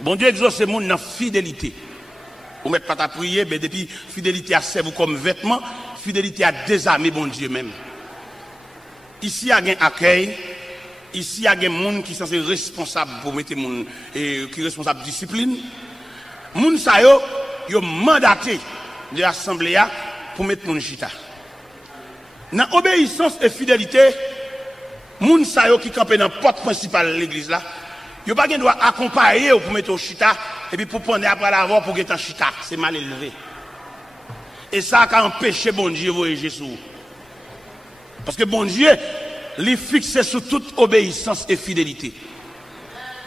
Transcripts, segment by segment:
Bon Dieu exauce le monde dans la fidélité. Vous mettez pas ta prière, mais depuis fidélité à servir comme vêtement, fidélité à désarmer bon Dieu même. Ici, il y a un accueil. Ici, il y a des gens qui sont responsables pour mettre les gens, qui sont responsables de discipline. Les gens qui ont mandaté de l'Assemblée pour mettre les gens chita. Dans l'obéissance et fidélité, les gens qui campent dans la porte principale de l'église, ils n'ont pas le droit d'accompagner pour mettre au chita et puis pour prendre après l'avoir pour être en chita. C'est mal élevé. Et ça a empêché bon Dieu de voyager sur vous. Parce que bon Dieu, il fixe sur toute obéissance et fidélité.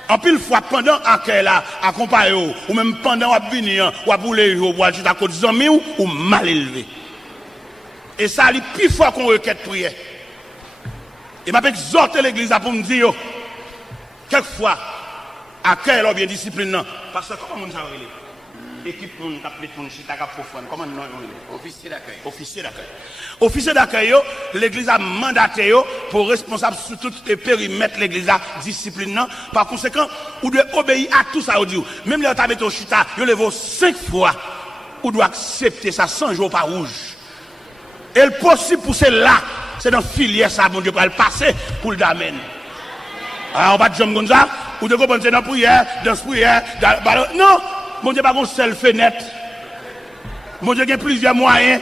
En pile fois, pendant qu'elle a accompagné, ou même pendant qu'elle a venu, ou à bouler, ou à à côté des amis, ou mal élevé. Et ça, il plus fort qu'on requête prière. Et m'a exhorté l'église pour me dire, quelquefois, à quelle heure bien discipline, parce que comment on s'en relève? Équipe pour nous appeler pour nous chita profane. Comment nous officier d'accueil. Officier d'accueil. Officier d'accueil, l'église a mandaté pour responsable sur tout le périmètre l'église a discipline. Par conséquent, vous devez obéir à tout ça. Même les tables au chita, vous levez 5 fois. Vous devez accepter ça 100 jours par rouge. Et le possible pour cela, c'est dans la filière ça, bon Dieu, pour le passer pour le domaine. Alors, on va dire comme ça, vous devez comprendre dans la prière, dans la prière, non! Bon Dieu, pas une seule fenêtre. Bon Dieu, il y a plusieurs moyens.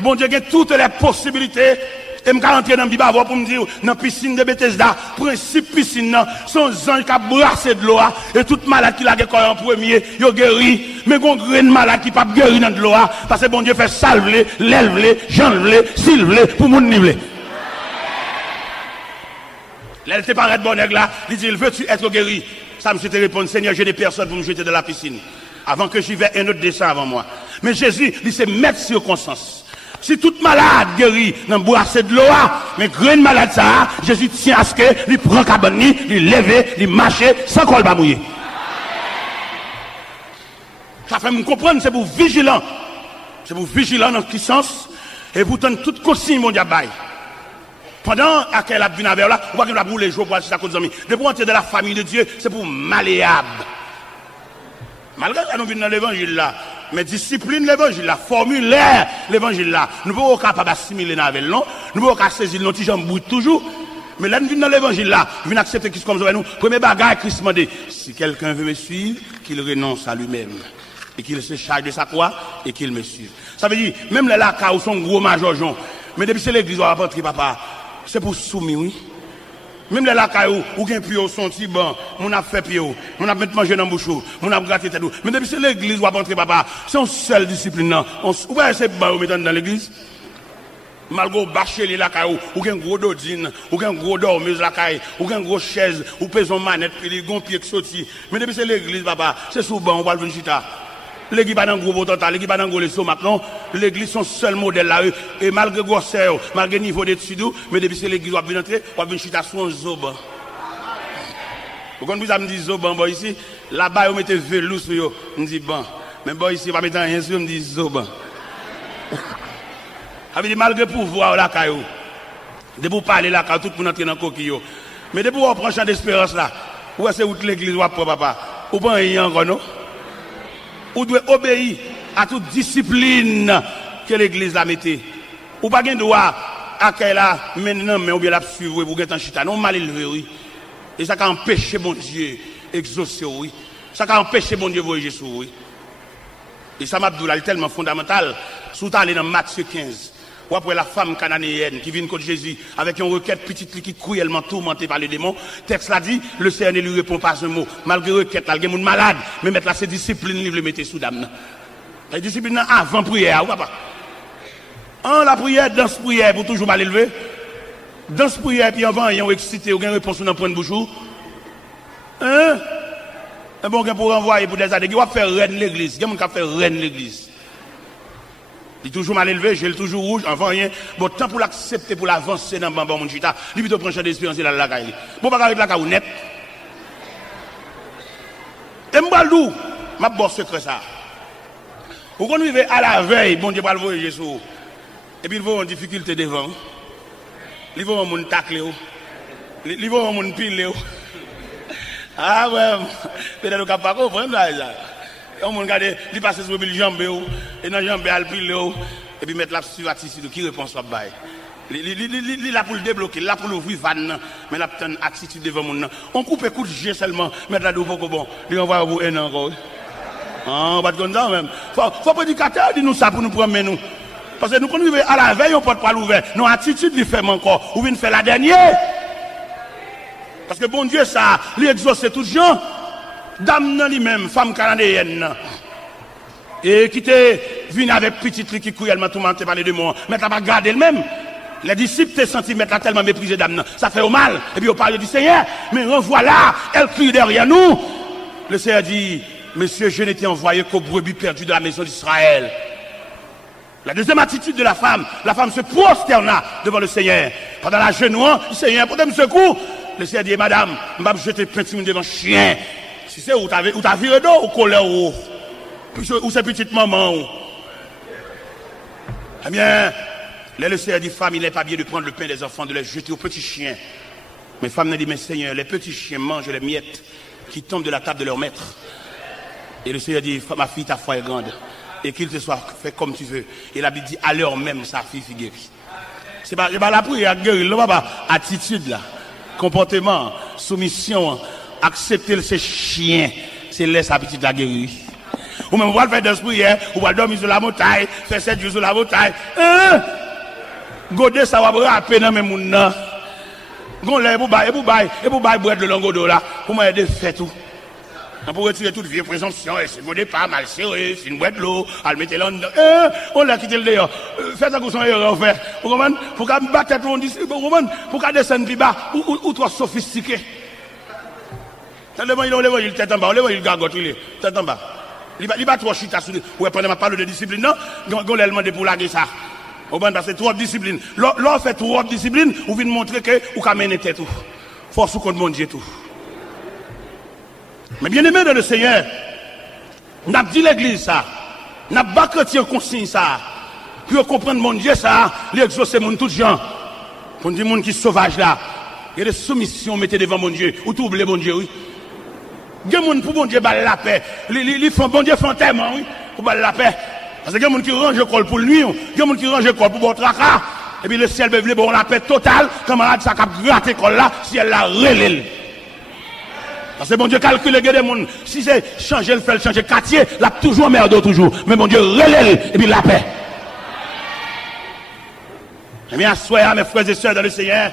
Bon Dieu, il y a toutes les possibilités. Et je vais rentrer dans le Bible pour me dire, dans la piscine de Bethesda, principe piscine, son ange qui a brassé de l'eau, et toute malade qui l'a guéri en premier, il a guéri. Mais il y a une graine malade qui n'a pas guéri dans de l'eau, parce que bon Dieu fait salver, l'élève, j'enlève, s'il pour mon niveau. Là, elle n'était pas de bonne là, il dit, veux-tu être guéri? Ça me te répond, Seigneur, j'ai des personnes pour me jeter de la piscine. Avant que j'y vais, un autre descend avant moi. Mais Jésus, il s'est mettre circonstance. Si toute malade guérit dans le boisson de l'eau, mais graine malade ça, Jésus tient à ce que, il prend cabani, il lève, il marche, sans qu'on va mouiller. Ça fait me comprendre, c'est pour vigilant. C'est pour vigilant dans ce sens, et pour donner toute consigne, mon diable. Pendant qu'elle a vu avec là, on va qu'il va brûler les jours pour aller à cause de amis. Depuis entrer de la famille de Dieu, c'est pour malléable. Malgré ça, nous venons dans l'évangile là. Mais discipline l'évangile là, formulaire l'évangile là. Nous ne pouvons pas capable assimiler avec nous. Nous ne pouvons pas saisir nos petits jambes toujours. Mais là, nous venons dans l'évangile là. Nous venons accepter Christ comme ça. Nous, premier bagage, Christ m'a dit, si quelqu'un veut me suivre, qu'il renonce à lui-même. Et qu'il se charge de sa croix et qu'il me suive. Ça veut dire, même les lacas où sont gros major Jean. Mais depuis c'est l'église, on va rentrer, papa. C'est pour soumis, oui. Même les lacailles ou bien pio son petit banc, on a fait pio, on a mis manger dans la bouche, on a gratté tête. Mais depuis c'est l'église où on va rentrer, papa, c'est une seule discipline. Ou bien c'est pas mettre dans l'église. Malgré bâcher les lacailles, ou bien gros dodine, ou bien gros dormeuse lacaille, ou bien gros chaise, ou pèse manette, puis les gros pieds qui sortent. Mais depuis c'est l'église, papa, c'est sous banc, on va le venir chita. L'église pas dans gros total, l'église pas dans gros les sauts maintenant. L'église son seul modèle là, et malgré grosseur, malgré niveau d'études, mais depuis c'est l'église va venir entrer, va venir chita sur un zoban. Vous comprenez, vous me dites zoban, bon ici, là-bas, vous mettez velours sur vous, on dit bon. Mais bon ici, va mettre rien sur, on me dit zoban. Ça veut dire malgré pouvoir là, caillou. De vous parler là, tout le monde entre dans le coquille. Mais de vous prendre champ d'espérance là, où est-ce que l'église va pour papa? Ou pas rien encore, non? Ou doit obéir à toute discipline que l'église a mettée. Ou pas de droit à qu'elle a maintenant, mais ou bien la suivre pour être en chita. Non, mal élevé, oui. Et ça a empêché mon Dieu exaucer, oui. Ça a empêché mon Dieu voyager sur, oui. Et ça m'a dit, c'est tellement fondamental. Sous aller dans Matthieu 15. Ou après la femme cananéenne qui vient contre Jésus avec une requête petite qui est cruellement tourmentée par le démon. Texte l'a dit, le Seigneur ne lui répond pas un mot. Malgré requête, il y a des gens malades, mais mettre là ses disciplines, il le mettait sous dame. La discipline avant prière, ou pas? La prière, dans ce prière, pour toujours mal élevé. Dans ce prière, puis avant, il y a excité, ou une réponse dans le point de bouche. Hein? Un bon gars pour renvoyer pour des années, il va faire reine l'église. Il y a des gens qui fait reine l'église. Il est toujours mal élevé, j'ai le toujours rouge, avant rien. Bon, tant pour l'accepter, pour l'avancer dans le bambou, mon chita, il plutôt prendre d'espérance dans la caille. Bon, pas avec la caille net. Et m'balou, ma bosse secret ça. Vous connaissez à la veille, bon Dieu va le voyager sur. Et puis il va en difficulté devant. Il va en mon tacle, il va en mon pile. Ah ouais, peut-être qu'on ne pas comprendre ça. On regarde, il passe sur le jambe, et dans le jambe, il pile, et puis mettre la sur attitude, qui répond sur le bail. Il a pour le débloquer, il a pour l'ouvrir van, mais il a une attitude devant mon nom. On coupe un coup de jet seulement, mettre la double bon, il envoie vous un encore. Ah, on va comme ça même. Faut prédicateur dire nous ça pour nous promener nous. Parce que nous quand nous à la veille, on porte pas l'ouvert. Nos attitudes lui fait encore, ou vient faire la dernière. Parce que bon Dieu ça, lui exauce tout gens. Dame nan lui-même, femme canadienne. Et qui était venu avec petite truc qui couille, elle m'a tourmenté par les démons. Mais t'as pas gardé le même. Les disciples t'es senti mettre tellement méprisé dame. Ça fait au mal. Et puis on parle du Seigneur. Mais revoilà, elle crie derrière nous. Le Seigneur dit, Monsieur, je n'étais envoyé qu'aux brebis perdues de la maison d'Israël. La deuxième attitude de la femme se prosterna devant le Seigneur. Pendant la genouant, le Seigneur, pour me secours. Le Seigneur dit, Madame, je vais jeter pentime devant chien. Si c'est où t'as viré d'eau ou colère ou c'est petite maman. Eh bien, le Seigneur dit, femme, il n'est pas bien de prendre le pain des enfants, de les jeter aux petits chiens. Mais femme n'a dit, mais Seigneur, les petits chiens mangent les miettes qui tombent de la table de leur maître. Et le Seigneur dit, ma fille, ta foi est grande. Et qu'il te soit fait comme tu veux. Et la Bible dit, à l'heure même, sa fille fut guérie. C'est pas la prière guérir, là, pas attitude là, comportement, soumission, accepter ces chiens, c'est laisser sa petite la guérir. Ou même, on va le faire dans ce prière, on va dormir sur la montagne, faire 7 jours sur la montagne. Godé, ça va rapper dans mes mouns. Gon là, et pour bailler boire de l'angodo là, pour m'aider de faire tout. Pour retirer toute vieille présomption, et c'est godé pas mal serré, c'est une boîte de l'eau, à le mettre là dedans. On l'a quitté le dehors. Faites ça comme son erreur, fait. Vous comprenez? Pour qu'à me battre, pour qu'à descendre plus bas, ou trop sophistiqué. Il est tête en bas, il gargote, il est tête en bas. Il va trop chita sur lui. Ouais, pendant ma parole de discipline, non? On l'a demandé pour laguer ça. Parce que trop de discipline. L'on fait trop de discipline, ou vient montrer que vous avez mené tête tout. Force contre mon Dieu tout. Mais bien aimé dans le Seigneur, n'a dit l'église ça, n'a pas chrétien consigne ça, pour comprendre mon Dieu ça, l'exaucer mon tout gens. Pour dire monde qui sauvage là, il y a des soumissions mettez devant mon Dieu, ou tout oubliez mon Dieu, oui. Il y a des gens pour bon Dieu balle la paix. Ils font bon Dieu font tellement, oui, pour balle la paix. Parce qu'il y a des gens qui rangent le col pour lui, il y a des gens qui rangent le col pour votre tracas. Et puis le ciel veut bon la paix totale, camarade, ça cap gratter col là, si elle la relève. Parce que bon Dieu calcule les gens, si c'est changer le fait, changer quartier, là toujours merde toujours. Mais bon Dieu relève et puis la paix. Eh bien, soyez mes frères et sœurs dans le Seigneur,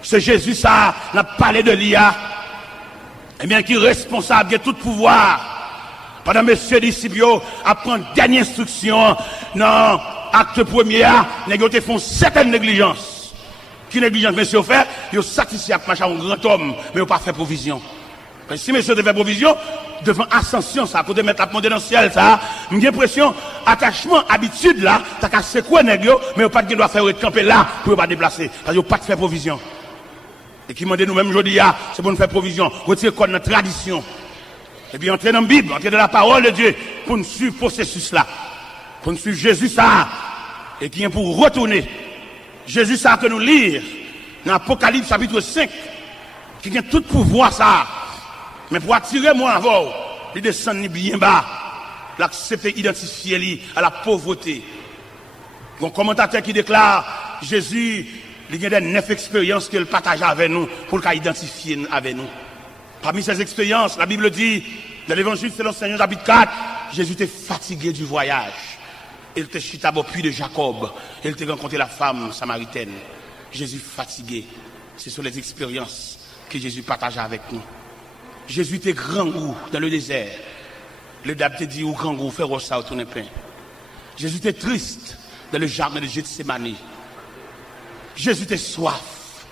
c'est Jésus ça, n'a parlé de l'IA. Eh bien, qui est responsable de tout pouvoir. Pendant messieurs disciples, à prendre dernière instruction, non, acte premier, négocier font certaines négligences. Qui négligence, monsieur, fait, ils satisfait à marcher un grand homme, mais ils n'ont pas fait provision. Parce que si monsieur devait provision, devant ascension, ça, pour te mettre la monter dans le ciel, ça, j'ai l'impression, attachement, habitude là, t'as qu'à secouer négio, mais pas de doit faire camper là, pour ne pas déplacer. Parce qu'ils n'ont pas de faire provision. Et qui m'a dit nous-mêmes aujourd'hui, c'est pour nous faire provision, retirer quoi notre tradition. Et puis entrer dans la Bible, entrer dans la parole de Dieu, pour nous suivre le processus là. Pour nous suivre Jésus ça, et qui est pour retourner. Jésus ça que nous lire, dans l'Apocalypse chapitre 5, qui a tout pouvoir ça. Mais pour attirer moi avant, il descend bien bas, l'accepter, identifier lui à la pauvreté. Un commentateur qui déclare, Jésus, il y a des 9 expériences qu'il partage avec nous, pour qu'il identifie avec nous. Parmi ces expériences, la Bible dit, dans l'évangile selon Saint Jean chapitre 4, Jésus était fatigué du voyage. Il était chita au puits de Jacob. Il était rencontré la femme samaritaine. Jésus fatigué. Ce sont les expériences que Jésus partage avec nous. Jésus était grand goût dans le désert. Le dab te dit au grand goût, faire ça au tourner pain. Jésus était triste dans le jardin de Gethsémani. Jésus était soif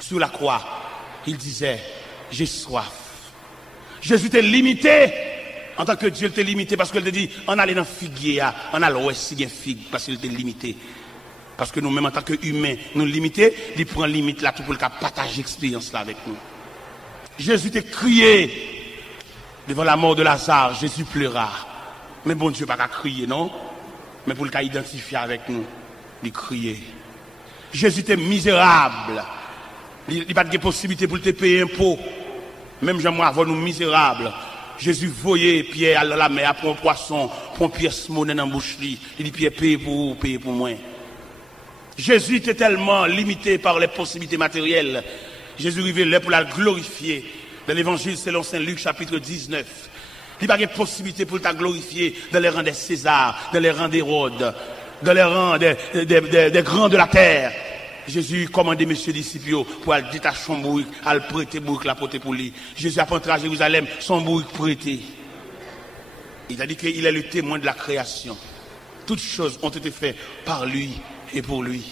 sur la croix. Il disait, j'ai soif. Jésus était limité. En tant que Dieu, il était limité parce qu'il te dit, on allait dans figuier, on allait où est-ce qu'il y a figue, parce qu'il était limité. Parce que nous-mêmes, en tant qu'humains, nous limités, il prend limite là tout pour le cas partager l'expérience là avec nous. Jésus était crié devant la mort de Lazare, Jésus pleura. Mais bon Dieu, pas qu'à crier, non? Mais pour le cas identifier avec nous, il criait. Jésus était misérable. Il n'y a pas de possibilité pour te payer un pot. Même Jean-moi avant nous misérables. Jésus voyait Pierre à la mer, après un poisson, pour une pièce monnaie dans la bouche. Il dit Pierre, paye pour moi. Jésus était tellement limité par les possibilités matérielles. Jésus révélait pour la glorifier. Dans l'évangile selon Saint Luc, chapitre 19. Il n'y a pas de possibilité pour la glorifier dans les rangs des Césars, dans les rangs d'Hérode, dans les rangs des grands de la terre. Jésus commandait messieurs disciples pour aller détacher son bourrique, aller prêter bourrique la porter pour lui. Jésus a rentré à Jérusalem, son bourrique prêté. Il a dit qu'il est le témoin de la création. Toutes choses ont été faites par lui et pour lui.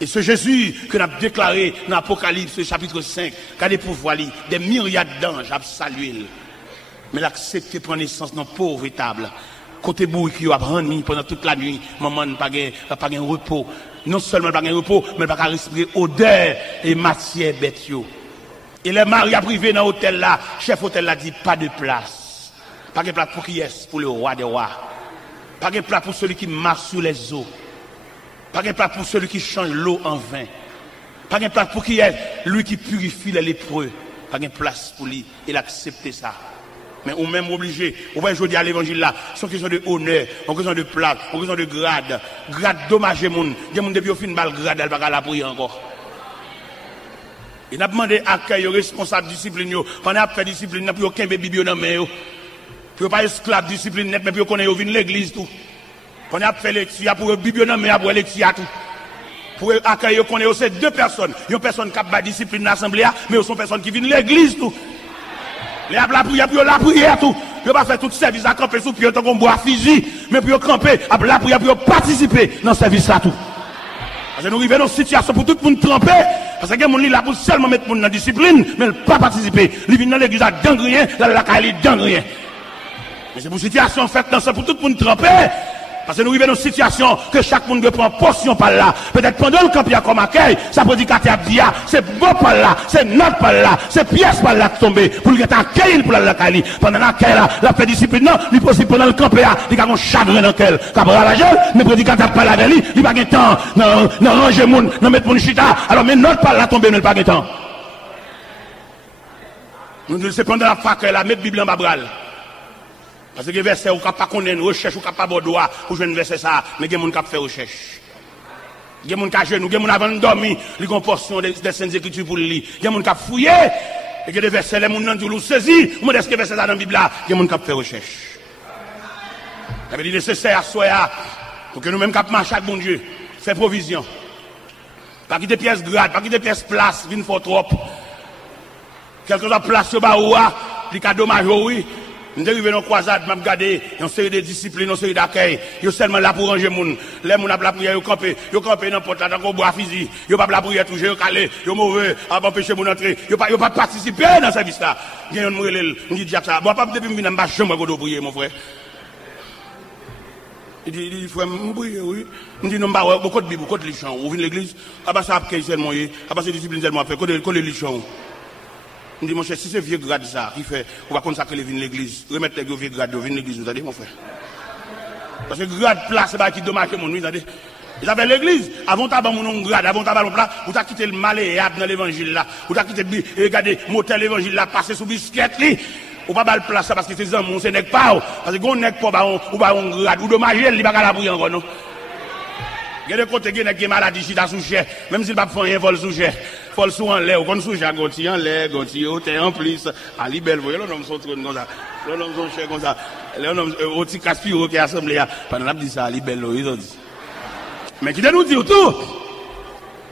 Et ce Jésus que nous avons déclaré dans l'Apocalypse chapitre 5, qui a des pouvoirs, des myriades d'anges à saluer. Mais l'accepter prendre naissance dans pauvre étable. Côté bourrique qui a rendu pendant toute la nuit, maman n'a pas de repos. Non seulement pas de repos, mais pas de respirer odeur et matière bête. Et les maris a privé dans l'hôtel là, chef hôtel là dit pas de place. Pas de place pour qui est, pour le roi des rois. Pas de place pour celui qui marche sur les eaux. Pas de place pour celui qui change l'eau en vin. Pas de place pour qui est, lui qui purifie les lépreux. Pas de place pour lui. Il a accepté ça. Mais on même obligé, on va jouer à l'évangile là, c'est une question de honneur, une question de place, une question de grade. Grade dommage, il y a des gens depuis au fin de balle, grade, elle va pas la prier encore. Il a demandé à accueil aux responsables discipline, pendant qu'il fait discipline, puis aucun bébé dans la main, puis pas esclave discipline, mais puis on connaît, vient l'église tout. Pendant qu'il fait lecture, pour bébé dans la main, pour lecture tout. Pour accueillir, on connaît aussi deux personnes. Il y a une personne qui a pas discipline dans l'assemblée, mais il y a une personne qui vient l'église tout. Les la prière, puis la prière tout. Puis pas faire tout service à camper sous pied tant qu'on boit fusil, mais puis camper, à la prière, puis participer dans ce service là tout. Parce que nous arrivons dans une situation pour tout le monde tremper, parce que les gens là pour seulement mettre monde dans la discipline, mais ne pas participer. Ils viennent dans l'église à gangrien, dans la caille gangrien. Mais c'est pour une situation faite dans ça pour tout le monde tremper. Parce que nous arrivons dans une situation que chaque monde prend portion par là. Peut-être pendant le camp, il y a comme accueil, ça peut dire qu'à dia, c'est bon par là, c'est notre par là, c'est pièce par là qui tombe, pour le accueillir pour la caille. Pendant l'accueil là, la fait discipline, non, il possible pendant le camp, il y a un chagrin dans lequel, capra la gueule, mais prédicateur par là avec lui, il n'y a pas de temps, non, ranger moun, non, mettre mon chita, alors mais notre par là tombe, mais il n'y a pas de temps. Nous disons, c'est pendant la fac, là, mettre Bible en babral. Parce que les versets, ou pas connaître, recherche, ou pas de droit pour jouer un verset ça, mais il y a des gens qui font recherche. Il y a des gens qui ont genou, il y a des gens qui ont dormi, ils ont une portion des Saintes Écritures pour lire. Il y a des gens qui ont fouillé, et il y a des versets, les gens qui ont saisi, ou est-ce que les versets dans la Bible là, il y a des gens qui font recherche. Ça veut dire nécessaire à soi, pour que nous-mêmes qui marchons avec bon Dieu, faire provision. Pas quitter pièces grades, pas quitter pièces place, vine fort trop. Quelque chose à place sur Baoua, il y a dommage, oui. Nous arrivons dans la croisade, nous regardons une série de disciplines, une série d'accueil. Ils sont seulement là pour ranger les gens. Les gens ont la prière, ils campent dans le porte, dans le bois fusil. Ils n'ont pas la prière toucher, ils calé, ils sont mauvais, ils n'ont pas empêché de entrer. Ils n'ont pas participé dans ce service-là. Il y a un mourir, on dit ça. Bon, pas depuis que je ne suis pas de prier, mon frère. Il dit, il faut me prier, oui. On dit, non, pas beaucoup de Bible, beaucoup de lichons. Vous venez l'église, ah bah ça a pris seulement, ah bah c'est discipline seulement fait, côté lichons. On dit, mon cher, si c'est vieux grade ça, qui fait, on va consacrer les vignes de l'église, remettre les vieux grades, les vignes de l'église, vous savez, mon frère. Parce que grade place, c'est pas qui dommage que mon nuit, vous savez. Ils avaient l'église, avant d'avoir mon grade, avant d'avoir mon plat, vous avez quitté le malléable dans l'évangile là, vous avez quitté, regardez, motel l'évangile là, passer sous biscuit, ou pas le place parce que c'est un mon, c'est n'est pas, parce que on n'est pas, ou pas on grade, ou dommage, il va pas la bouillir encore, non. Il y a des côtés qui ont maladie qui sous cher, même s'il ne va pas faire un vol sous cher. Vol sous en l'air, ou qu'on sous cher, gonti en l'air, gonti en plus, à libelle, vous voyez, l'homme sont trop comme ça. L'homme sont chers comme ça. L'homme, au petit caspiro qui est assemblé, pendant la dit ça, à libelle, ils ont dit. Mais qui nous dit tout?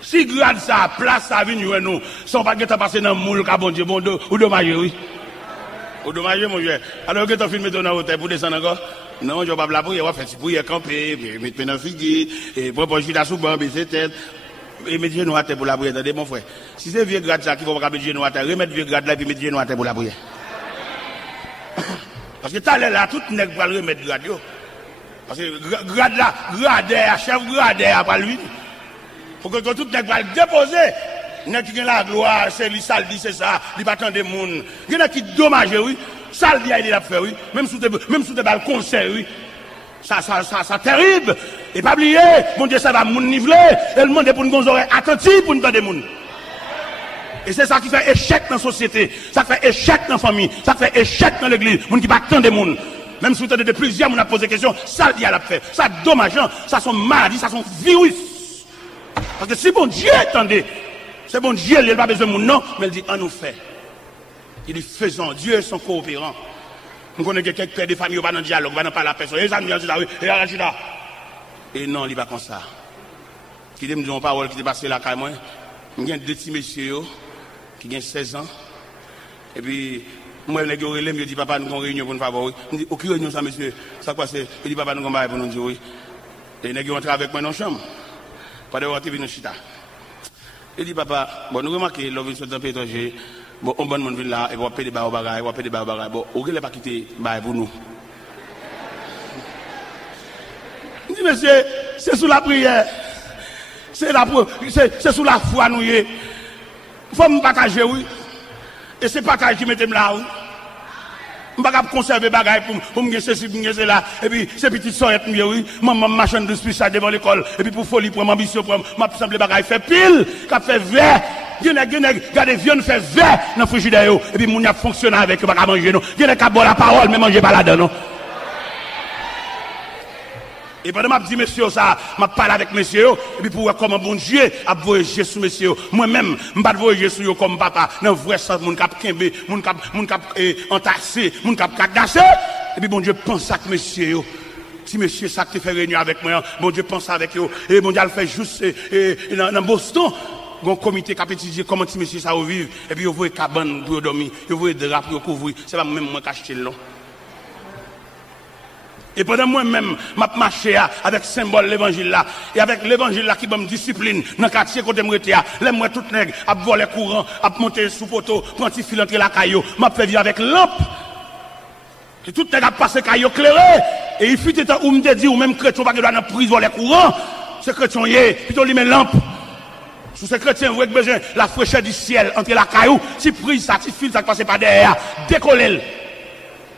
Si grade ça, place ça, vient nous, sans pas que tu passes dans le moule, bon Dieu, bon Dieu, ou dommage, oui. Ou dommage, mon Dieu. Alors que tu filmes ton hôtel pour descendre encore? Non, je ne vais pas la prier, on va faire pour y camper, mettre dans le figuier, et proposer la soupe, baisser tête, et mettre genoux à terre pour la prière. Attendez, mon frère. Si c'est vieux grade ça qui va mettre genoux à terre, remettre vieux grade là, puis mettre genoux à terre pour la prière. Parce que t'as là, tout n'est pas le remettre grade, yo. Parce que grade là, grade, chef grade, après lui. Faut que tout n'est pas le déposer. N'est qui la gloire, c'est lui, ça dit, c'est ça, il va attendre des monde. Il y en a qui dommage, oui. Ça le dit, il a fait, oui. Même sous des balles conseils, oui. Ça terrible. Et pas oublier, mon Dieu, ça va nous niveler. Et le monde est pour nous oreilles attentifs pour nous entendre des monde. Et c'est ça qui fait échec dans la société, ça fait échec dans la famille, ça fait échec dans l'église. Moun qui pas tant de monde. Même si vous avez de plusieurs, on a posé question, ça le diable a fait. Ça dommageant, ça sont maladies, ça sont virus. Parce que si bon Dieu attendait, c'est bon Dieu, il n'a pas besoin de mon nom, mais il dit, on nous fait. Il dit, faisons, Dieu est son coopérant. Nous connaissons quelques pères de famille, ils ne pas dans le dialogue, ils ne pas la personne. Et non, il n'est pas comme ça. Qui me dit une parole qui est passée là, moi. Il y a deux petits messieurs qui ont 16 ans. Et puis, moi, je me dis, papa, nous avons une réunion pour nous favoriser. Je me dis, aucune réunion, ça, monsieur. Ça passe. Il dit, papa, nous avons une pour nous dire oui. Et ils rentrent avec moi dans la chambre. Pas de rentrer dans le chita. Il dit, papa, bon, nous remarquons, l'homme est dans le pays étranger. Bon, on va venir là, et on va payer des barres au bagage, on va payer des barres au bagage. Bon, on ne va pas quitter les pour nous. Je dis, monsieur, c'est sous la prière. C'est sous la foi, nous. Il faut me partager, oui. Et c'est partage qui mettez là, oui. Je ne peux pas conserver les bagages pour me gagner ceci, pour me gagner là. Et puis, ces petites soeurs, oui. Maman, machin de spécial devant l'école. Et puis, pour folie, pour ambition, pour ma semble les bagages, fait pile, qui fait vert. Regardez, viande fait vert dans le frigidaire. Et puis, mon y a fonctionné avec, pas manger, non. Il y a qui boire la parole, mais manger pas là-dedans, non. Et pendant que je dis, monsieur, ça, je parle avec monsieur, et puis pour voir comment bon Dieu a voyagé sur monsieur. Moi-même, je ne vais pas voyager sur comme papa, dans le vrai sens, mon cap kembe, mon cap entassé, mon cap cagassé. Et puis bon Dieu pense à monsieur. Si monsieur, ça qui fait réunion avec moi, bon Dieu pense avec eux. Et bon Dieu le fait juste dans Boston. Un comité qui a étudié comment si monsieur ça vivre. Et puis, vous voyez cabane pour dormir, vous voyez drap pour couvrir. C'est pas moi-même moi qui achète là. Et pendant moi-même, je marche avec le symbole de l'évangile là. Et avec l'évangile là qui me discipline dans le quartier côté de moi, moi tout nègre, à voler courant, à monter sous poteau, prendre un fil entre la caillou, m'a fait vivre avec lampe. Et tout nègre a passé caillou éclairé. Et il fut temps où me dit, ou même chrétien, pas que dans la prise voler courant. Ce chrétien y est, plutôt lui met lampe. Sous ces chrétiens, vous avez besoin de la fraîcheur du ciel entre la caillou. Si prise ça, si fil ça passe par derrière, décoller.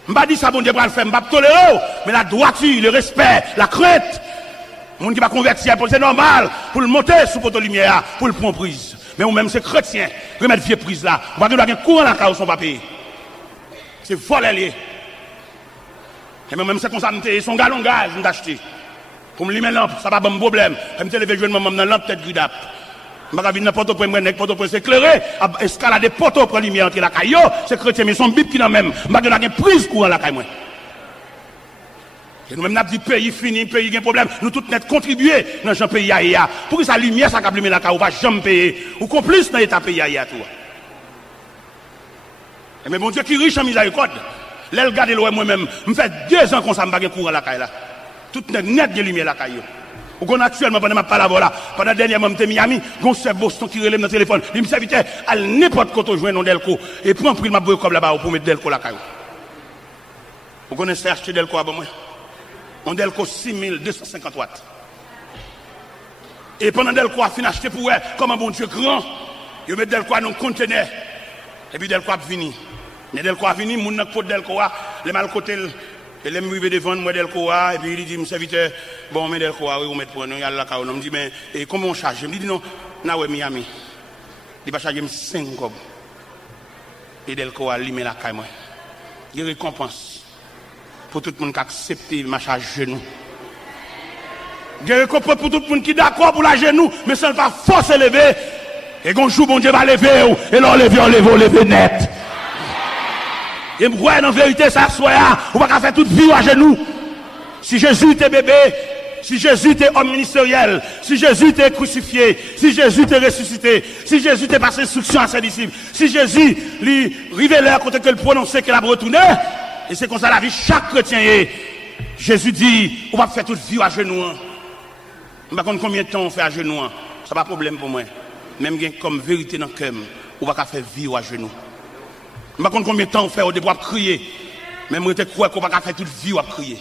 Je ne vais pas dire ça, bon Dieu, pour le faire, je ne vais pas tolérer, mais la droiture, le respect, la crainte, les gens qui ne va convertir, c'est normal, pour le monter sous votre lumière, pour le prendre prise. Mais ou même c'est chrétien, remettre vieux prise là, on va dire qu'il y a un courant dans la caillou, son papier. C'est voler. Et même c'est comme ça, son galon de gaz, je acheté. Pour me limer lampe, ça va pas un problème. Je me lever, je vais me dans la lampe, tête gridap. Je ne vais pas venir n'importe quoi, pour s'éclairer, escalader poteau pour lumière entre la caillou, c'est chrétien, mais son bip qui n'a même, je vais donner une prise courant la caillou. Et nous-mêmes, nous avons dit pays fini, pays qui a un problème, nous tous net contribuer dans ce pays aïe. Pour que sa lumière, ça allumer la caillou, pas jamais payer, ou complice dans l'état pays aïe tout. Mais mon Dieu qui est riche en miséricorde, là, regardez le moi-même, je fais 2 ans qu'on s'en bat courant la caillou là. Tout net de lumière la caillou. Ou qu'on actuellement, pendant ma parole là, pendant dernièrement, je suis Miami, on s'est Boston qui relève dans le téléphone. Il me servit à n'importe quoi, jouer dans Delco. Et prend pris ma boue comme là-bas pour mettre Delco la caillou. Vous connaissez acheter Delco avant moi? On Delco 6250 watts. Et pendant Delco a fini acheter pour elle, comme un bon Dieu grand, il met Delco dans un conteneur. Et puis Delco a fini. Mais Delco a fini, mon n'a pas Delco a, les mal côté. Et les me devant moi Delco et puis il dit mon serviteur bon mais Delco oui on met pour nous il y a la caille on me dit mais et comment on charge je me dis non na ouais Miami il va charger 5 cob et Delco a limé la caille moi il récompense pour tout le monde qui accepte ma charge genou il récompense pour tout le monde qui d'accord pour la genou mais ça va forcer lever et quand jour bon Dieu va lever et là lever net. Et moi, en vérité, ça soit, on va pas faire toute vie à genoux. Si Jésus était bébé, si Jésus était homme ministériel, si Jésus était crucifié, si Jésus était ressuscité, si Jésus était passé instruction à ses disciples, si Jésus lui révélait quand il prononçait qu'il a retourné, et c'est comme ça la vie chaque chrétien est. Jésus dit, on va faire toute vie à genoux. Je ne sais pas combien de temps on fait à genoux. Ça n'a pas de problème pour moi. Même comme vérité dans le cœur, on va faire vie à genoux. Je ne sais pas combien de temps on fait au début à crier. Même je crois qu'on va faire toute vie à crier.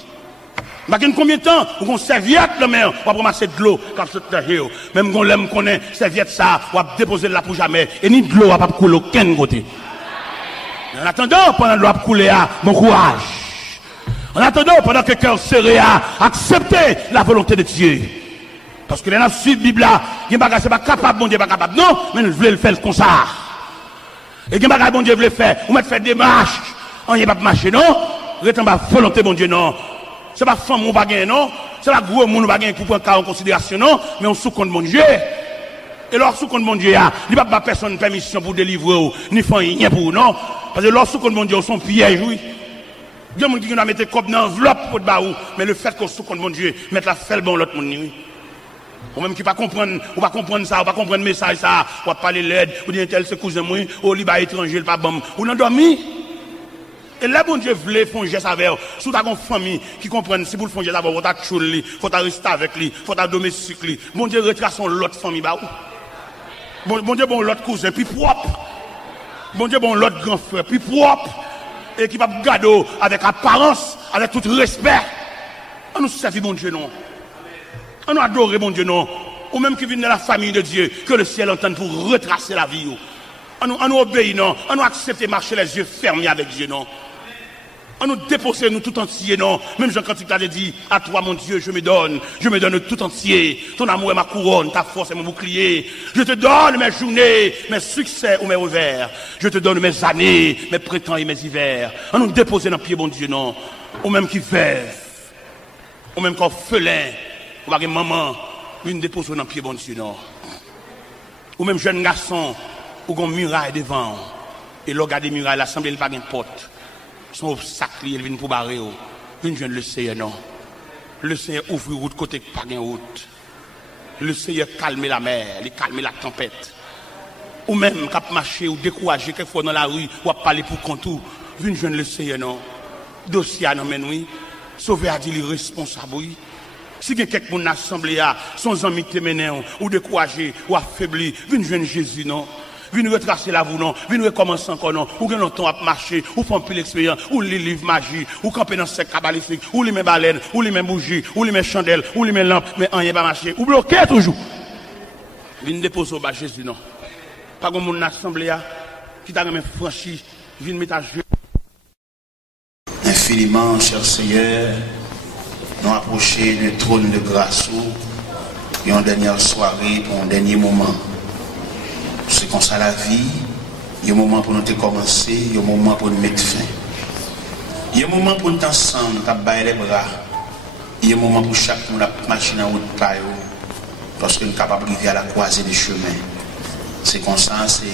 Je ne sais pas combien de temps on serviette la mer, on va ramasser de l'eau quand je suis même quand on connaît serviette ça, on va déposer là pour jamais. Et ni de l'eau, on va pas couler aucun côté. En attendant, pendant que l'eau a coulé, bon courage. En attendant, pendant que le cœur serré à accepter la volonté de Dieu. Parce que les gens suivent la Bible, ils ne sont pas capables, bon Dieu, pas capable. Non, mais ils veulent le faire comme ça. Et quand bon Dieu veut faire, ou mettre faire des marches, on n'y a pas marcher, non? Rétant pas volonté, bon Dieu, non. C'est pas femme ou pas gagner, non? C'est pas gros monde ou pas gagner pour prendre cas en considération, non? Mais on sous compte bon Dieu. Et lorsque sous compte bon Dieu, il n'y a pas personne permission pour délivrer, ni faire rien pour, non? Parce que lorsque sous compte bon Dieu, son piège, oui. Il y a des gens qui ont mis des copes dans l'enveloppe pour te barrer, mais le fait qu'on sous compte bon Dieu, mettre la felle bon l'autre monde, oui. Ou même qui pas comprendre, ou pas comprendre ça, ou pas comprendre le message ça, ou pas parler l'aide, ou dire tel c'est cousin moi, ou liba étranger, le pas bon, ou non dormi. Et là, bon Dieu voulait faire un geste avec, sous ta famille qui comprenne, si vous le faites un geste avec, faut ta chouli, faut ta rester avec lui, faut ta domestique lui. Bon Dieu retrace son l'autre famille, bah ou. Bon Dieu bon l'autre cousin, puis propre. Bon Dieu bon l'autre grand frère, puis propre. Et qui va garder avec apparence, avec tout respect. On nous servir bon Dieu, non. On nous adore, bon Dieu, non. Ou même qui viennent de la famille de Dieu, que le ciel entende pour retracer la vie. On nous obéit, non. On nous accepte de marcher les yeux fermés avec Dieu, non. On nous dépose nous tout entier, non. Même Jean Cantique l'avait dit, à toi, mon Dieu, je me donne tout entier. Ton amour est ma couronne, ta force est mon bouclier. Je te donne mes journées, mes succès ou mes revers. Je te donne mes années, mes printemps et mes hivers. On nous dépose dans le pied, mon Dieu, non. Ou même qui veut, ou même qu'orphelin. Ou pas maman, une dépose dans le pied, bon Dieu, non. Ou même jeune garçon, ou une muraille devant. Et l'on regarde les murailles, l'assemblée, il n'y a pas de porte. Son obstacle, il vient pour barrer. Il vient le Seigneur, non. Le Seigneur ouvre route côté pas de route. Le Seigneur calme la mer, il calme la tempête. Ou même, quand marcher ou décourager quelquefois dans la rue, ou à parler pour contour, vient le Seigneur, non. Dossier à nous, oui. Sauver a dit les responsables, oui. Si quelqu'un dans l'assemblée a son ami téméné ou découragé ou affaibli, vient jeune Jésus, non. Vient retracer la vous, non. Vient recommencer encore, non. Ou gagne longtemps à marcher, ou faire un peu l'expérience, ou les livres magie, ou camper dans ce cabalistique, ou les mêmes baleines, ou les mêmes bougies, ou les mêmes chandelles, ou les mêmes lampes, mais rien pas marcher. Ou bloqué toujours. Vient déposer au bas Jésus, non. Pas comme mon assemblée qui t'a même franchi, vient mettre à jeu. Infiniment, cher Seigneur, nous approcher du trône de grâce et en dernière soirée pour un dernier moment. C'est comme ça la vie, il y a un moment pour nous commencer, il y a un moment pour nous mettre fin. Il y a un moment pour nous ensemble, nous bailler les bras. Il y a un moment pour chaque monde marcher en route parce que nous sommes capables de vivre à la croisée des chemins. C'est comme ça, c'est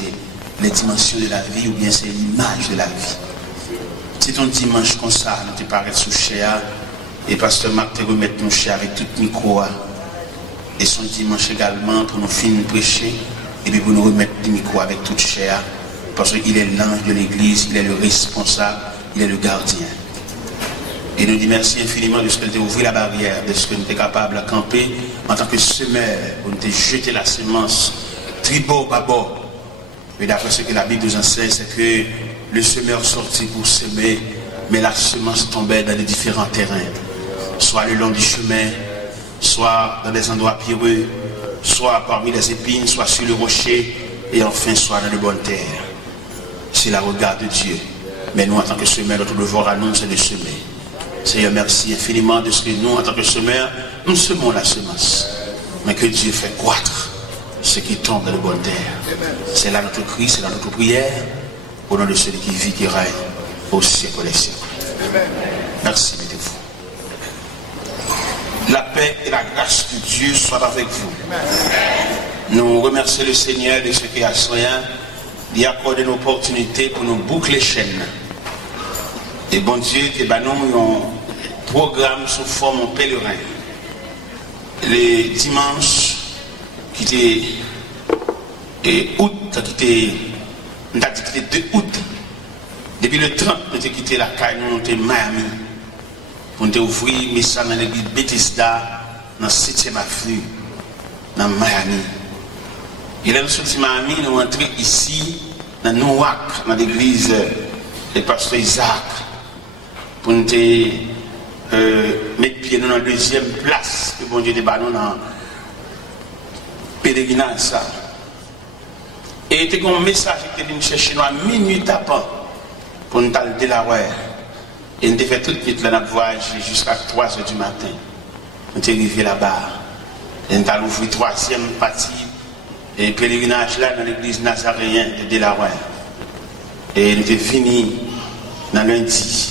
les dimensions de la vie ou bien c'est l'image de la vie. C'est un dimanche comme ça, nous te paraît sous chair. Et pasteur Marc te remet nos chers avec tout micro. Et son dimanche également pour nous finir prêcher. Et puis pour nous remettre le micro avec toute chair. Parce qu'il est l'ange de l'église, il est le responsable, il est le gardien. Et nous disons merci infiniment de ce que tu as ouvert la barrière, de ce que nous sommes capables de camper en tant que semeur, pour nous jeter la semence, tribord pas bord. Mais d'après ce que la Bible nous enseigne, c'est que le semeur sortit pour semer, mais la semence tombait dans les différents terrains. Soit le long du chemin, soit dans des endroits pierreux, soit parmi les épines, soit sur le rocher, et enfin soit dans de bonnes terres. C'est la regard de Dieu. Mais nous, en tant que semeurs, notre devoir à nous, c'est de semer. Seigneur, merci infiniment de ce que nous, en tant que semeurs, nous semons la semence. Mais que Dieu fait croître ce qui tombe dans de bonnes terres. C'est là notre cri, c'est là notre prière, au nom de celui qui vit, qui règne au siècle des siècles. Merci, mettez-vous. La paix et la grâce de Dieu soient avec vous. Nous remercions le Seigneur de ce qu'il a soin d'y accorder une opportunité pour nous boucler les chaînes. Et bon Dieu, nous avons un programme sous forme de pèlerin. Les dimanches, qui était août, qui était 2 août, depuis le 30, nous avons quitté la caille, nous sommes Miami. Pour nous ouvrir messa dans l'église Bethesda, dans 7e avenue, dans Miami. Et là, nous sommes à Miami, nous entrons ici, dans Newark, dans l'église du pasteur Isaac, pour nous mettre pied dans la 2e place, que bon Dieu débat nous dans le pèlerinage. Et il y a un message qui était venu chercher nous à minuit tapant, pour nous aller de la rue. Et nous avons fait toute nuit là, voyage jusqu'à 3 h du matin. Nous sommes arrivés là-bas. Et nous avons ouvert 3e partie et pèlerinage là dans l'église nazaréenne de Delaware. Et nous sommes fini dans lundi.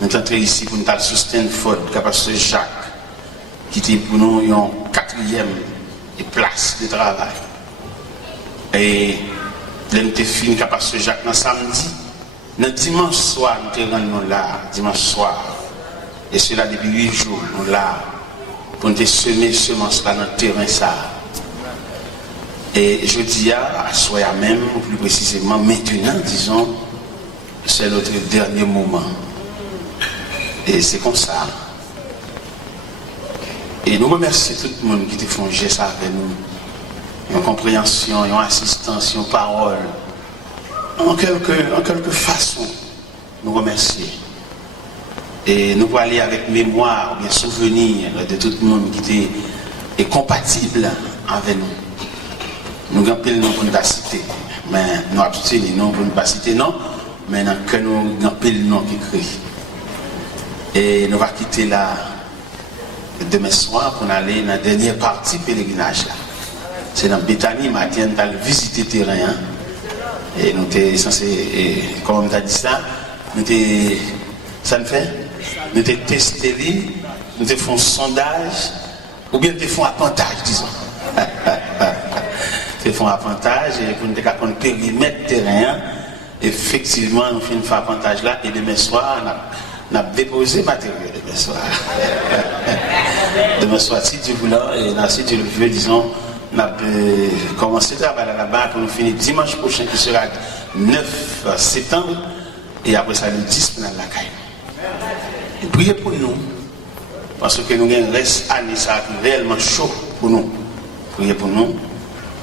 Nous sommes entrés ici pour nous soutenir Ford, capacité Jacques, qui était pour nous une quatrième place de travail. Et nous sommes fini capacité Jacques dans samedi. Dans dimanche soir, nous sommes là, dimanche soir. Et cela depuis 8 jours, nous sommes là pour nous semer semence là dans le terrain ça. Et je dis à soi même, ou plus précisément maintenant, disons, c'est notre dernier moment. Et c'est comme ça. Et nous remercions tout le monde qui a fait un geste avec nous. Une compréhension, une assistance, une parole. En quelque façon, nous remercions. Et nous allons aller avec mémoire, bien souvenir de tout le monde qui est compatible avec nous. Nous avons pile non pour ne pas citer, mais nous avons pile non pour ne pas citer non, mais nous avons pile non qui crie. Et nous allons quitter là demain soir pour aller dans la dernière partie du pèlerinage là. C'est dans Bethanie, matin, nous allons visiter le terrain. Hein? Et nous sommes censés, comme on t'a dit ça, ça nous fait, nous sommes testés, nous faisons un sondage, ou bien nous faisons un appontage, disons. Nous faisons un appontage, et pour nous faire un périmètre terrain, effectivement, nous faisons un appontage là, et demain soir, nous avons déposé le matériel demain soir. Demain soir, si Dieu voulait, et si Dieu le veut, disons, nous avons commencé à travailler là-bas pour nous finir dimanche prochain, qui sera 9 septembre, et après ça, le 10 pour la caille. Et priez pour nous, parce que nous avons un reste année, ça a réellement chaud pour nous. Priez pour nous.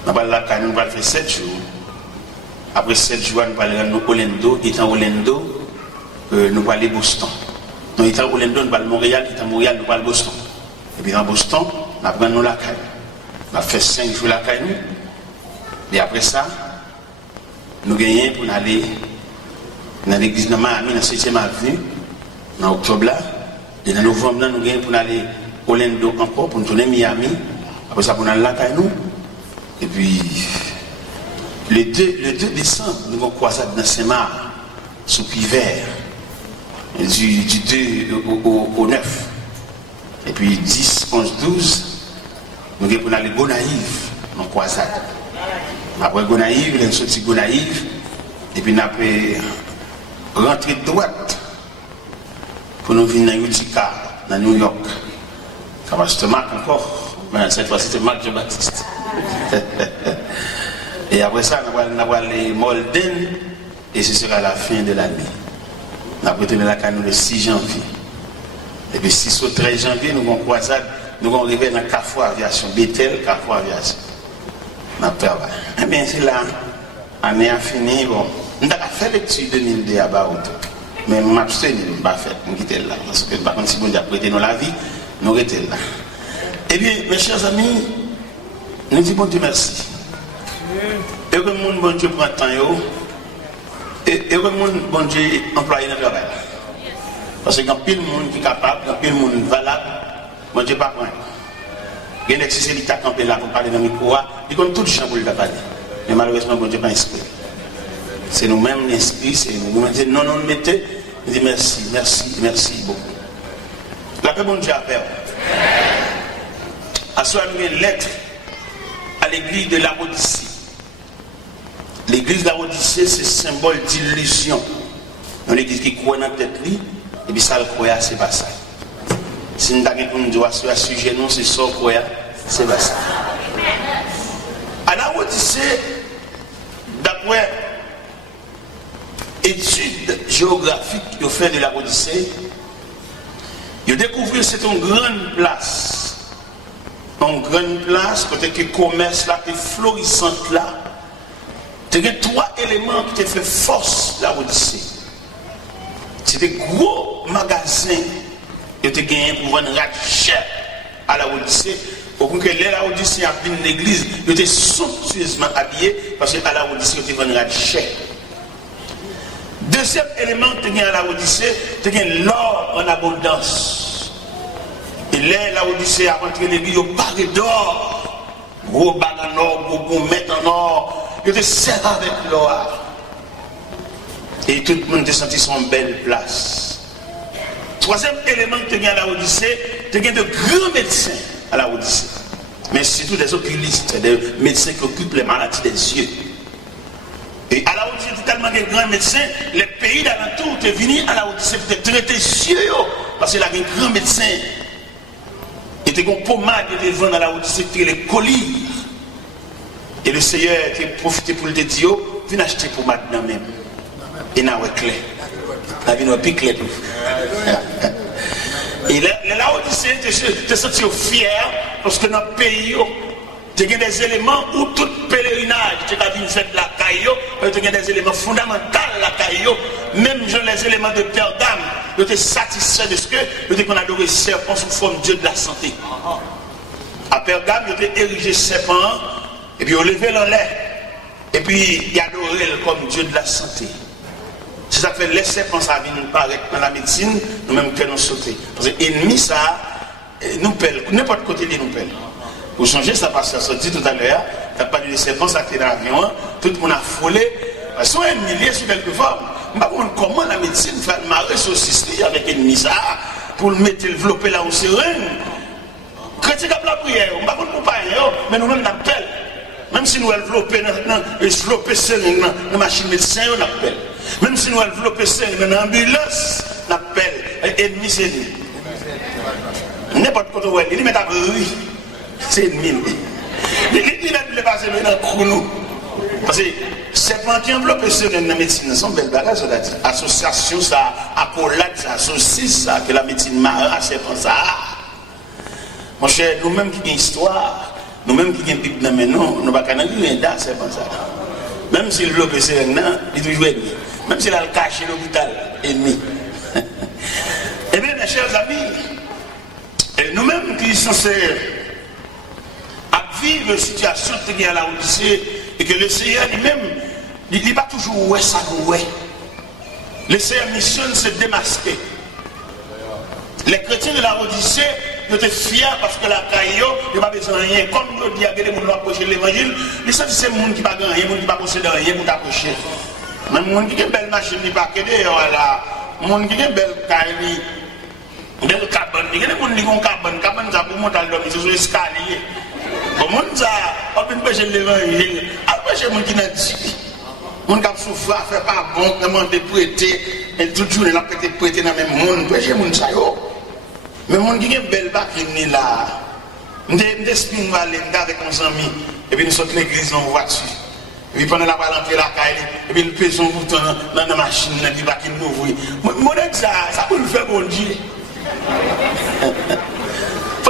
Nous allons la caille, nous allons faire 7 jours. Après 7 jours, nous allons aller à Orlando, et en Orlando, nous allons aller à Boston. Nous allons à Orlando, nous allons à Montréal, et en Montréal, nous allons à Boston. Et puis dans Boston, nous allons la caille. On a fait 5 jours la caille. Et après ça, nous gagnons pour aller dans l'église de Miami, dans la 7e avenue, en octobre là. Et dans novembre, nous gagnons pour aller à Orlando encore, pour nous tourner à Miami. Après ça, pour aller la caille. Et puis, le 2 décembre, nous avons croisé dans Saint-Marc, sous Puy Vert, du 2 au 9. Et puis 10, 11, 12. Nous avons aller à Gonaïve, dans croisade. Après Gonaïve, nous avons sorti Gonaïve, et puis nous avons rentré de droite pour nous venir dans Utica, dans New York. Car c'était Marc encore, mais cette fois c'était Marc Jean-Baptiste. Et après ça, nous allons aller à Molden, et ce sera la fin de l'année. Nous avons retourné la Canou le 6 janvier. Et puis 6 au 13 janvier, nous avons croisade. Nous allons arriver dans Carrefour Aviation, Bethel, Carrefour Aviation. Eh bien, c'est là, l'année a fini, bon. Nous avons fait l'étude de l'île à Baout. Mais nous avons fait, nous avons fait, nous quittons là. Parce que par contre, si nous avons prêté nous la vie, nous restons là. Eh bien, mes chers amis, nous disons bon Dieu merci. Et que le monde, bon Dieu, prend le temps, et que le monde, bon Dieu, emploie dans le travail. Parce qu'il y a pile de monde qui est capable, il y a pile de monde valable. Bon Dieu, pas point. Il y a un exercice qui a campé là pour parler dans le micro. Il y a tout le champ pour le parler. Mais malheureusement, bon Dieu, pas inspiré. C'est nous-mêmes l'inspire, c'est nous. Nous disons non, non, mettez. Nous disons merci, merci, merci beaucoup. La paix, bon Dieu, à faire. À soi, nous avons une lettre à l'église de la Odyssée. L'église de la Odyssée, c'est symbole d'illusion. Dans l'église qui croit dans la tête, et puis ça le croit, c'est pas ça. Si nous avons pour nous dire sur le sujet, non, c'est ça, c'est pas ça. À la Odyssée, d'après études géographiques qu'ils ont fait de la Odyssée, ils ont découvert que c'est une grande place. Une grande place, côté que le commerce là, est florissante là. Il y a 3 éléments qui ont fait force la Odyssée. C'était gros magasins. Ils ont gagné pour vendre cher à la Odyssée. Au point que la Odyssée a vu l'église, ils étaient somptueusement habillés parce qu'à la Odyssée, ils ont vendu cher. Deuxième élément que tu as à la Odyssée, tu as l'or en abondance. Et là, la Odyssée a rentré l'église, ils ont parlé d'or. Gros bagues en or, gros gourmets en or. Ils étaient serrés avec l'or. Et tout le monde a senti son belle place. Troisième élément que tu as à la Odyssée, tu as de grands médecins à la Odyssée. Mais surtout des oculistes, des médecins qui occupent les maladies des yeux. Et à la Odyssée, tellement de grands médecins, les pays d'alentour sont venus à la Odyssée pour te traiter les yeux. Parce qu'il y a des grands médecins. Et tu as une pommade de vendre à la Odyssée qui est les colliers. Et le Seigneur qui a profité pour le dire, viens acheter pour maintenant même. Et n'a pas clair. La vie n'a pas clair. Et là, Odyssée, tu te sens fier parce que dans le pays, tu as des éléments où tout pèlerinage, tu as vu faire de la caillou, tu as des éléments fondamentaux de la caillou, même les éléments de Pergame, tu es satisfait de ce que tu as adoré serpent sous forme de Dieu de la santé. À Pergame, tu as érigé serpent, et puis on levé l'en l'air, et puis il a adoré comme Dieu de la santé. C'est ça que fait les serpents, ça vient nous paraître dans la médecine, nous-mêmes que nous sauter. Parce que l'ennemi, ça, nous pèle, n'importe côté de nous pèle. Pour changer, ça passe à sortir tout à l'heure, tu n'as pas dit les serpents, ça t'est dans l'avion, tout le monde a frôlé, parce qu'ils sont ennemi sous quelque forme. Je ne sais pas comment la médecine fait marrer sur le système avec l'ennemi, ça, pour le mettre, le développer là où c'est rien. Chrétien qui a la prière, on ne sait pas pourquoi, mais nous-mêmes, on appelle. Même si nous développons dans la machine médecin, on appelle. Même si nous développons dans l'ambulance, on appelle. Ennemi, c'est lui. N'importe quoi, il met à bruit. C'est ennemi. Il ne pas se mettre dans le chrono. Parce que c'est pas qui enveloppe dans la médecine, c'est une belle bagage, ça dit. Association, ça, accolade, ça, saucisse, ça, que la médecine marin, c'est comme ça. Mon cher, nous-mêmes qui avons une histoire, nous-mêmes qui avons une Bible dans mes noms, nous ne pouvons pas rien c'est comme ça. Même s'il veut que c'est un il est toujours ennemi. Même s'il a le caché l'hôpital, ennemi. Eh bien, mes chers amis, nous-mêmes qui sommes censés vivre une situation qui est à la Odyssée et que le Seigneur lui-même, il n'est pas toujours ouais ça nous ouais. Le Seigneur missionne se démasquer. Les chrétiens de la Odyssée, ils étaient fiers parce que la caillou, ils n'ont pas besoin de rien. Comme nous disons, les gens qui approcher l'évangile, ils sont ces gens qui n'ont pas rien, les gens qui n'ont pas possédé rien pour t'approcher. Même les gens qui ont une belle machine, ils n'ont pas qu'aider, voilà. Les gens qui ont une belle caille, belle cabane, il y a des gens qui ont une cabane, ça pour monter à l'homme, ils sont escaliers. Comment ça, on peut empêcher l'évangile, empêcher les gens qui n'ont dit. Les gens qui souffrent, ne font pas bon, demander de prêter, et toujours ils ont prêté dans le même monde, empêcher les gens. Mais les gens qui ont une belle bâtisse là, nous sommes avec nos amis, et puis nous sommes à l'église en voiture. Et puis pendant la balle entrer la caille, et puis nous pesons un bouton dans la machine, et puis nous nous ouvrons. Moi, ça peut nous faire bon Dieu.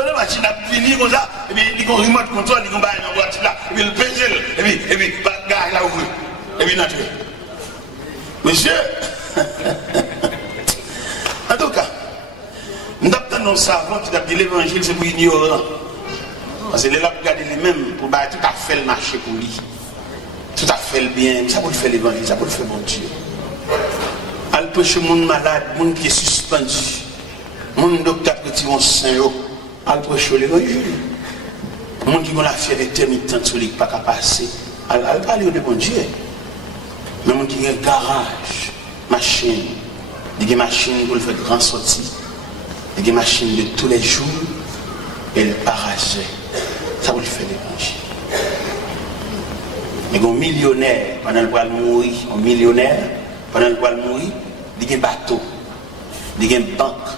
La machine a fini comme ça, et puis il y a un remote control, il y a une voiture là, et puis il pèse, et puis il gars là ouvert, et puis il a tué. Monsieur, en tout cas, nous avons savant qui a dit l'évangile, c'est pour ignorant. Parce que les là pour garder les mêmes, pour tout à fait le marché pour lui. Tout à fait le bien, ça pour le faire l'évangile, ça pour le faire mon Dieu. Al prêcher monde malade, monde qui est suspendu, monde docteur qui est saint. Al prêcher l'évangile. Les gens qui ont la fièvre intermittente sur lui, pas qu'à passer. Al parler de bon Dieu. Mais les gens qui ont un garage, machine, des machines pour le faire grand sortie, des machines de tous les jours, et le parager. Ça vous le faire l'évangile. Mais un millionnaire, pendant le poil mourir, un millionnaire, pendant le poil mourir, il y a un bateau, il y a une banque,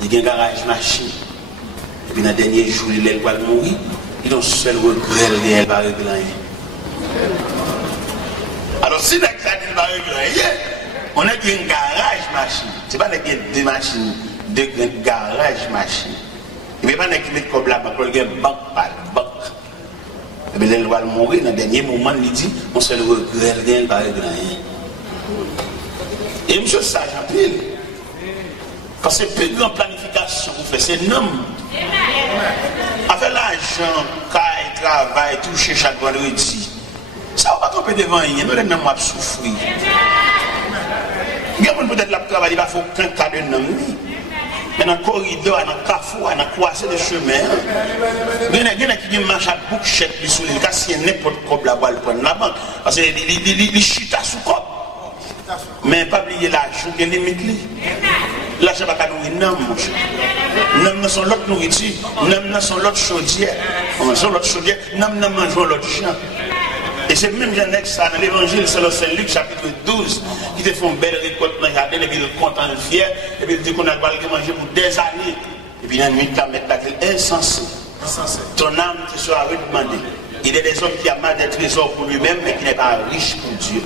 il y a un garage machine. Et puis dans le dernier jour, il est mourir, il a un seul regret, il va régler rien. Alors si il va régler rien, on a un garage machine. Ce n'est pas deux machines, deux garages machine. Il ne peut pas mettre comme là, il y a une banque par banque. Et bien il va mourir, dans le dernier moment, il dit, on seul regret, il va régler rien. Et monsieur sage en pile. Parce que plus grande planification vous faites, c'est un homme. Avec l'argent, caille, travail, toucher chaque vendredi. Ça ne va pas tromper devant rien, mais les hommes vont souffrir. Il y a peut-être la travail, il va faire aucun cas de homme. Mais dans le corridor, dans le carrefour, dans le croisé de chemin, il y a qui marche à bouchette, il sous les cas, s'il y a n'importe quoi, il va le prendre la banque. Parce qu'il chute à sous-cop. Mais pas oublier l'argent qui est limite. L'argent va pas nourrir non, mon cher. Non, sont l'autre nourriture. Non, sont l'autre chaudière. On sont l'autre chaudière. Non, mangeons l'autre chien. Et c'est même Jean ça dans l'évangile, c'est le Saint-Luc, chapitre 12, qui te font belle récolte dans le jardin, et puis ils sont contents, fiers, et puis ils disent qu'on a pas manger pour des années. Et puis dans la nuit, tu vas mettre la tête insensée. Ton âme te sera redemandée. Il y a des hommes qui amassent des trésors pour lui-même, mais qui n'est pas riche pour Dieu.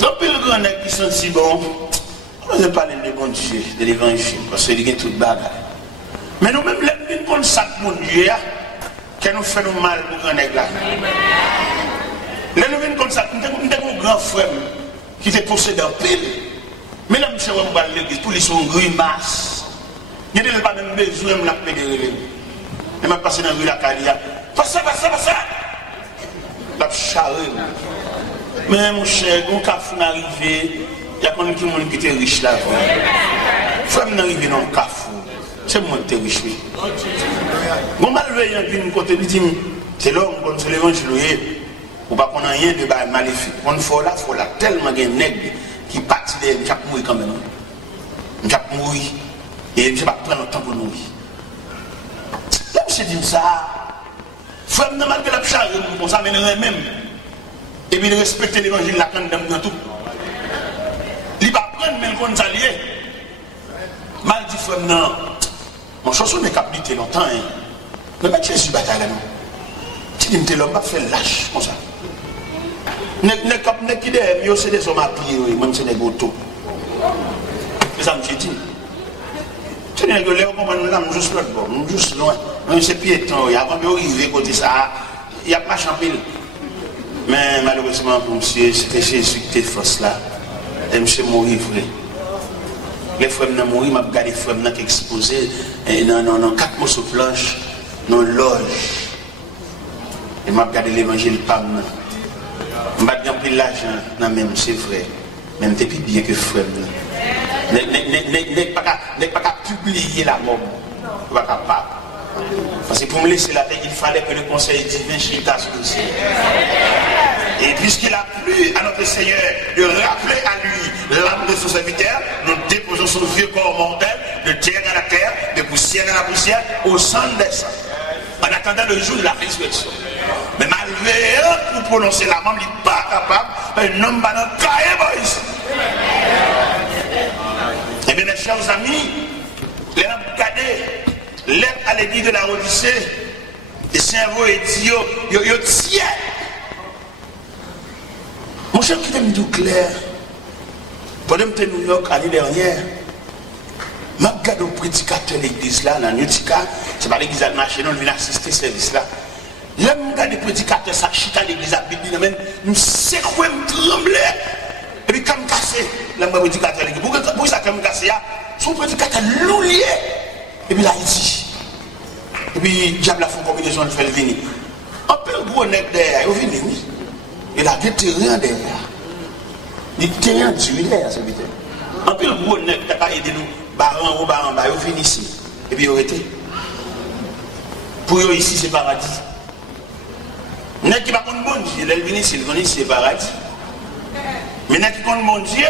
Donc, le grand nègre qui sont si bons, on ne parle de bon Dieu, de l'évangile, parce qu'il y a tout bagarre. Mais nous-mêmes, les gens qui sont mon Dieu, qui nous fait nous mal pour grand nègre là. Les gens comme ça, nous avons un grand frère qui était possédé en pile. Mais là, monsieur, on va l'église, tous les sont grimaces. Il n'y a pas même besoin de la pédérer. Et m'a passé dans la rue la Calia. Passe ça. La charrue. Mais mon cher, quand Kafou est arrivé, il y a quelqu'un qui était riche là. Frère est arrivé dans le Kafou. C'est moi qui était riche. Bon, malgré un côté, il dit, c'est l'homme, c'est l'évangile. Ou pas qu'on a rien de bail maléfique. On faut là, tellement de nègres qui partent de m'chap mourir quand même. M'chap mourir. Et je vais pas prendre le temps pour mourir. Là, je dis ça. Frère, malgré la charge, on s'amènerait même. Et puis, il respecte l'évangile, la condamne dans tout. Il va prendre même qu'on s'allie. Mal dit, frère, non. Mon chanson n'est qu'habité longtemps. Mais mettre Jésus bataille là, non. Tu dis, l'homme va faire lâche comme ça. Ne qui est, c'est des hommes à pied, même c'est des gâteaux. C'est ça que je dis. Tu n'es que là, nous juste l'autre bord, nous juste loin. C'est piéton, avant d'arriver côté ça, il n'y a pas champil. Mais malheureusement pour monsieur, c'était Jésus qui était force là. Et monsieur mourir, frère. Les frères n'ont mouru, m'a regardé les frères qui exposé non, 4 mots sur planche, dans loge. Et m'a regardé l'évangile Pam. M'a gagné l'argent, non même c'est vrai. Même t'es plus bien que frère. N'est pas qu'à publier la mort. Pas capable. Parce que pour me laisser la tête, il fallait que le conseil divin chita sur le ciel. Et puisqu'il a plu à notre Seigneur de rappeler à lui l'âme de son serviteur, nous déposons son vieux corps mortel de terre à la terre, de poussière à la poussière, au sang des sangs. En attendant le jour de la résurrection. Mais malgré eux, pour prononcer la mort, il n'est pas capable, un homme va dans cahier, ici. Eh bien, mes chers amis, les gens regardez lettre à l'église de la Odyssée, et cerveau et dit, yo tiens. Mon cher qui t'aime tout clair, pendant que j'étais à New York l'année dernière, je regarde au prédicateur de l'église là, dans Nutika, c'est pas l'église à marché, non, je viens assister à ce service là. Là, je regarde le prédicateur, ça chita l'église à Bibi, je sais quoi, je tremble. Et puis, quand je me casse, là, je prédicateur de l'église. Pour ça, quand je me casse, son prédicateur loulier. Et puis là, il dit. Et puis, diable a fait une combinaison de faire venir. Un peu gros nec derrière, il vient venir. Il a des terrains derrière. Des terrains derrière, c'est vite. Un peu gros nec, il a aidé nous. Baran ou baran, il vient ici. Et puis, il a été. Pour eux, ici, c'est paradis. Nec qui va contre bon Dieu, il vient ici, il vient ici, c'est paradis. Mais nec qui contre bon Dieu,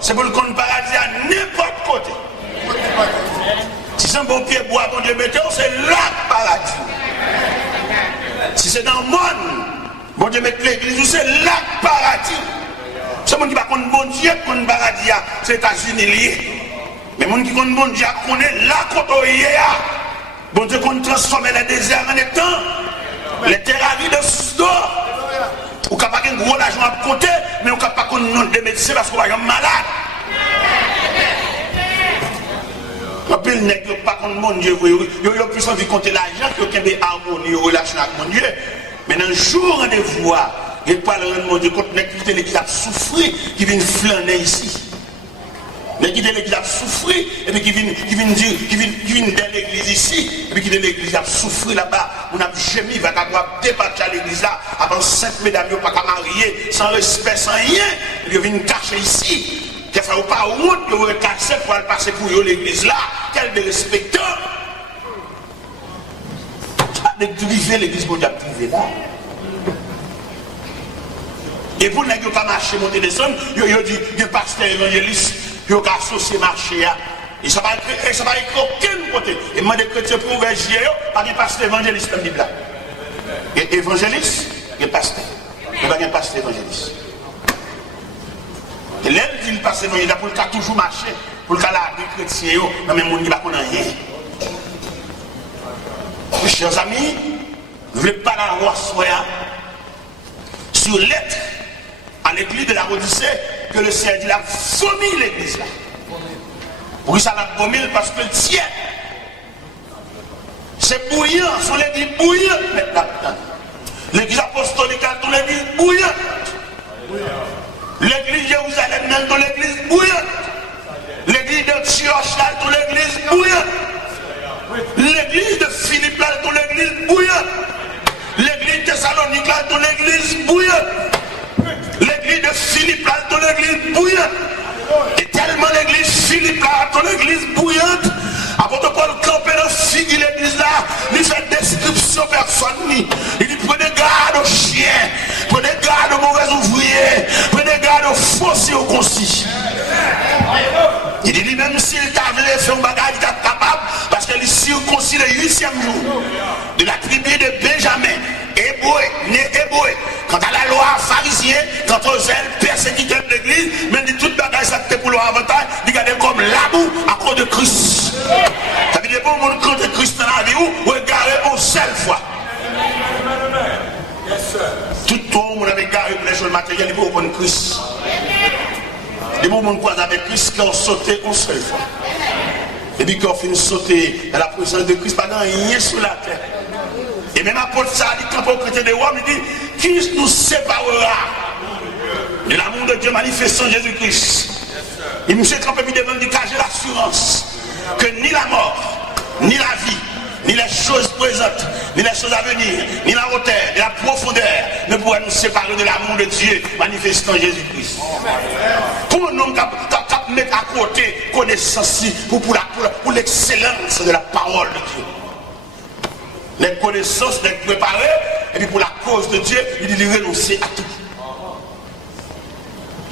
c'est pour le contre paradis à n'importe côté. Si c'est un bon pied bois, bon Dieu, mettez, c'est là le paradis. Si c'est dans le monde, bon Dieu, mettez l'église, c'est là le paradis. C'est le monde qui va contre bon Dieu, contre le paradis, c'est les États-Unis liés. Mais le monde qui contre bon Dieu, connaît là contre bon Dieu, qu'on transforme les déserts en étang, les terres arides d'or. Ou pas un gros argent à compter, mais on ne peut pas qu'on nom de médecin parce qu'on va être malade. Après, le nègre n'a pas contre mon Dieu. Il a plus envie de compter l'argent que de harmonie, relation avec mon Dieu. Mais dans le jour de voir, il parle de mon Dieu, quand l'église qui a souffert, qui vient flâner ici. L'église qui a souffert, et puis qui vient dans l'église ici, et puis qui de l'église a souffert là-bas. On a jamais, il va avoir débattre à l'église là, avant 5 mesdames, il n'y a pas qu'à marier, sans respect, sans rien, et puis il vient cacher ici. Il ne faut pas honte que vous cassez pour aller passer pour l'église là, quel de respectant. De driver l'église pour priver là. Et pour ne pas marcher, monter, descendre, il dit, il y a un pasteur évangéliste, il y a un associé marché. Et ça va écrire aucun côté. Et moi, des chrétiens pour ouvrir les yeux, pas un pasteur évangéliste dans la Bible. Et évangéliste, il y a un pasteur. Il n'y a pas un pasteur évangéliste. Et là, il dit le pasteur évangéliste pour le cas toujours marcher, pour le cas là, les chrétiens, dans le monde qui ne connaît rien. Mes chers amis, je ne voulais pas la roi soya sur lettre à l'église de la Odyssée que le Seigneur dit, il a vomi l'église là. Oui, ça l'a vomi parce que le tient. C'est bouillant, son l'église bouillante maintenant. L'église apostolique dans l'église bouillante. L'église Jérusalem dans l'église bouillante. L'église d'Antioche dans l'église bouillante. L'église de Philippe dans l'église bouillante. L'église de Thessalonique dans l'église bouillante. L'église de Philippe dans l'église bouillante. Et tellement l'église Philippe là, dans l'église bouillante, apôtre Paul campé dans figue l'église là, il fait description personne. Il dit prenez garde aux chiens, prenez garde aux mauvais ouvriers, prenez garde aux faux et aux concis. Il dit lui-même s'il t'avait fait un bagage, il est capable, parce qu'il est circoncis le 8e jour de la tribu de Benjamin, hébreu, né hébreu. Quant à la loi pharisien, quant aux zèles persécuteurs de l'église, même dit toute bagage ça fait pour leur avantage, il regarde comme l'amour à cause de Christ. Ça veut dire que bon, quand de Christ dans la vie, vous regardez une seule fois. Tout le monde avait garé pour les choses matérielles, il faut prendre Christ. Les moments croisent avec Christ qui ont sauté une seule fois. Et puis qu'on finit sauter dans la présence de Christ, pas dans rien sur la terre. Et même apôtre ça dit quand on chrétien de Rome, il dit qui nous séparera de l'amour de Dieu manifesté en Jésus-Christ. Et monsieur Trump est devant lui cacher l'assurance que ni la mort, ni la vie, ni les choses présentes, ni les choses à venir, ni la hauteur, ni la profondeur ne pourraient nous séparer de l'amour de Dieu manifesté en Jésus-Christ. Pour nous mettre à côté connaissance pour l'excellence de la parole de Dieu. Les connaissances, les préparer, et puis pour la cause de Dieu, il dit renoncer à tout.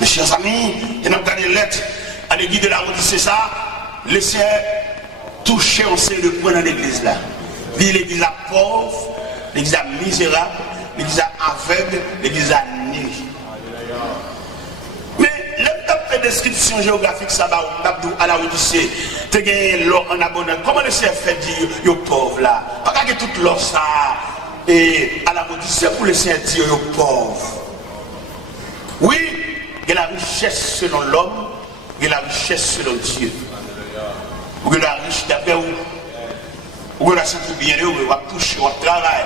Mes chers amis, il y a des lettres à l'église de la Odyssée, ça, laissez toucher en série de points dans l'église là. L'église la pauvre, l'église la misérable, l'église la aveugle, l'église la nuit. Mais la description géographique, ça va à la Odyssée, tu as l'or en abondance. Comment le Seigneur fait dire, yo pauvre là? Pas que toute l'or ça, et à la Odyssée, pour le Seigneur dire, yo pauvre. Oui, il y a la richesse selon l'homme, il y a la richesse selon Dieu. Ou la richesse d'après ou la santé bien, ou va toucher, ou va travailler,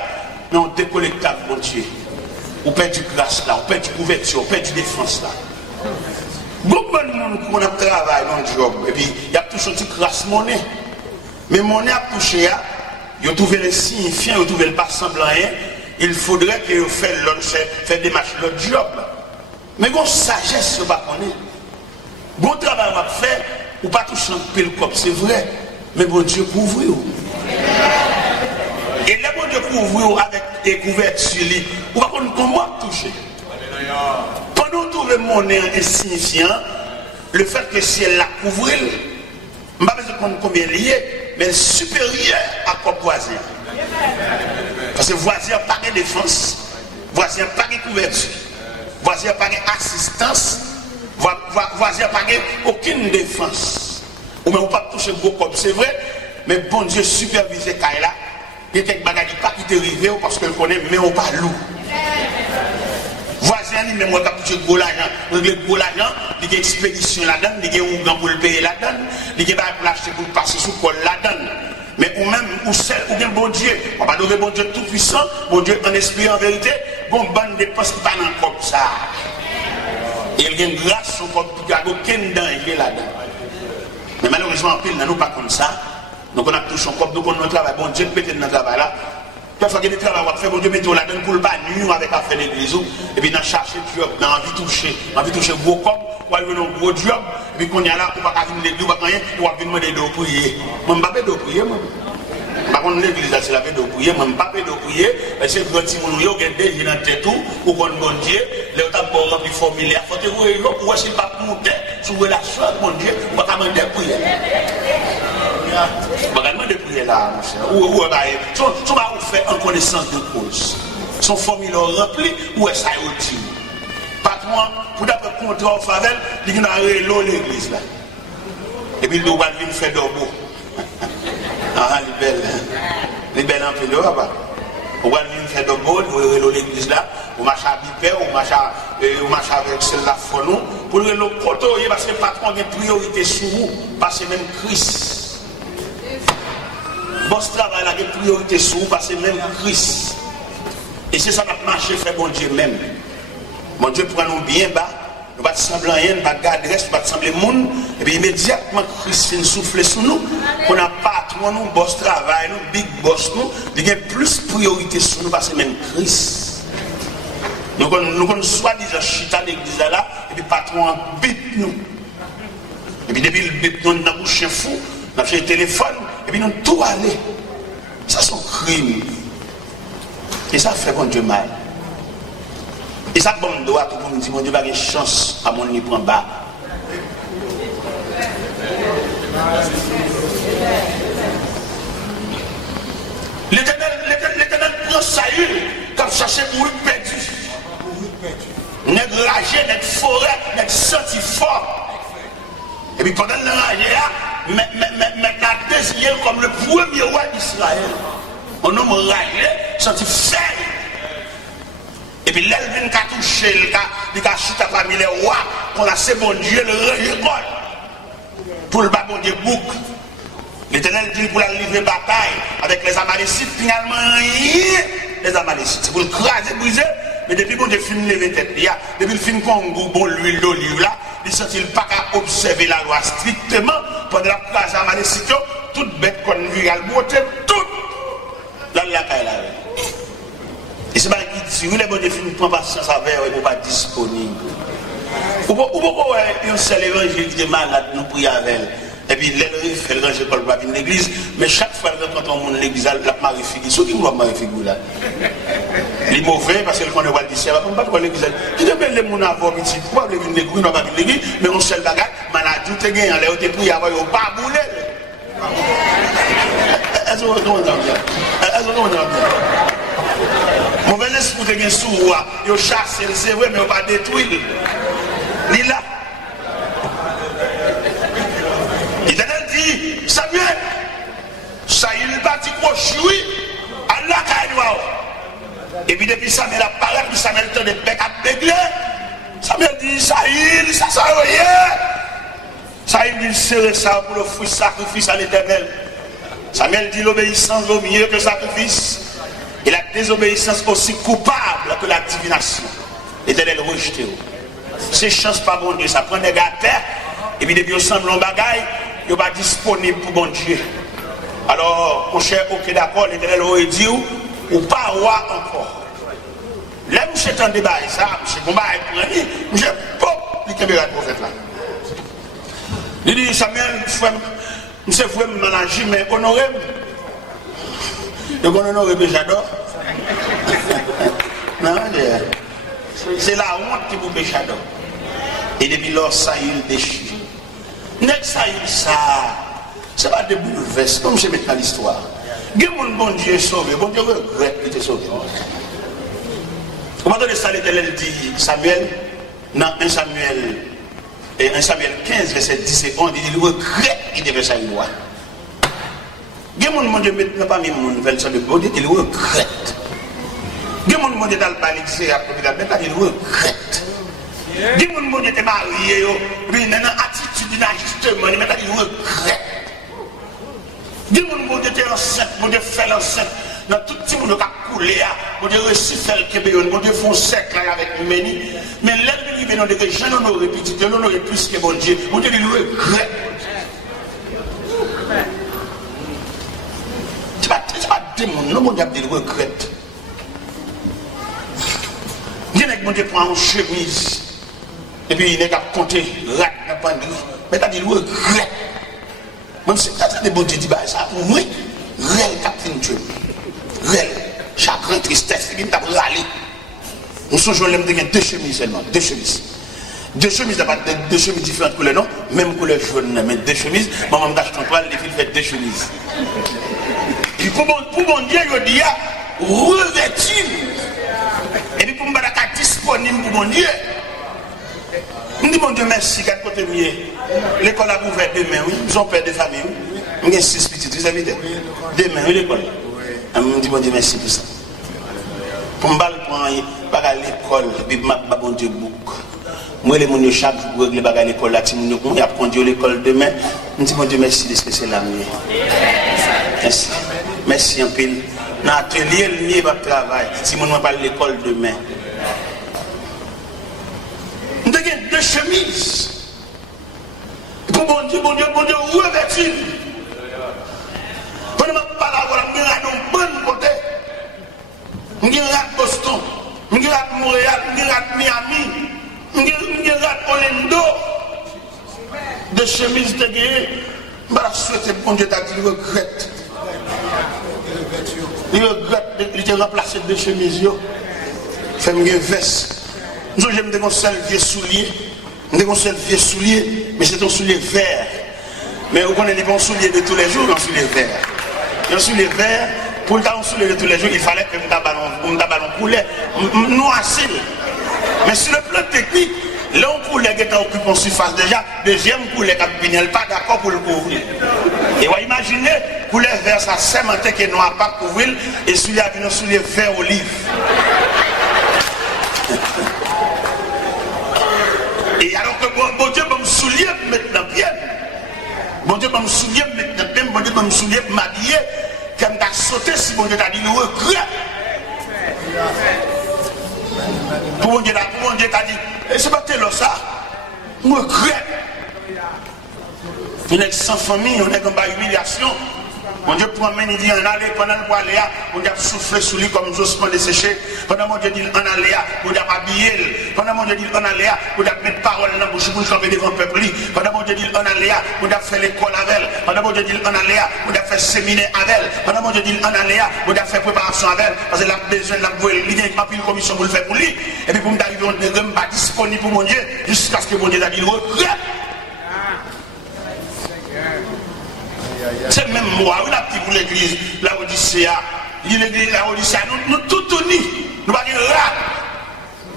mais on décollectable, mon Dieu. On perd du grâce là, on perd du couverture, on perd du défense là. Beaucoup de monde qui a travaillé dans le job, et puis il y a touché une petite grâce monnaie. Mais monnaie a touché, il a trouvé le signifiant, il a trouvé le pas semblant rien. Il faudrait que vous fassiez des matchs l'autre job. Mais bon, sagesse, vous ne connaissez pas. Bon travail va faire, ou pas toucher un pile comme c'est vrai, mais bon Dieu couvre. Et là, bon Dieu couvre avec des couvertures, ou pas comment toucher. Pendant que trouver monnaie insignifiant, le fait que si elle la couvre, je ne sais pas combien lié, mais supérieur à quoi voisin. Parce que voisin n'a pas de défense, voisin n'a pas de couverture, voisin n'a pas d'assistance, voisin n'a pas aucune défense. Ou même pas toucher gros comme c'est vrai, mais bon Dieu supervise Kaila, il y a quelques bagages qui pas qui t'arrivent parce qu'elle connaît, mais on pas loup. Voisin, il même pas toucher gros l'argent, le gros l'argent, il y a une expédition là-dedans, il y a un gant pour le payer là-dedans, il y a pour l'acheter pour passer sous col là-dedans. Mais ou même, ou seul, ou bien bon Dieu, on va donner bon Dieu tout puissant, bon Dieu en esprit en vérité, bon bonne dépense qui pas dans comme ça. Et il y a une grâce, on peut plus garder aucun danger là-dedans. Mais malheureusement, en pile, nous pas comme ça. Donc on a touché un cop, nous on travail, bon Dieu peut-être dans le travail là. Parfois qu'il y a des travail à faire, bon Dieu mettez là-dedans pour le pas nuire avec affaire l'église. Et puis on a cherché, on a envie de toucher gros cop, pour aller dans un gros job, et puis qu'on y a là, on va pas venir l'église, on va rien, on va venir demander de prier. Moi, je ne vais pas de prier, moi. Par contre, l'église, c'est la paix de prier, moi, je ne vais pas de prier, parce que quand si vous avez des gens dans tête tout, ou qu'on bon Dieu, les autres ont rempli formulaire, il faut que vous ayez pour essayer de monter sur la relation avec mon Dieu, on va pas demander de prier. On va demander de prier là, mon cher. Ou on va faire en connaissance de cause. Son formulaire rempli, ou est-ce qu'il y a utile? Patron, pour d'après contrat en faveur, il y a l'église là. Et puis, nous allons faire d'orbeau. Ah, les belles en peu d'or, vous allez faire d'orbeau, vous allez l'église là, vous marchez à Bipé, vous marchez avec celle-là, pour le côté, parce que le patron a une priorité sur vous, parce que même Christ. Votre travail a une priorité sur vous, parce que même Christ. Et c'est ça qui a marché, fait bon Dieu même. Mon Dieu prend nous bien bas, nous ne sembler rien, nous ne garder reste, nous ne sembler monde, et puis immédiatement Christ vient souffler sur nous, qu'on n'a pas trop nous, boss travail, nous, big boss nous, il y a plus de priorité sur nous parce que même Christ. Nous avons soi-disant chita l'église là, et puis patron bip nous. Et puis depuis le bip nous, nous avons un chien fou, nous avons un téléphone, et puis nous tout aller. Ça c'est un crime. Et ça fait bon Dieu mal. Et ça, bon, doit tout le monde dit, mon Dieu, va avoir une chance à mon niveau en bas. L'Éternel prend Saül comme chercher pour une perdu. N'est ragé, n'est forêt, n'est senti fort. Et puis pendant le ragé, maintenant désigné comme le premier roi d'Israël. On homme ragé, senti faible. Et puis l'Elvin qui a touché, il a chuté parmi les rois, qu'on a ce bon Dieu, le récolte. Pour le bas bon Dieu bouc. L'Éternel dit pour la livrer bataille avec les Amalécites, finalement rien. Les Amalécites, c'est pour le craser, briser. Mais depuis bon Dieu film lever tête, depuis le film Congo, bon l'huile d'olive là, il ne sent pas qu'à observer la loi strictement pendant la place Amalécite, toute bête qu'on vit, elle beauté, toute. Là, il y a qu'à la et c'est pas qui dit, si vous les bonnes définitions, ne prend pas sans savoir, ils ne sont pas disponibles. Ou pourquoi un seul évangile qui est malade, nous prions avec elle. Et puis, l'élève fait l'évangile pour le l'église, mais chaque fois que on monte l'église, la marie figure. Ceux qui me voient marie figure là. Il est mauvais parce qu'il connaît pas le discernement. On ne peut pas l'église. Qui devait les gens avoir petit, pourquoi les l'église, on ne pas l'église, mais on seul bagage, malade, tout est gagné, on a prié avant, on ne pas bouler. Est-ce que vous entendez? Mauvais esprit de gen sou roi, yo chasse, c'est vrai, mais on va détruire. Ni là. L'Éternel dit, Samuel, Saül parti crochoui, Allah kaïdoua. Et puis depuis Samuel apparaît, puis Samuel tend des becs à bégler. Samuel dit, Saül, ça sert à rien. Saül dit, serrer ça pour le fruit sacrifice à l'Éternel. Samuel dit, l'obéissance vaut mieux que le sacrifice. Et la désobéissance aussi coupable que la divination. L'Éternel rejeté. C'est chance pas bon Dieu. Ça prend des gars à terre. Et puis depuis au semble en bagaille, il n'est pas disponible pour bon Dieu. Alors, mon cher, ok d'accord, l'Éternel aurait dit ou pas roi encore. Là, monsieur est en débat, ça, monsieur combat est pour lui, monsieur pop, il est le prophète là. Il dit, Samuel, monsieur, vous me mélanger, mais honorez-moi. Donc on honore, mais j'adore. Non, c'est la honte qui vous j'adore. Et depuis lors, Saül déchire. N'est-ce que Saül, ça, c'est pas de bouleverse, comme je mets dans l'histoire. Mon bon Dieu est sauvé, bon Dieu regrette qu'il était sauvé. Comment donner ça, l'Éternel dit, Samuel, dans 1 Samuel 15, verset 10 et 11, il regrette qu'il devait faire une loi. Il y a des gens qui n'ont pas mis mon version de bon Dieu, il regrette. Il y a des gens qui n'ont pas l'église à côté de la bête, il regrette. Il y a des gens qui sont mariés, mais ils ont une attitude d'inajustement, il regrette. Il y a des gens qui sont enceintes, qui fait l'enceinte, dans tout le monde qui a coulé, qui a reçu faire le Québec, qui font cercle avec Méni. Mais l'ennemi vient de dire que je n'en aurais plus, je n'en aurais plus que bon Dieu, mon Dieu, il regrette. C'est pas démon, non, mon diable, il regrette. Il y a des gens qui prennent une chemise. Et puis il n'est qu'à compter rat dans la pandémie. Mais t'as dit le regret. Même si t'as des bons Dieu dit ça pour moi, réel Captain Dieu. Réel. Chagrin, tristesse, il t'a râlé. Nous sommes jeunes, nous avons deux chemises seulement, deux chemises. Deux chemises, deux chemises différentes couleurs, non? Même couleur jaune, mais deux chemises. Maman m'a acheté un poil, les filles fait deux chemises. Puis pour mon Dieu, je dis, revêtir. Et puis pour me battre disponible pour mon Dieu. Je dis, mon Dieu, merci, quatre côtés mieux. L'école a ouvert demain, oui. Nous sommes père de famille, oui. Nous avons 6 petits, vous avez dit? Demain, oui, l'école. Je me dis, mon Dieu, merci pour ça. Pour me battre, pas à l'école, puis je m'appelle mon Dieu, bouc. Moi, les gens, chaque jour, régler les à l'école, là, ils a conduit l'école demain. Je me dis, mon Dieu, merci de ce que c'est là. Merci. Merci un peu. Dans l'atelier, il n'y a pas de travail. Si on ne parle de l'école demain. Nous avons deux chemises. Pour mon Dieu, revêtir. Quand je parle à vous, je vais un bon côté. Je vais à Boston. Je vais à Montréal. Je vais à Miami. Je vais à Orlando. Deux chemises de guerre. Je vais souhaiter que mon Dieu t'a dit, il regrette. Il regrette, il a remplacé deux chemises. Fait une veste. Nous j'aime des seul vieux soulier. Des seul vieux soulier, mais c'est un soulier vert. Mais vous connaissez les bons souliers de tous les jours, un soulier vert. Un soulier vert, pour le temps, un soulier de tous les jours, il fallait que un ballon coulait, noircil. Mais sur le plan technique, là on coulait qui est occupé en surface déjà, deuxième coulait qui n'est pas d'accord pour le couvrir. Et vous imaginez, couleur vert, ça sémenté qui est noir pas couvrir, et celui-là a un soulier vert olive. Et alors que bon Dieu va me soulier maintenant bien. Bon Dieu va me soulier maintenant bien, bon Dieu va me soulier m'habiller, comme t'as sauté si bon Dieu t'a dit le regret. Pour mon Dieu t'a dit, et c'est pas tel ça, regret. On est sans famille, on est comme par humiliation. Mon Dieu promène, il dit en aller, pendant le bois Léa, on a soufflé sous lui comme Jospin desséché. Pendant mon Dieu dit en aller, on a habillé. Pendant mon Dieu dit en aller, on a mis parole dans la bouche pour camper devant le peuple. Pendant mon Dieu dit en aller, on a fait l'école avec elle. Pendant mon Dieu dit en aller, on a fait séminaire avec elle. Pendant mon Dieu dit en aller, on a fait préparation avec elle. Parce qu'elle a besoin de la bouille, il y a une commission pour le faire pour lui. Et puis pour me d'arriver, on n'est pas disponible pour mon Dieu, jusqu'à ce que mon Dieu a dit le regret. C'est même moi, oui, la petite pour l'église, la Odyssée, l'église, la Odyssée, nous tout unis, nous pas dire là.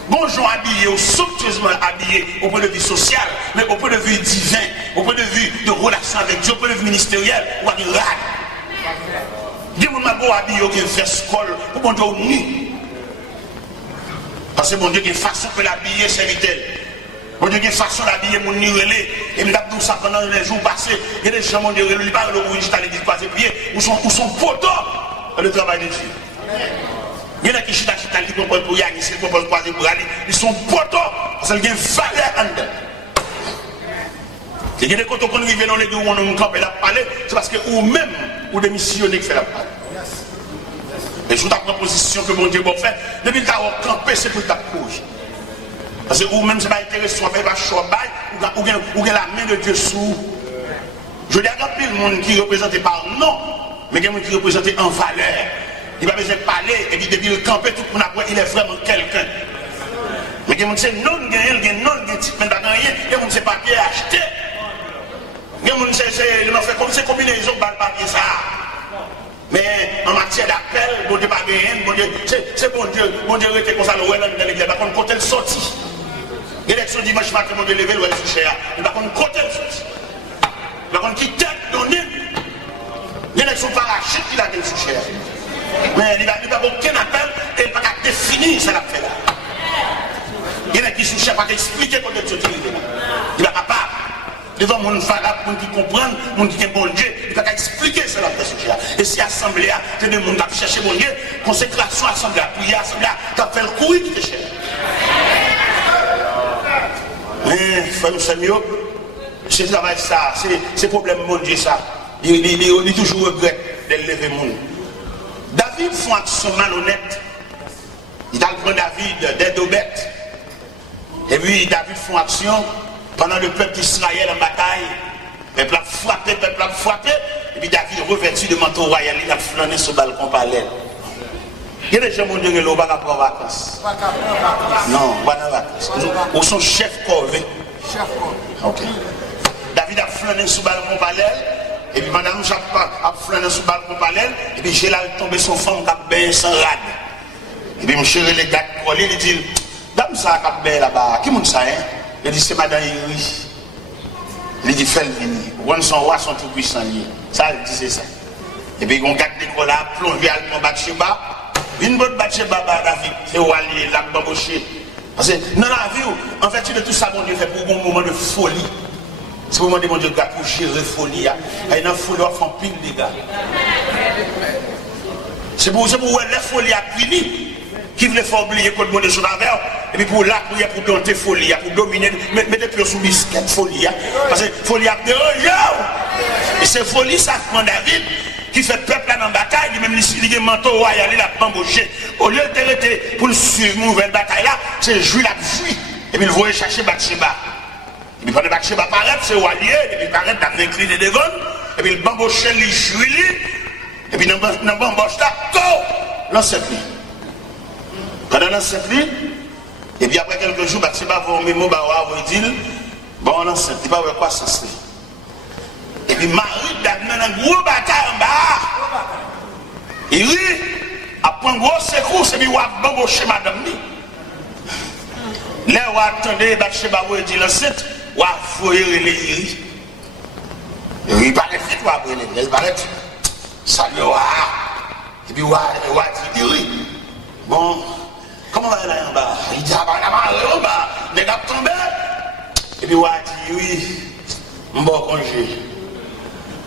Bonjour habillés, somptueusement habillés au point de vue social, mais au point de vue divin, au point de vue de relation avec Dieu, au point de vue ministériel, on va dire là. Dieu m'a beau habillé au veste col, pour bon Dieu uni. Parce que bon Dieu a une façon de l'habiller, c'est vital. Bon Dieu, il y a une façon d'habiller mon nirelé. Et je tout ça pendant les jours passés. Il y a des gens qui ont parlé de l'ouïe, à l'église croisée pied, où sont potos dans le travail de Dieu. Il y en a qui chita qui propose pour y aller, qui propose croiser pour aller. Ils sont potos parce qu'il y a une valeur en dedans. Il y a des côtés qu'on vit dans l'église où on a campé la parler, c'est parce que vous-même, vous démissionnez qui fait la parole. Et sous ta proposition que mon Dieu va faire, depuis que tu as campé, c'est pour ta cause. Parce que vous-même, c'est pas intéressant, vous ne pas choix, ou la main de Dieu sous. Je dis à grand pile, le monde qui est représenté par non, mais il y a des gens qui sont représentés en valeur. Il va besoin de parler, et puis depuis le camper, tout le monde après, il est vraiment quelqu'un. Mais il y a des gens qui sont non, il y a des gens qui ne pas rien, il y a des gens qui ne savent pas qui acheter. Il y a des gens qui fait comme ces combinaisons de papier ça. Mais en matière d'appel, bon Dieu pas gagné, bon Dieu, c'est bon Dieu était comme ça, le ouais dans l'église, par contre, côté le sorti. L'élection dimanche matin, mon Dieu levé, le ouais sous cher. Par contre, côté le sorti. Par contre, qui tête donnée, l'élection parachute, il a gagné sous cher. Mais il n'a pas aucun appel, et il n'a pas définir ça l'a fait là. Il y en a qui sous cher, pas expliquer comment il il n'a pas capable. Devant mon valable, mon qui comprend, mon qui est bon Dieu, il n'a pas expliquer ça l'a fait sous cher. Et si l'assemblée a, c'est de monde qui a cherché mon Dieu, consécration assemblée, prière assemblée, tu as fait le courir qui te cherche. Mais, frère Samuel, c'est travail ça, c'est problème mon Dieu ça. Il toujours regrette de lever le monde. David fait une action malhonnête. Il a pris David des deux bêtes. Et puis David font action pendant le peuple d'Israël en bataille. Le peuple a frappé. Et puis David revêtu de manteau royal, il a flâné sur le balcon parallèle. Il y a des gens qui ont dit que l'on va pas en vacances. Non, on va en vacances. Ou son chef corvée. Ok. David a flâné sur le balcon parallèle. Et puis madame a flâné sur le balcon parallèle. Et puis j'ai là tombé son femme qui a bien sans rade. Et puis monsieur les gars collés, il dit, dame ça qui a bien là-bas, qui monte ça, hein? Il dit, c'est madame Yuri. Il dit, fais le venir. Quand son roi sont tout puissants liés. Ça, il dit, c'est ça. Et puis on garde l'école là, plongé à mon Bathsheba. Une bonne Bathsheba, David, c'est Wally, la bamboché. Parce que dans la vie, en fait, de tout ça, mon Dieu fait pour un moment de folie. C'est pour moi de mon Dieu pour gérer folie. Et dans la folie, on fait pile des gars. C'est pour la folie à punir. Qui voulait faire oublier que le monde est sur la verre. Et puis pour la prier, pour planter folie, pour dominer, mettez plus sous biscuit folie. Parce que folie a dérangé. Et c'est folie, ça prend David. Qui fait peuple là dans la bataille, lui-même il a manteau royal, il a embauché. Au lieu de rester pour suivre une nouvelle bataille là, c'est jouer la vie. Et puis il voulait chercher Bathsheba. Et puis pendant Bathsheba paraît, c'est Walier, et puis paraît d'avoir incliné devant, et puis il embauché les juillet, et puis dans l'embauche là, l'enceinte. Pendant l'enceinte, et puis après quelques jours, Bathsheba va au même mot, il dit, bon l'enceinte, il ne va pas quoi ça se fait. Et puis Marie dans une grosse bataille en bas. Il rit, après un gros secours, et puis il va embaucher madame. Là, on attendait, Bathsheba va dire l'enceinte, on va foyer les iri. Il paraît vite, il paraît salut, et puis on va dire iri. Bon, comment on va aller en bas? Il dit, ah bah, en bas, les gars tombés. Et puis on va dire oui, bon congé.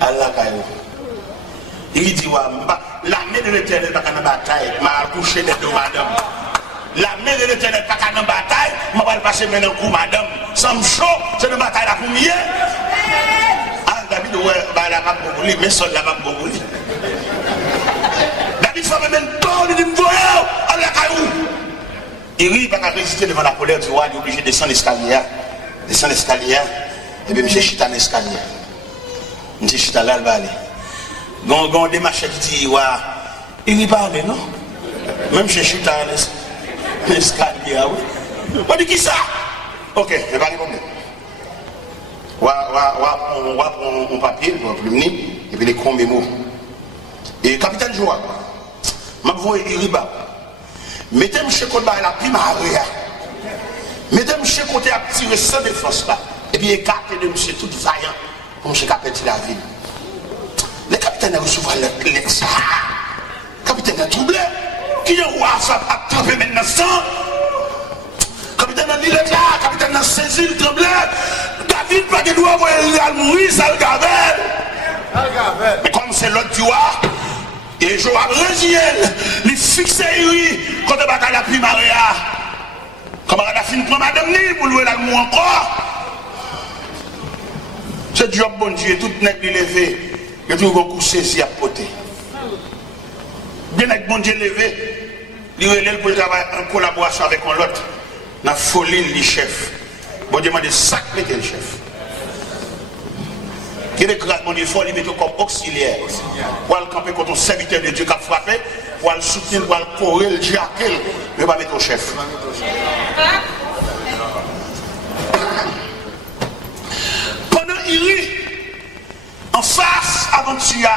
Allah Kayo. Il dit, l'armée de l'Éternel n'est pas dans la bataille, m'a accouché des deux madame. L'armée de l'Éternel n'est pas dans la bataille, m'a pas passer maintenant un coup madame. Sans me chaud, c'est une bataille là pour mieux. Ah, David, ouais, bah la va pour lui, mais seul la va pour lui. David fait même temps, il dit, voyons, Allah Kayo. Il rit, il n'a pas résister devant la colère du roi, il est obligé de descendre l'escalier. Descendre l'escalier, et puis M. Chita l'escalier. Je suis allé à l'Albali. Gon des machins qui disent, il n'y parle, non? Même je suis allé à l'escalier, oui. On dit qui ça? Ok, il n'y a pas de problème. On va prendre un papier, et puis les combien mots. Et capitaine Joa, je vais vous dire, mettez-moi chez côté la primaire. Mettez-moi chez côté à tirer sans défense là. Et puis écartez de monsieur tout vaillant. Comme je capitaine de la ville. Le capitaine a reçu l'ex. Le capitaine a troublé. Qui est roi, ça a trempé maintenant sang. Le capitaine a dit là, le capitaine a saisi le tremblé. David, pas de doigt, il a mourir, ça le gavel. Mais comme c'est l'autre du roi, et Joab Régiel, il fixait lui, quand il bat à la primaria. Comment il a fini pour madame ni, pour louer l'amour encore. C'est job bon Dieu, tout n'est pas levé, et tout le coup saisi à poter. Bien avec bon Dieu levé, il relève pour travailler en collaboration avec l'autre, dans la folie, le chef. Bon Dieu m'a dit, sac, mettez le chef. Qui est grâce, mon Dieu, il faut le mettre comme auxiliaire. Pour le camper contre un serviteur de Dieu qui a frappé, pour le soutenir, pour le courir, le diaquer, mais pas mettre au chef. Il rit en face aventure,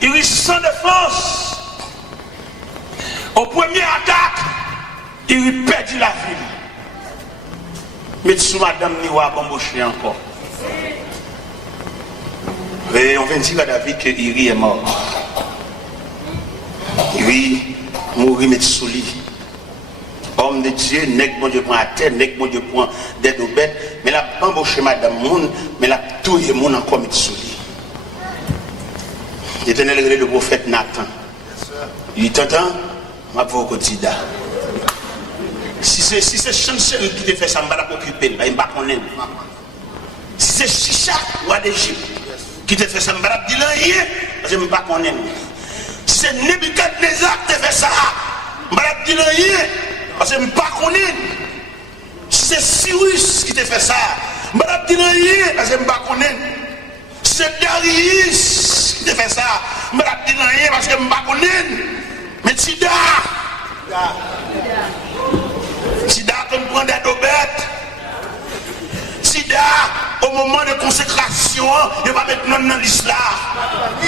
il rit sans défense. Au premier attaque, il rit perdu la ville. Mais sous madame Niwa bambouché encore. Et on vient dire à David que Iri est mort. Iri mourit mais sous lui. Homme de Dieu, n'est bon Dieu prend à terre, n'est bon Dieu prend des deux bêtes, mais la embauché madame monde, mais la touille monde encore mis sous lui. L'Éternel est le prophète Nathan. Il t'entend, ma pauvre quotidien. Si c'est chanceux qui te fait ça, je ne vais pas occuper, je ne vais pas connaître. Si c'est Chicha, roi d'Égypte, qui te fait ça, je ne vais pas dire rien, parce que je ne vais pas connaître. Si c'est Nebuchadnezzar qui te fait ça, je ne vais pas dire rien. Parce que je ne sais pas connaître. c'est Cyrus qui t'a fait ça. Je ne dis rien parce que je ne connais pas. C'est Darius qui t'a fait ça. Je ne dis rien parce que je ne connais pas. Mais Tida, comme prend des dobettes. Tida, au moment de consécration, il va maintenant dans l'islam.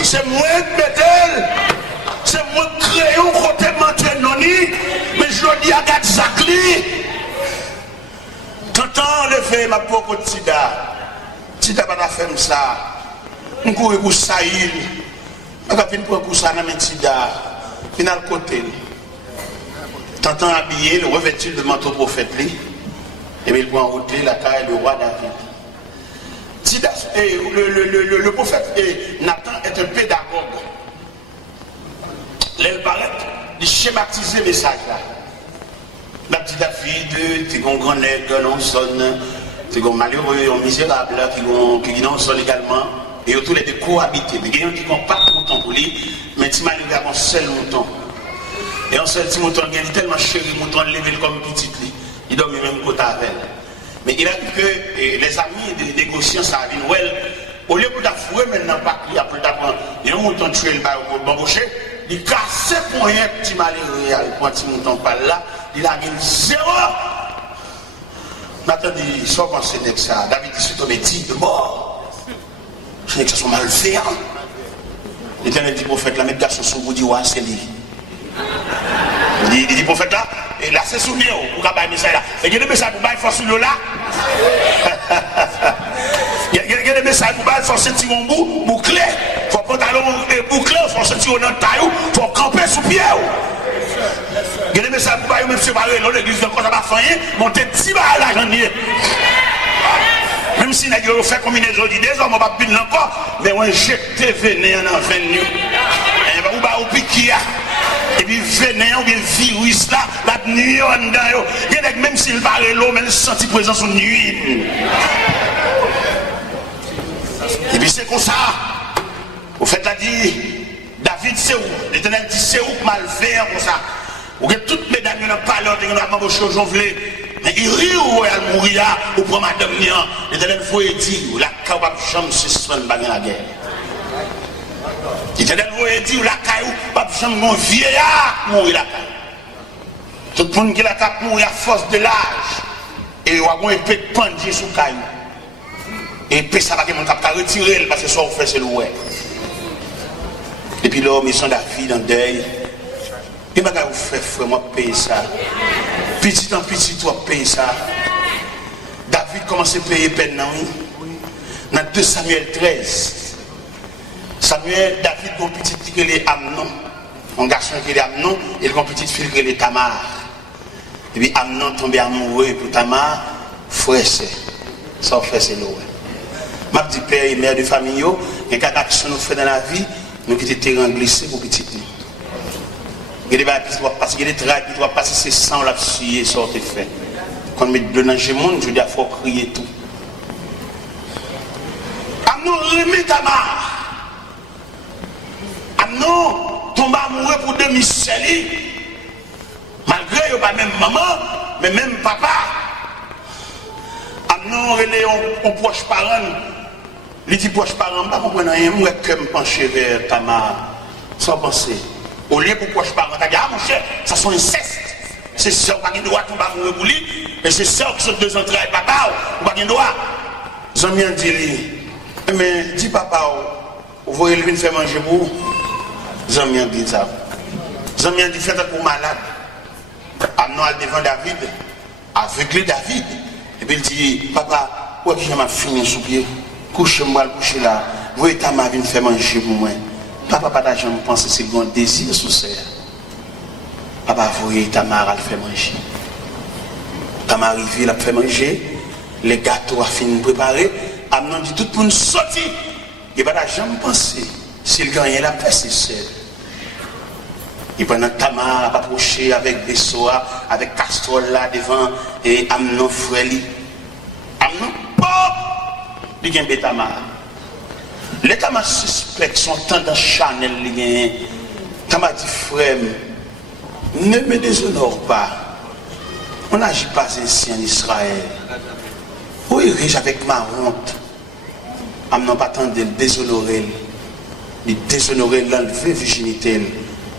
C'est moi qui mets. C'est moi qui crée un côté mental noni, mais je dis à Gatzakli. T'entends le fait, ma pauvre Tida. Tida va faire ça. On court pour Saïl. On va venir pour ça dans Tida. Final côté. T'entends habillé, le revêtu de manteau prophète. Et bien il prend en route la caille du roi David. Tida, le prophète Nathan est un pédagogue. Là, il paraît de schématiser le message là. La petite David, tu as un grand nègre, non sonne, tu as un malheureux, un misérable, qui non sonne également, et tous les deux cohabiter. Mais il y a qui n'ont pas de mouton pour lui, mais tu m'as levé un seul mouton. Et un seul petit mouton, il est tellement chéri, mouton levé comme petit lit. Il dormit même côté avec elle. Mais il a dit que les amis des négociants, ça a vu Noël, au lieu d'afouer maintenant, pas qu'il y a plus d'apprendre, il y a un mouton tué le bail au bambouché. Il casse pour un petit malheureux, il petit mouton par là, il a gagné 0. Maintenant, il sort penser de ça. David dit, c'est tombé dit de mort. Je n'ai que ça soit mal fait. L'Éternel dit, prophète, la mettre garçon sur vous, dit, ouais, c'est lui. Il dit, prophète là, et là, c'est souvenir, pour qu'il y ait des messages là. Et il y a des messages pour qu'il force sur là. Il y a des messages pour qu'il force sur mon bout, bouclé. Il faut pantalon bouclé, il faut sortir dans le taillou, il faut camper sous pied. Il y a des messages pour qu'il même séparer dans l'église de quoi ça va faire, monter 10 balles à la janvier. Même si nous avons fait combinaison d'idées, on ne va pas pincer encore, mais on injecte vénéen dans le venu. Et on va au piquer. Et puis vénéen ou bien virus là, la nuit en dedans. Il y a même s'il parle l'eau, mais il sent présence en nuit. Et puis c'est comme ça. Au fait, là dit, David c'est où? L'Éternel dit c'est où mal faire comme ça. Ou que toutes mes dames n'ont pas l'ordre, n'ont pas beaucoup de choses. Mais il rit ou elle mourir, ou pour madame Nian. L'Éternel faut dire, la capable chambre se soigne pas la guerre. L'Éternel faut dire, la caillou, pas chambre mon vieillard mourir la caillou. Tout le monde qui la tape mourir à force de l'âge. Et on a un épée de pendier sous caillou. Et puis ça va que mon cap a retiré parce que ça on fait c'est le ouais. Et puis là, ils sont David en deuil. Et bien, vous faites frère, moi payer ça. Petit en petit, toi payer ça. David commence à payer peine, oui. Dans 2 Samuel 13. David a une petite fille qui est Amnon. Un garçon qui est Amnon, et une petite fille qui est Tamar. Et puis Amnon tombe amoureux pour Tamar, frère, ça fait c'est l'eau. Je dis père et mère de famille, il y a des actions nous faisons dans la vie, nous qui étions terrain glissé pour petit nous. Il y a des choses qui doivent passer, il y a des traits qui doivent passer, c'est sans la suyer, ça a été fait. Quand on met de danger monde, je dis il faut crier tout. Amnon remet Tamar. Amnon tombe amoureux pour demi-sel. Malgré qu'il n'y a pas même maman, mais même papa. Amnon on proche parent. Les petits proches parents, je ne comprends rien, moi que me pencher vers Tamar, sans penser. Au lieu pour proches parents, tu dis, ah mon cher, ça sont incestes. C'est ça, on n'a pas le droit de tomber pour lui, mais c'est ça qui sont 2 entrailles, papa, on n'a pas le droit. J'aime bien dire, mais dis papa, vous voyez lui faire manger pour vous. J'aime bien dire ça. J'aime bien dire, faites pour malade. Amnon al devant David, aveuglé David. Et puis il dit, papa, où est-ce que je m'ai fini sous pied? Couche-moi, couche là. Vous voyez, ta mère vient faire manger pour moi. Papa, pas d'argent, je pense que c'est un désir sous ça. Papa, vous voyez, ta mère a fait manger. Ta mère arrive, elle a fait manger. Les gâteaux a fini de préparer. Amnon dit, tout le monde sorti. Il n'y a pas d'argent, je pense. S'il gagne la paix, c'est seul. Et pendant que Tamar a approché avec Bessoa, avec Castrol là devant, et Amnon Freli. Amnon, pop! Il y a un Tamar. Les Tamar suspects sont tendance Chanel. Tamar dit, frère, ne me déshonore pas. On n'agit pas ainsi en Israël. Oui, riche avec ma honte. Je n'ai pas tant de le déshonorer. De déshonorer, l'enlever virginité.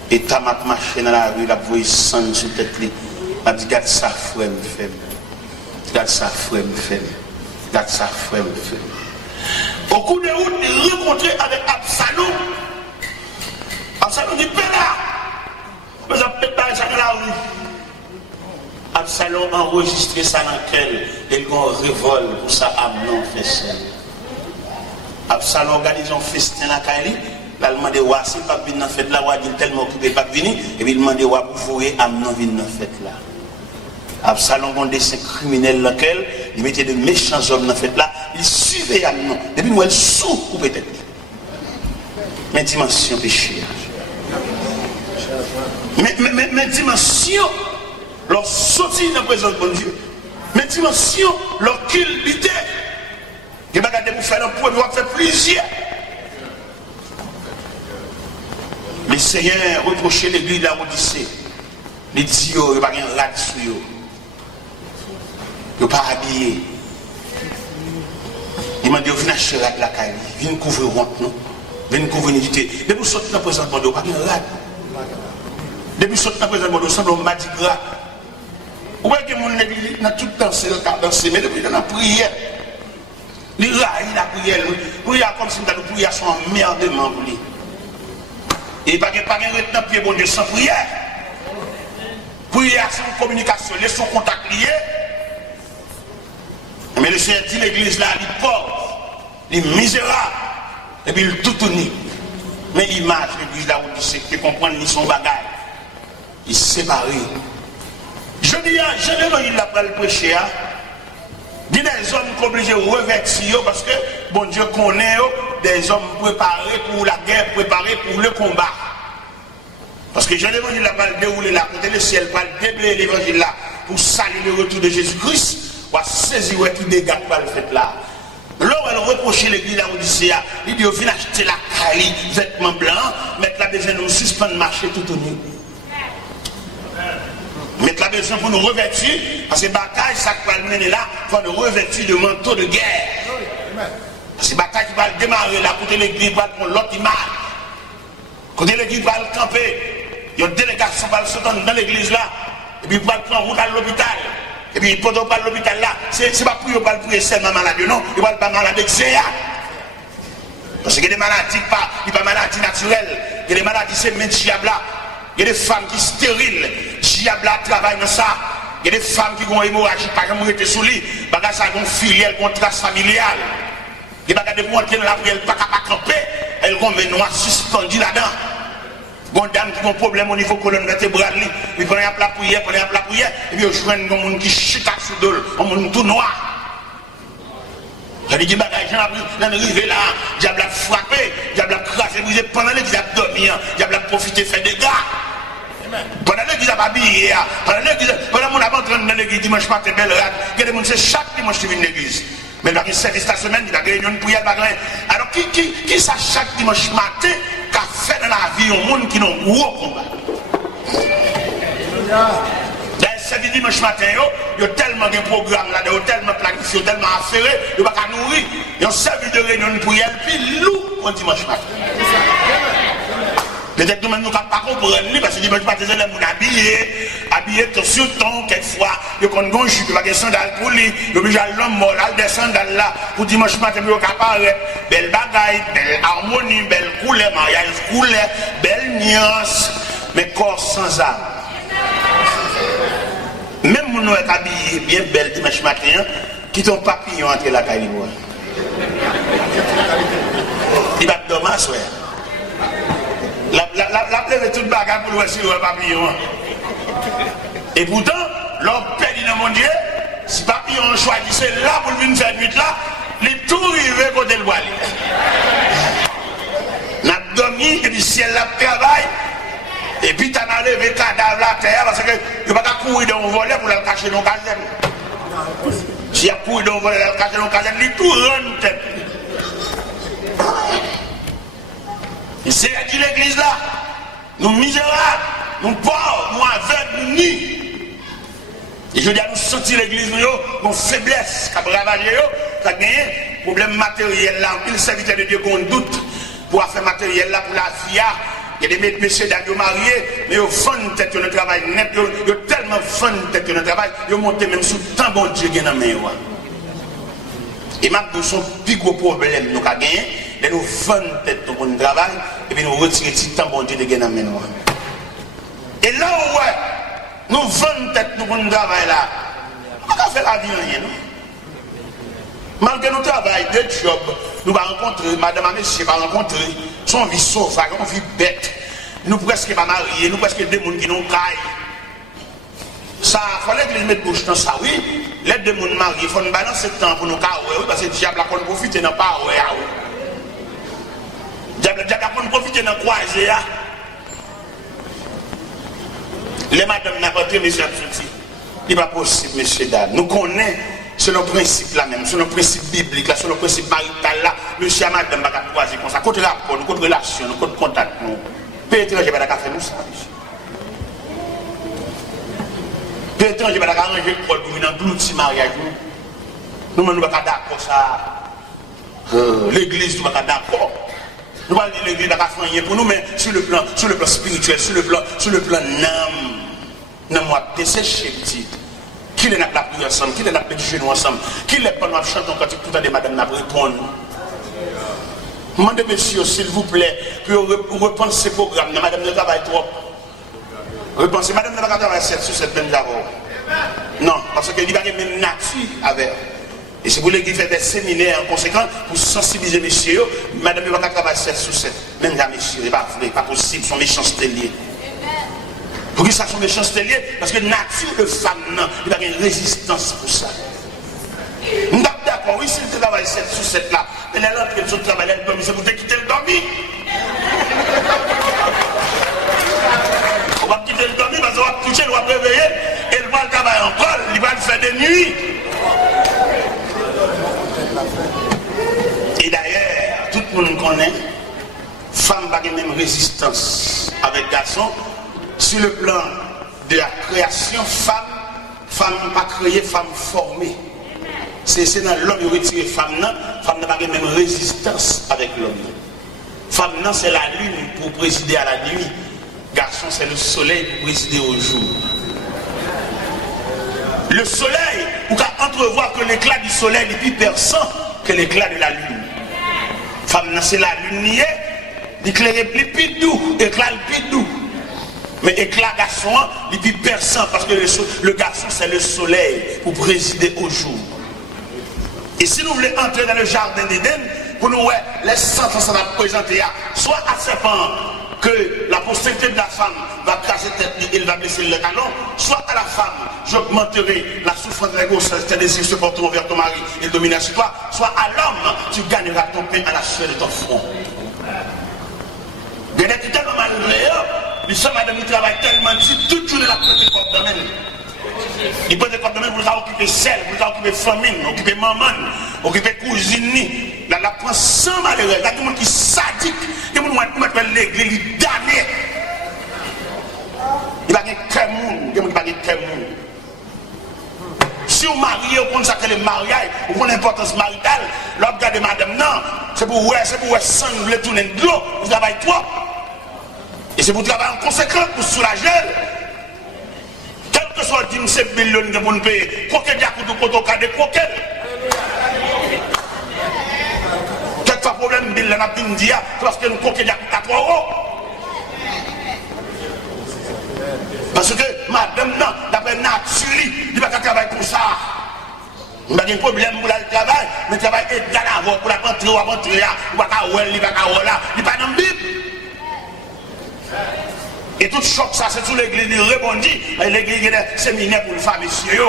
Et ta mat marché dans la rue, la voix sang sur tête. Je dis, garde ça, frère, me fait. Garde ça, frère, me fait. Garde ça, frère, me fait. Au cours de route, il rencontré avec Absalom. Absalom dit, pédard. Mais ça peut pas ça dans la rue. Absalom a enregistré ça dans lequel il y a un révolte pour ça, Amnon fait ça. Absalom organise un festin à Kaili. Il a demandé à si pas venir dans la fête là, il est tellement occupé pas venir. Et puis il a demandé à pour voir Amnon venir dans la fête là. Absalom a un dessin criminel dans lequel il mettait de méchants hommes dans la fête là. Il suivait Amnon. Depuis nous, elle sous ou peut-être. Mais dimension péché. Mais dimension, leur sortie dans la présence de bon Dieu. Mais dimension, leur culpité. Il va garder pour faire un point, il va faire plusieurs. Les Seigneurs reprochaient l'église de la Odyssée. Les dit, il n'y a pas de rad sur eux. Il n'y a pas habillé. Il m'a dit, viens acheter rad la caille. Viens couvrir honte, non? Viens couvrir l'unité. Depuis que vous sortez dans la présence de bon Dieu, il n'y a pas de rad. Depuis que vous sortez dans la présence de bon Dieu, il semble mardi gras. Vous voyez que mon église n'a tout dansé, mais depuis que dans la prière, il raille la prière. Prière comme si nous prière son emmerdement pour lui. Et il n'y a pas de retenant pied bon Dieu sans prière. Prière sans communication, laissons contact lié. Mais le Seigneur dit l'église là, il est pauvre, il est misérable, et puis il est tout uni. Mais image l'église là où il sait que comprendre ni son bagage. Il est séparé. Je dis à généralement il a pas le prêcher. Il y a des hommes qui sont obligés de revêtir parce que bon Dieu connaît des hommes préparés pour la guerre, préparés pour le combat. Parce que je l'évangile là va le dérouler là, côté le ciel, va le déblayer l'évangile là pour saluer le retour de Jésus-Christ, va saisir tout dégât par le fait là. Là, elle reprochait l'église de la Odyssée, il dit, viens acheter la caille, vêtements blancs, mettre la besoin de nous suspendre le marché tout au nu. Mettre la besoin pour nous revêtir, parce que bataille, ça qui va le mener là, il faut nous revêtir de manteau de guerre. Parce que bataille qui va le démarrer là, côté l'église va prendre l'autre image. Côté l'église va le camper, il y a une délégation qui va le sauter dans l'église là, et puis il va le prendre route à l'hôpital. Et puis pendant qu'on parle de l'hôpital là, c'est pas pour prier seulement malade, non, il va pas malade d'excès. Parce qu'il y a des maladies pas maladies naturelles, il y a des maladies c'est même diabla. Il y a des femmes qui sont stériles, diabla travaille dans ça. Il y a des femmes qui ont hémorragie, par exemple, qui sous lit, bagage ça ont filiale, ont trace familiale. Il y a des gens qui ont la prière, pas capable de camper, elles ont des noix suspendues là-dedans. Bon dame qui ont un problème au niveau colonne vertébrale, ils prennent la prière, et puis ils jouent un monde qui chute sous d'eux, un monde tout noir. J'ai dit, bagage, j'en arrivé là, diable a frappé, diable a crasé, brisé, pendant l'église a dormi, diable a profité, fait des gars. Pendant l'église a habillé, pendant mon avant-train dans l'église dimanche matin, belle rade, il y a des gens qui chaque dimanche qui viennent de l'église. Mais dans le service de la semaine, il y a des réunions de prière, alors qui ça chaque dimanche matin, qu'a fait dans la vie un monde qui n'ont gros combat. Dans le service dimanche matin, il y a tellement de programmes là, il y a tellement planifié, tellement affairé, il n'y a pas qu'à nourrir. Il y a un service de réunion de prière, puis loup pour dimanche matin. Peut-être que nous ne pouvons pas comprendre, parce que dimanche matin, les gens habillés sur le ton, quelquefois, ils ont un jupe, ils ont des sandales pour lui, ils ont obligé à l'homme mort, des sandales là, pour dimanche matin, ils ont apparaître, belle bagaille, belle harmonie, belle couleur, mariage couleur, belle nuance, mais corps sans âme. Même nous sommes habillés bien belle dimanche matin, qui sont papillons entre la caille. Il va être dommage, ouais. La plève est toute bagarre pour le sur le papillon. Et pourtant, l'homme perdu dans mon Dieu, si papillon choisissait là pour venir faire nuit là, les tout rivés côté le bois. N'a dormi et puis ciel là travail. Et puis tu as levé cadavre la terre parce que tu ne peux pas courir dans un volet pour le cacher dans le caserne. Si tu as couru dans un volet pour le cacher dans le caserne, il tout rend tête. C'est dit l'église là, nous misérables, nous pauvres, nous aveugles, nous nus. Et je dis à nous sentir l'église, nous, une faiblesse, qui a ravagé, qui a gagné, problème matériel là, il serviteur de Dieu qu'on doute pour faire matériel là pour la vie. Il y a des messieurs d'ailleurs mariés, mais ils vendent tête de travail net, ils ont tellement vendent tête de travail, ils ont monté même sous tant bon Dieu qui est dans la main. Et maintenant, son plus gros problème, nous avons gagné, c'est nous vendons tête de bon travail, et puis nous retirons tant bon Dieu qui est dans la main. Et là où nous vendons tête de bon travail là, on va faire la vie rien, non? Malgré nos travail de job, nous allons rencontrer, madame et monsieur va rencontrer, son vie sauvage, son vie bête. Nous presque pas mariés, nous presque des gens qui nous caillent. Ça, il fallait que les mettent bouche dans ça, oui. Les deux gens mariés, il faut nous balancer le temps pour nous cailler, oui, parce que le diable a profité dans pas, oui. Le diable a profité dans quoi, j'ai. Les madames n'ont pas entré, monsieur, il n'est pas possible, monsieur Dad. Nous connaissons. C'est le principe là même, c'est le principe biblique là, c'est le principe marital là. Monsieur et madame va croiser comme ça, contre rapport, contre relation, contre contact. Pays étranger va faire nous ça. Pays étranger va arranger le col pour venir dans l'outil mariage. Nous ne sommes pas d'accord ça. L'église ne sommes pas d'accord. Nous allons dire l'église n'a pas fait rien pour nous, mais sur le plan spirituel, sur le plan non moi desséché petit. Qui est la prière ensemble, qui est la pétition ensemble, qui est pas nous chantons quand tout à l'heure madame n'a pas répondu. Demandez monsieur s'il vous plaît, pour reprendre ces programmes, madame ne travaille trop. Repensez, madame ne va pas travailler 7 sur 7 même d'abord. Non, parce qu'il n'y a pas de même nature avec. Et si vous voulez qu'il fait des séminaires en conséquence pour sensibiliser messieurs, madame ne va pas travailler 7 sur 7. Même là, messieurs, c'est pas vrai, pas possible, son méchanceté liée. Pour que ça soit méchanceté liée, parce que nature de femme, il y a une résistance pour ça. Nous sommes d'accord, oui, si tu travailles 7 sur 7 là, elle est là, elle travaille, elle peut me dire, quitter le dormi. On va quitter le dormi parce qu'on va toucher, on va réveiller, et elle va le travailler encore, il va le faire des nuits. Et d'ailleurs, tout le monde connaît, femme n'a pas même résistance avec garçon. Sur le plan de la création, femme pas créée, femme formée. C'est dans l'homme qui retire femme n'a pas même résistance avec l'homme. Femme c'est la lune pour présider à la nuit. Garçon c'est le soleil pour présider au jour. Le soleil, vous pouvez entrevoir que l'éclat du soleil est plus perçant que l'éclat de la lune. Femme c'est la lune niée, l'éclairé plus doux, éclat plus doux. Mais éclat garçon, il est plus perçant parce que le garçon c'est le soleil pour présider au jour. Et si nous voulons entrer dans le jardin d'Éden, pour nous, les sentences qu'on a présentées, soit à serpent que la postérité de la femme va casser tête et elle va blesser le talon, soit à la femme, j'augmenterai la souffrance de la grossesse, tes désirs se porteront vers ton mari et dominera sur toi, soit à l'homme, tu gagneras ton pain à la sueur de ton front. Il y a des tellement malheureux. Les femmes, madame, ils travaillent tellement si toute journée la prête comme domaine. Ils prennent comme domaine, vous avez occupé sel, vous avez occupé famine, occupé maman, occupé cousine. Là, la prend sans malheureux. Là, tout le monde qui est sadique, tout le monde qui met l'église, il damné. Il va gagner très monde, il va gagner très monde. Si vous mariez, vous consacrez le mariage, vous prenez l'importance maritale, là, vous regardez madame, non, c'est pour vous sang, vous voulez tourner de l'eau, vous travaillez trop. Et c'est pour travailler en conséquence, pour soulager. Quel que soit le 17 millions de monde payer, coquet diacoute ou cotoca de coquet. Quelquefois, problème, il y a un dia, parce que nous coquet diacoute à 3 euros. Parce que madame, non, d'après nature, il ne va pas travailler pour ça. Il n'y a pas de problème pour le travail, mais le travail est dans la voie pour la rentrer ou rentrer, il ne va pas là, il ne va pas dans la Bible. Et tout choc ça, c'est tout l'église qui répondit. L'église qui est séminaire pour les femmes, messieurs.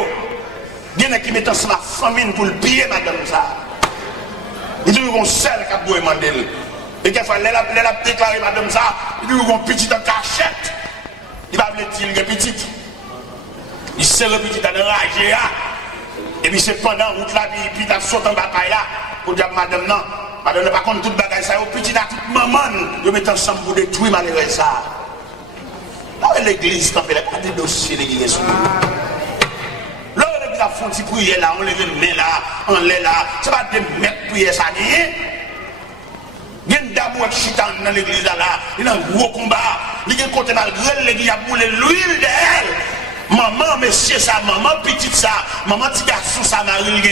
Il y en a qui mettent ensemble la famine pour le piller, madame ça. Il dit qu'on seul qui a beau demander. Et qu'il faut aller déclarer madame ça, il dit qu'on petit en cachette. Il va dire qu'il est petit. Il serre petit dans le rage. Et puis c'est pendant route là, puis il saute en bataille là, pour dire madame non. Madame ne pas contre toute bagaille ça, au petit à toute maman, ils mettent ensemble pour détruire malheureux ça. L'église, quand elle n'a pas de dossier, l'église. a font une prière là, on lève une main là, on lève là. C'est pas de mettre prière ça, rien. Il y a d'abord chitan dans l'église là, il y a un gros combat. Il y a un côté malgré l'église, il y a boulé l'huile d'elle. Maman, monsieur, ça, maman, petite ça, maman, petit garçon, ça, Marie,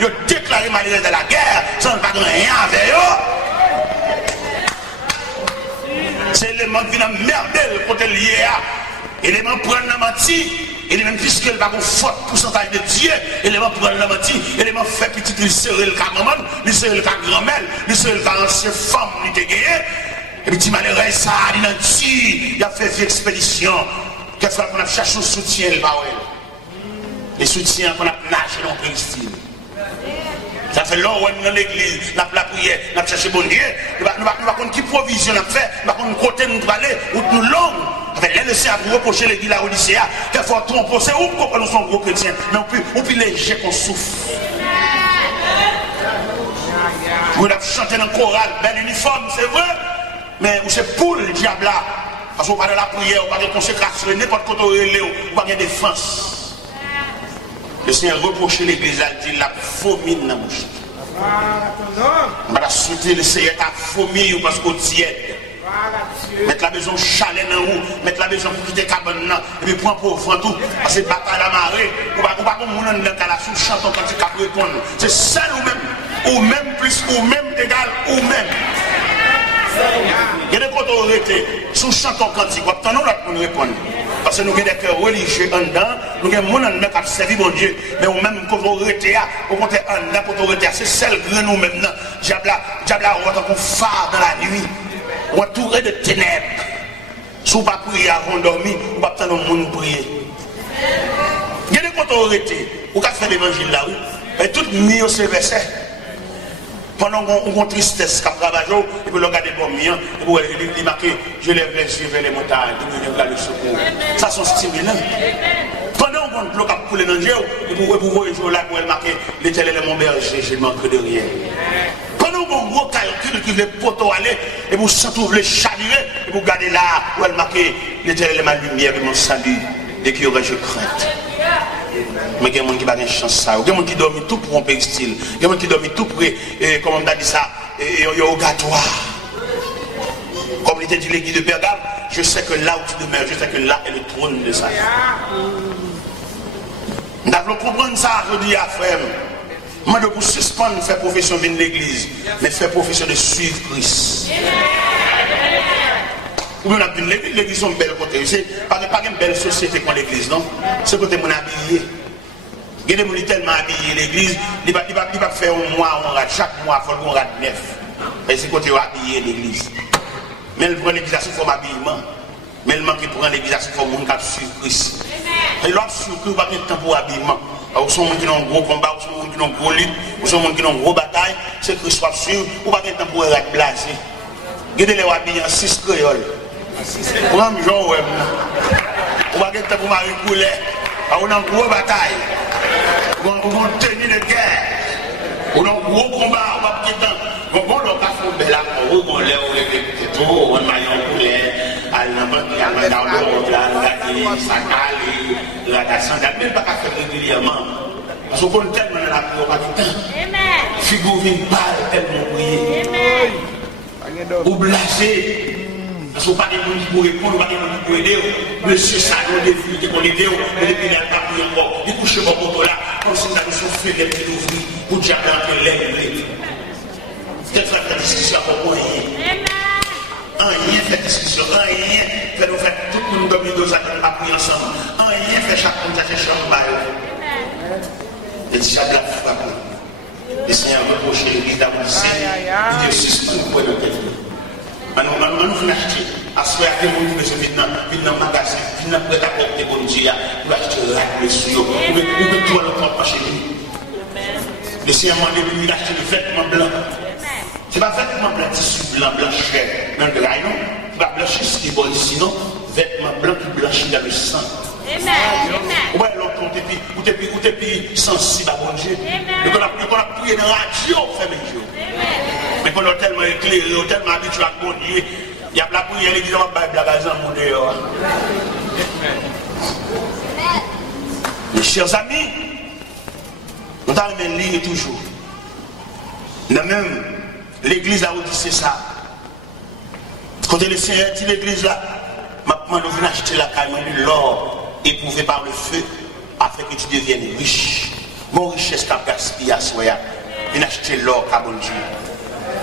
il a déclaré malgré de la guerre, sans pas de rien avec eux. C'est l'élément qui vient merveille côté lié à. L'élément prendre la menti, l'élément puisque il va avoir un fort pourcentage de Dieu, l'élément prendre la menti, l'élément fait petit, il serre le cas maman, il serre le cas grand-mère, il serre le cas ancienne femme, il te gagné. Et puis, tu malheureux, ça, il a dit, il a fait une expédition. Qu'est-ce qu'on a cherché un soutien, le Baouel? Les soutiens qu'on a nagé dans le Christine. Ça fait longtemps dans l'église, on a la prière, on a cherché bon Dieu. Nous ne savons pas qui provision on a fait, nous ne savons pas côté nous aller, ou nous longs. Avec les à vous reprocher l'église à Odyssée, qu'elle faut tromper, c'est où qu'on nous sommes gros chrétiens, mais on peut léger qu'on souffre. Vous avez chanté dans le choral, bel uniforme, c'est vrai, mais c'est pour le diable là. Parce qu'on parle de la prière, on parle de consécration, n'importe quoi, on parle de défense. Le Seigneur reproche l'église, il dit la vomine dans la bouche. On va souhaiter le Seigneur à vomir parce qu'on tiède. Mettre la maison chalet dans vous, mettre la maison pour quitter cabane, et puis prendre pour vent tout. Parce que bataille à marée, on va pas comme on a dans la sous chantant quand il cap répondre. C'est seul ou même plus, ou même égal, ou même. Il y a des côtés arrêtés, sous chantant cantique, on attend là pour nous répondre. Parce que nous avons des cœurs religieux en dedans, nous avons des gens qui ont servi mon Dieu, mais nous même quand on arrêté, on compte en dedans pour arrêter, c'est celle que nous même, diable on va phare dans la nuit, on entouré de ténèbres. Si on ne pas prier avant de dormir, on ne va pas attendre le monde prier. Il y a des côtés arrêtés, on va faire l'évangile là, et tout mis au verset. Pendant qu'on tristesse, qu'on travaille, et puis on regarde comme mien, et puis il marque, je lève les yeux vers les montagnes, le secours. Ça, c'est stimulant. Pendant qu'on bloque à couler dans le jeu, et puis vous voyez là, où elle marque, l'Éternel est mon berger, je ne manque de rien. Pendant qu'on gros calcul qui veut poteau aller, et vous sentez les chaluer, et vous regardez là, où elle marque, l'Éternel est ma lumière et mon salut, dès qu'il y aurait je crainte. Mais il y a des gens qui n'ont pas de chance. Il y a des gens qui dorment tout pour un péristyle. Il y a des gens qui dorment tout pour, comme on a dit ça, au gâtoir. Comme il était dit l'église de Pergame, je sais que là où tu demeures, je sais que là est le trône de Satan. Nous devons comprendre ça, je dis à frère. Moi, je pour suspendre faire profession de l'église, mais faire profession de suivre Christ. Ou bien on a vu l'église, c'est une belle côté. C'est pas une belle société comme l'église, non? C'est côté mon habillé. Il y a des gens tellement habillés l'église, il va faire un mois, chaque mois, il faut qu'on rate 9. Et c'est côté habillé l'église. Mais il prend l'église sous forme habillement. Mais il manque de prendre l'église sous forme de suivre Christ. Et l'autre suivre Christ, il va pas de temps pour habillement. Ou sont gens qui ont un gros combat, ou sont gens qui ont un gros lutte, ou sont gens qui ont une grosse bataille, c'est Christ soit suivre, ou pas de temps pour être blasé. Il y a des gens habillés en 6 créoles. Ou un jour, ou pas de temps pour Marie Coulet, ou une grosse bataille. Ou une tenue de guerre, ou un gros combat, ou pas de temps. On va faire un bel accord, on lève les tout, on va maillot poulet, on va dans l'eau, la sandale, même pas faire régulièrement. Parce qu'on est tellement dans la prière, pas de temps. Figure vient pas tellement prier. Ou blasé. Parce qu'on n'a pas de monde qui peut répondre, pas de monde qui peut aider. Monsieur Sado, des filles qui ont aidé, et depuis il n'a pas prié encore. Il couche mon poteau là, comme si nous avions soufflé les petits ouvriers pour dire que l'air. Peut-être faire la discussion pour rien. Rien fait discussion, rien fait nous faire tout le monde dormir dans un appui ensemble. Rien fait chaque monde chercher chambre. Le diable a frappé. Le Seigneur reproche l'église d'avoir dit, il dit suspend pour le tête. Maintenant, nous venons acheter. À ce moment-là, les gens qui viennent dans le magasin, viennent dans le porter bon Dieu, pour acheter le suyo. Vous pouvez tout le temps chez lui. Le Seigneur m'a dit, il acheter le vêtement blanc. Ce n'est pas vêtement blanc, tissu blanc, blancheur dans le drain, non. Ce n'est pas blanchir ce qui est bon, sinon, vêtement blanc qui blanchit dans le sang. Ouais, l'autre, ou t'es sensible à bon Dieu. Et qu'on a prié dans la radio, fait mes yeux. Mais qu'on a tellement éclairé, tellement habitué à bon Dieu, il y a la prière, l'église, on va la gazon, mon dehors. Mes chers amis, Nous avons une ligne toujours. Même l'église a dit c'est ça. Quand le Seigneur dit l'église là, maintenant nous venons acheter la caille de l'or éprouvé par le feu afin que tu deviennes riche. Bon richesse qu'a gaspillé à soi. Viens acheter l'or qu'a bon Dieu.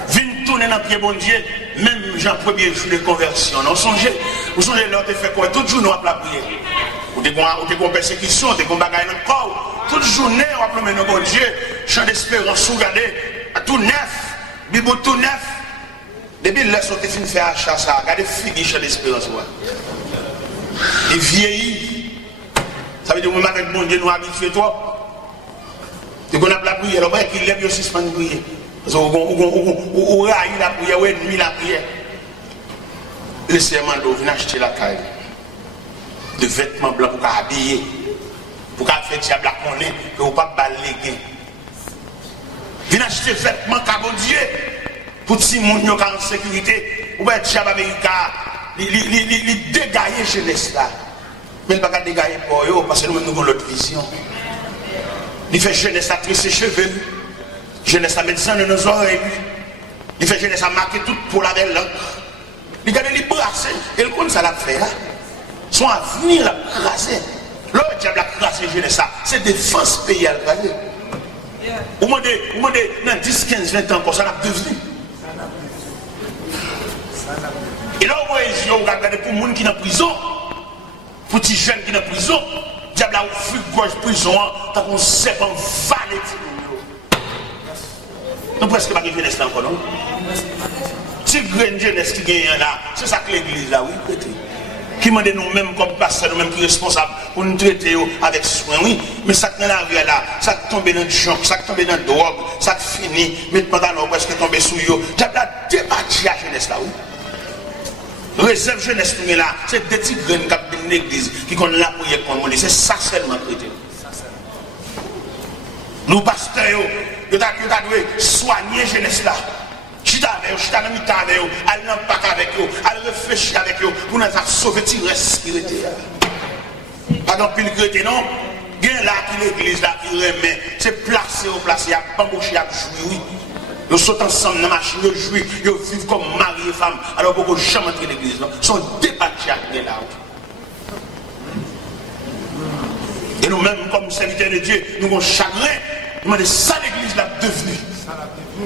Viens tourner dans le pied bon Dieu. Même Jean premier jour de conversion. Vous songez l'or te fait quoi? Toute journée on va prier. Ou des persécutions, des bagailles dans le corps. Toute journée on va prier bon Dieu. Chant d'espérance, regardez, tout neuf, Bible tout neuf. Depuis là, sont fin faire achat ça. Regardez figues chant d'espérance. Et vieillit. Ça veut dire que avec bon Dieu nous habitués toi. Tu connais la prière, alors qu'il lève aussi suspend de prier. Parce qu'on raille la prière, ou ennemi la prière. Le serment doit acheter la caille. De vêtements blancs pour habiller. Pour faire diable la connaître, que vous ne pouvez pas balayer. Viens acheter des vêtements car bon Dieu. Pour si moun yo en sécurité, ou bien diable américain, il dégaille jeunesse là. Mais il ne va pas dégailler pour eux, parce que nous avons l'autre vision. Il fait jeunesse à trisser ses cheveux, jeunesse à médecin de nos oreilles, il fait jeunesse à marquer tout pour la belle langue. Il garde les brasser, et le compte ça l'a fait. Son avenir l'a crasé. L'autre diable a crasé jeunesse, c'est défense pays à crasé. Vous demandez dans 10, 15, 20 ans, pour ça l'a devenu. Et là, vous regardez pour les gens qui sont en prison, pour les jeunes qui sont en prison, diable a ouvert gorge prison, tant qu'on sait pas valer. Nous presque pas de jeunesse encore, non? Si le grand jeunesse qui gagne là, c'est ça que l'église là, oui, prêtez. Qui m'a dit nous-mêmes comme pasteurs, nous-mêmes qui responsables pour nous traiter avec soin, oui. Mais ça qui est dans la vie là, ça qui tombe dans le champ, ça qui tombe dans le drogue, ça qui finit, mais pendant nous presque tomber sous eux. Diable a débattu la jeunesse là, oui. Réserve jeunesse là, c'est des petits graines qui ont dans l'église qui ont la prière pour nous. C'est ça seulement prêter. Nous pasteurs, nous devons soigner jeunesse là. Chita avec eux, chita dans le avec eux, aller dans le pack avec eux, aller réfléchir avec eux pour nous sauver le reste qui était. Pas dans le chrétien, non? Il y a là qui l'église là qui remet, c'est placé au placé, il y a bambouché, il y a joué, oui. Ils sont ensemble dans la machine, ils jouent, ils vivent comme mari et femme, alors qu'ils ne jamais entrer l'église. Ils sont débattus avec là. Et nous-mêmes, comme serviteurs de Dieu, nous avons chagrin, nous demandons ça l'église là devenue.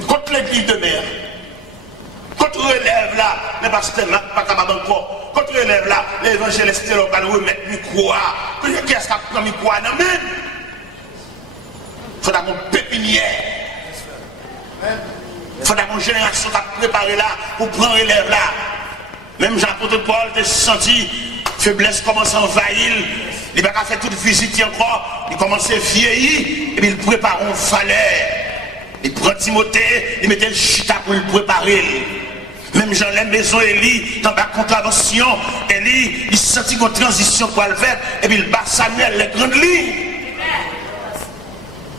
Contre l'église de mer. Contre l'élève là, les pasteurs pas capable encore. Contre l'élève là, l'évangéliste là, on va nous remettre le micro. Qu'est-ce qu'on prend le micro à nous même? Il faut d'avoir une pépinière. Il faut d'avoir une génération qui a préparé là pour prendre l'élève là. Même Jean-Apôtre Paul a senti faiblesse commence à envahir. Il n'a pas fait toute visite encore. Il commence à vieillir et puis il prépare un falaire. Il prend Timothée, il mettait le chita pour le préparer. Même Jean l'aime maison Élie, dans la contravention, Élie, il sentit une transition pour le faire, et puis il bat Samuel, les grandes lignes.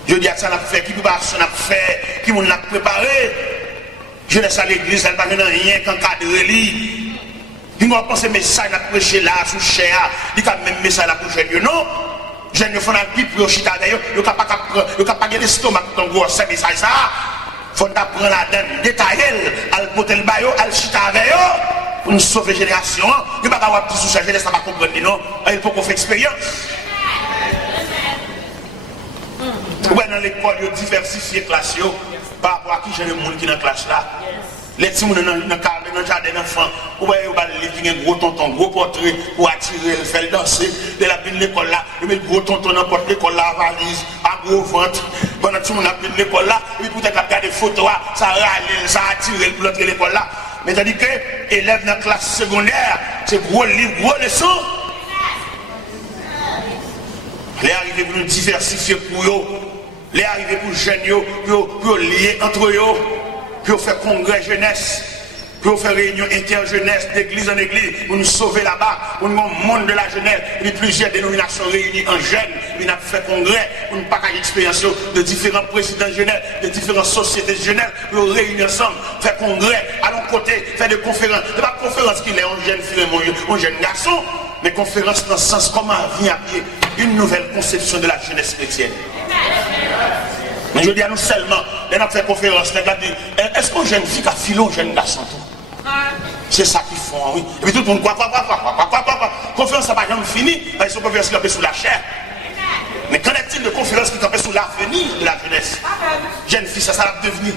Je dis à ça, l'a fait, qui peut pas ça, l'a fait, qui l'a préparé. Je laisse à l'église, elle ne va rien qu'encadrer Élie. Il m'a pensé, mais ça, il a prêché là, sous cher, il a même message là pour jeune, non? Jeune, il faut la pipe pour chita d'ailleurs, il n'y a pas de l'estomac pour ton gros message ça. Il faut prendre la donne, détailler, al porter le baillot, al chita avec eux, pour nous sauver la génération. Il n'y a pas d'avoir tout sous sa jeunesse, ça va comprendre, non? Il faut qu'on fasse expérience. Ouais, dans l'école, il y a diversifié la classe, par rapport à qui j'ai le monde qui est dans la classe là. Les petits gens dans le jardin d'enfants, vous voyez, il y a un gros tonton, gros portrait pour attirer, faire danser. De la bine l'école là, il met le gros tonton dans l'école là, valise, à gros ventre. Pendant que tout le monde a bine l'école là, et puis peut-être qu'il y a des photos, ça râle, ça attire pour l'autre l'école là. Mais tandis que élèves dans la classe secondaire, c'est gros livre, gros leçon. Les arrivés pour nous diversifier pour eux, les arrivés pour jeunes, pour lier entre eux. Pour faire congrès jeunesse, pour faire réunion inter-jeunesse, d'église en église, pour nous sauver là-bas, pour nous monde de la jeunesse, et puis plusieurs dénominations réunies en jeunes, puis nous avons fait congrès, pour nous partager l'expérience de différents présidents de jeunesse, de différentes sociétés de jeunesse, pour nous réunir ensemble, faire congrès, à l'autre côté, faire des conférences. Ce n'est pas conférence qu'il est un jeune fille, un jeune garçon, mais conférence dans le sens comment vient à pied une nouvelle conception de la jeunesse chrétienne. Mais je dis à nous seulement, on a fait conférence, est-ce qu'on jeune fille qui a filé un jeune garçon tout? C'est ça qu'ils font, oui. Et puis tout le monde, quoi. Conférence, ça va jamais finir, parce qu'ils sont conférences qui campent sous la chair. Mais qu'en est-il de conférences qui campent sous l'avenir de la jeunesse? Jeune fille, ça va devenir.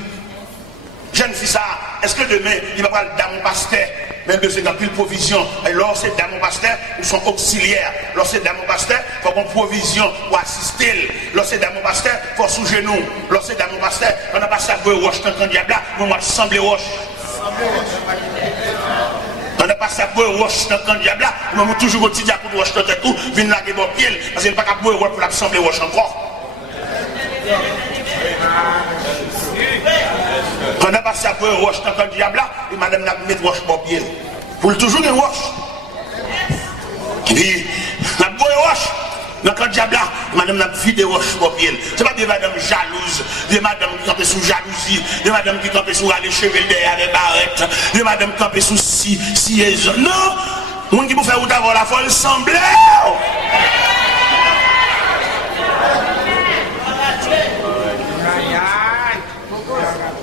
Jeune fille, ça, est-ce que demain, il va parler d'un pasteur, même de c'est pile provision. Et lorsque c'est d'un pasteur, nous sommes auxiliaires. Lorsque c'est d'un pasteur, il faut qu'on provision pour assister. Lorsque c'est d'un pasteur, il faut sous genou. Lorsque c'est d'un pasteur, on a passé à boire roche dans le diable, on va sembler roche. On a passé à boire roche dans le diable, on va toujours au petit diable pour roche dans le tout, venir là, bon pied, parce qu'il n'y a pas qu'à boire roche pour l'assembler roche encore. Quand on a passé à boire roche dans le diable, et madame n'a mis roche pour pied. Pour toujours une roche. Et puis, la boire roche. Dans le diable, madame n'a vide roche pour pied. Ce n'est pas des madames jalouses, des madames qui campent sous jalousie, des madames qui campent sous les cheveux derrière les barrettes, des madames qui campent sous siège. Non! Les gens qui vous font avoir la folle semblée.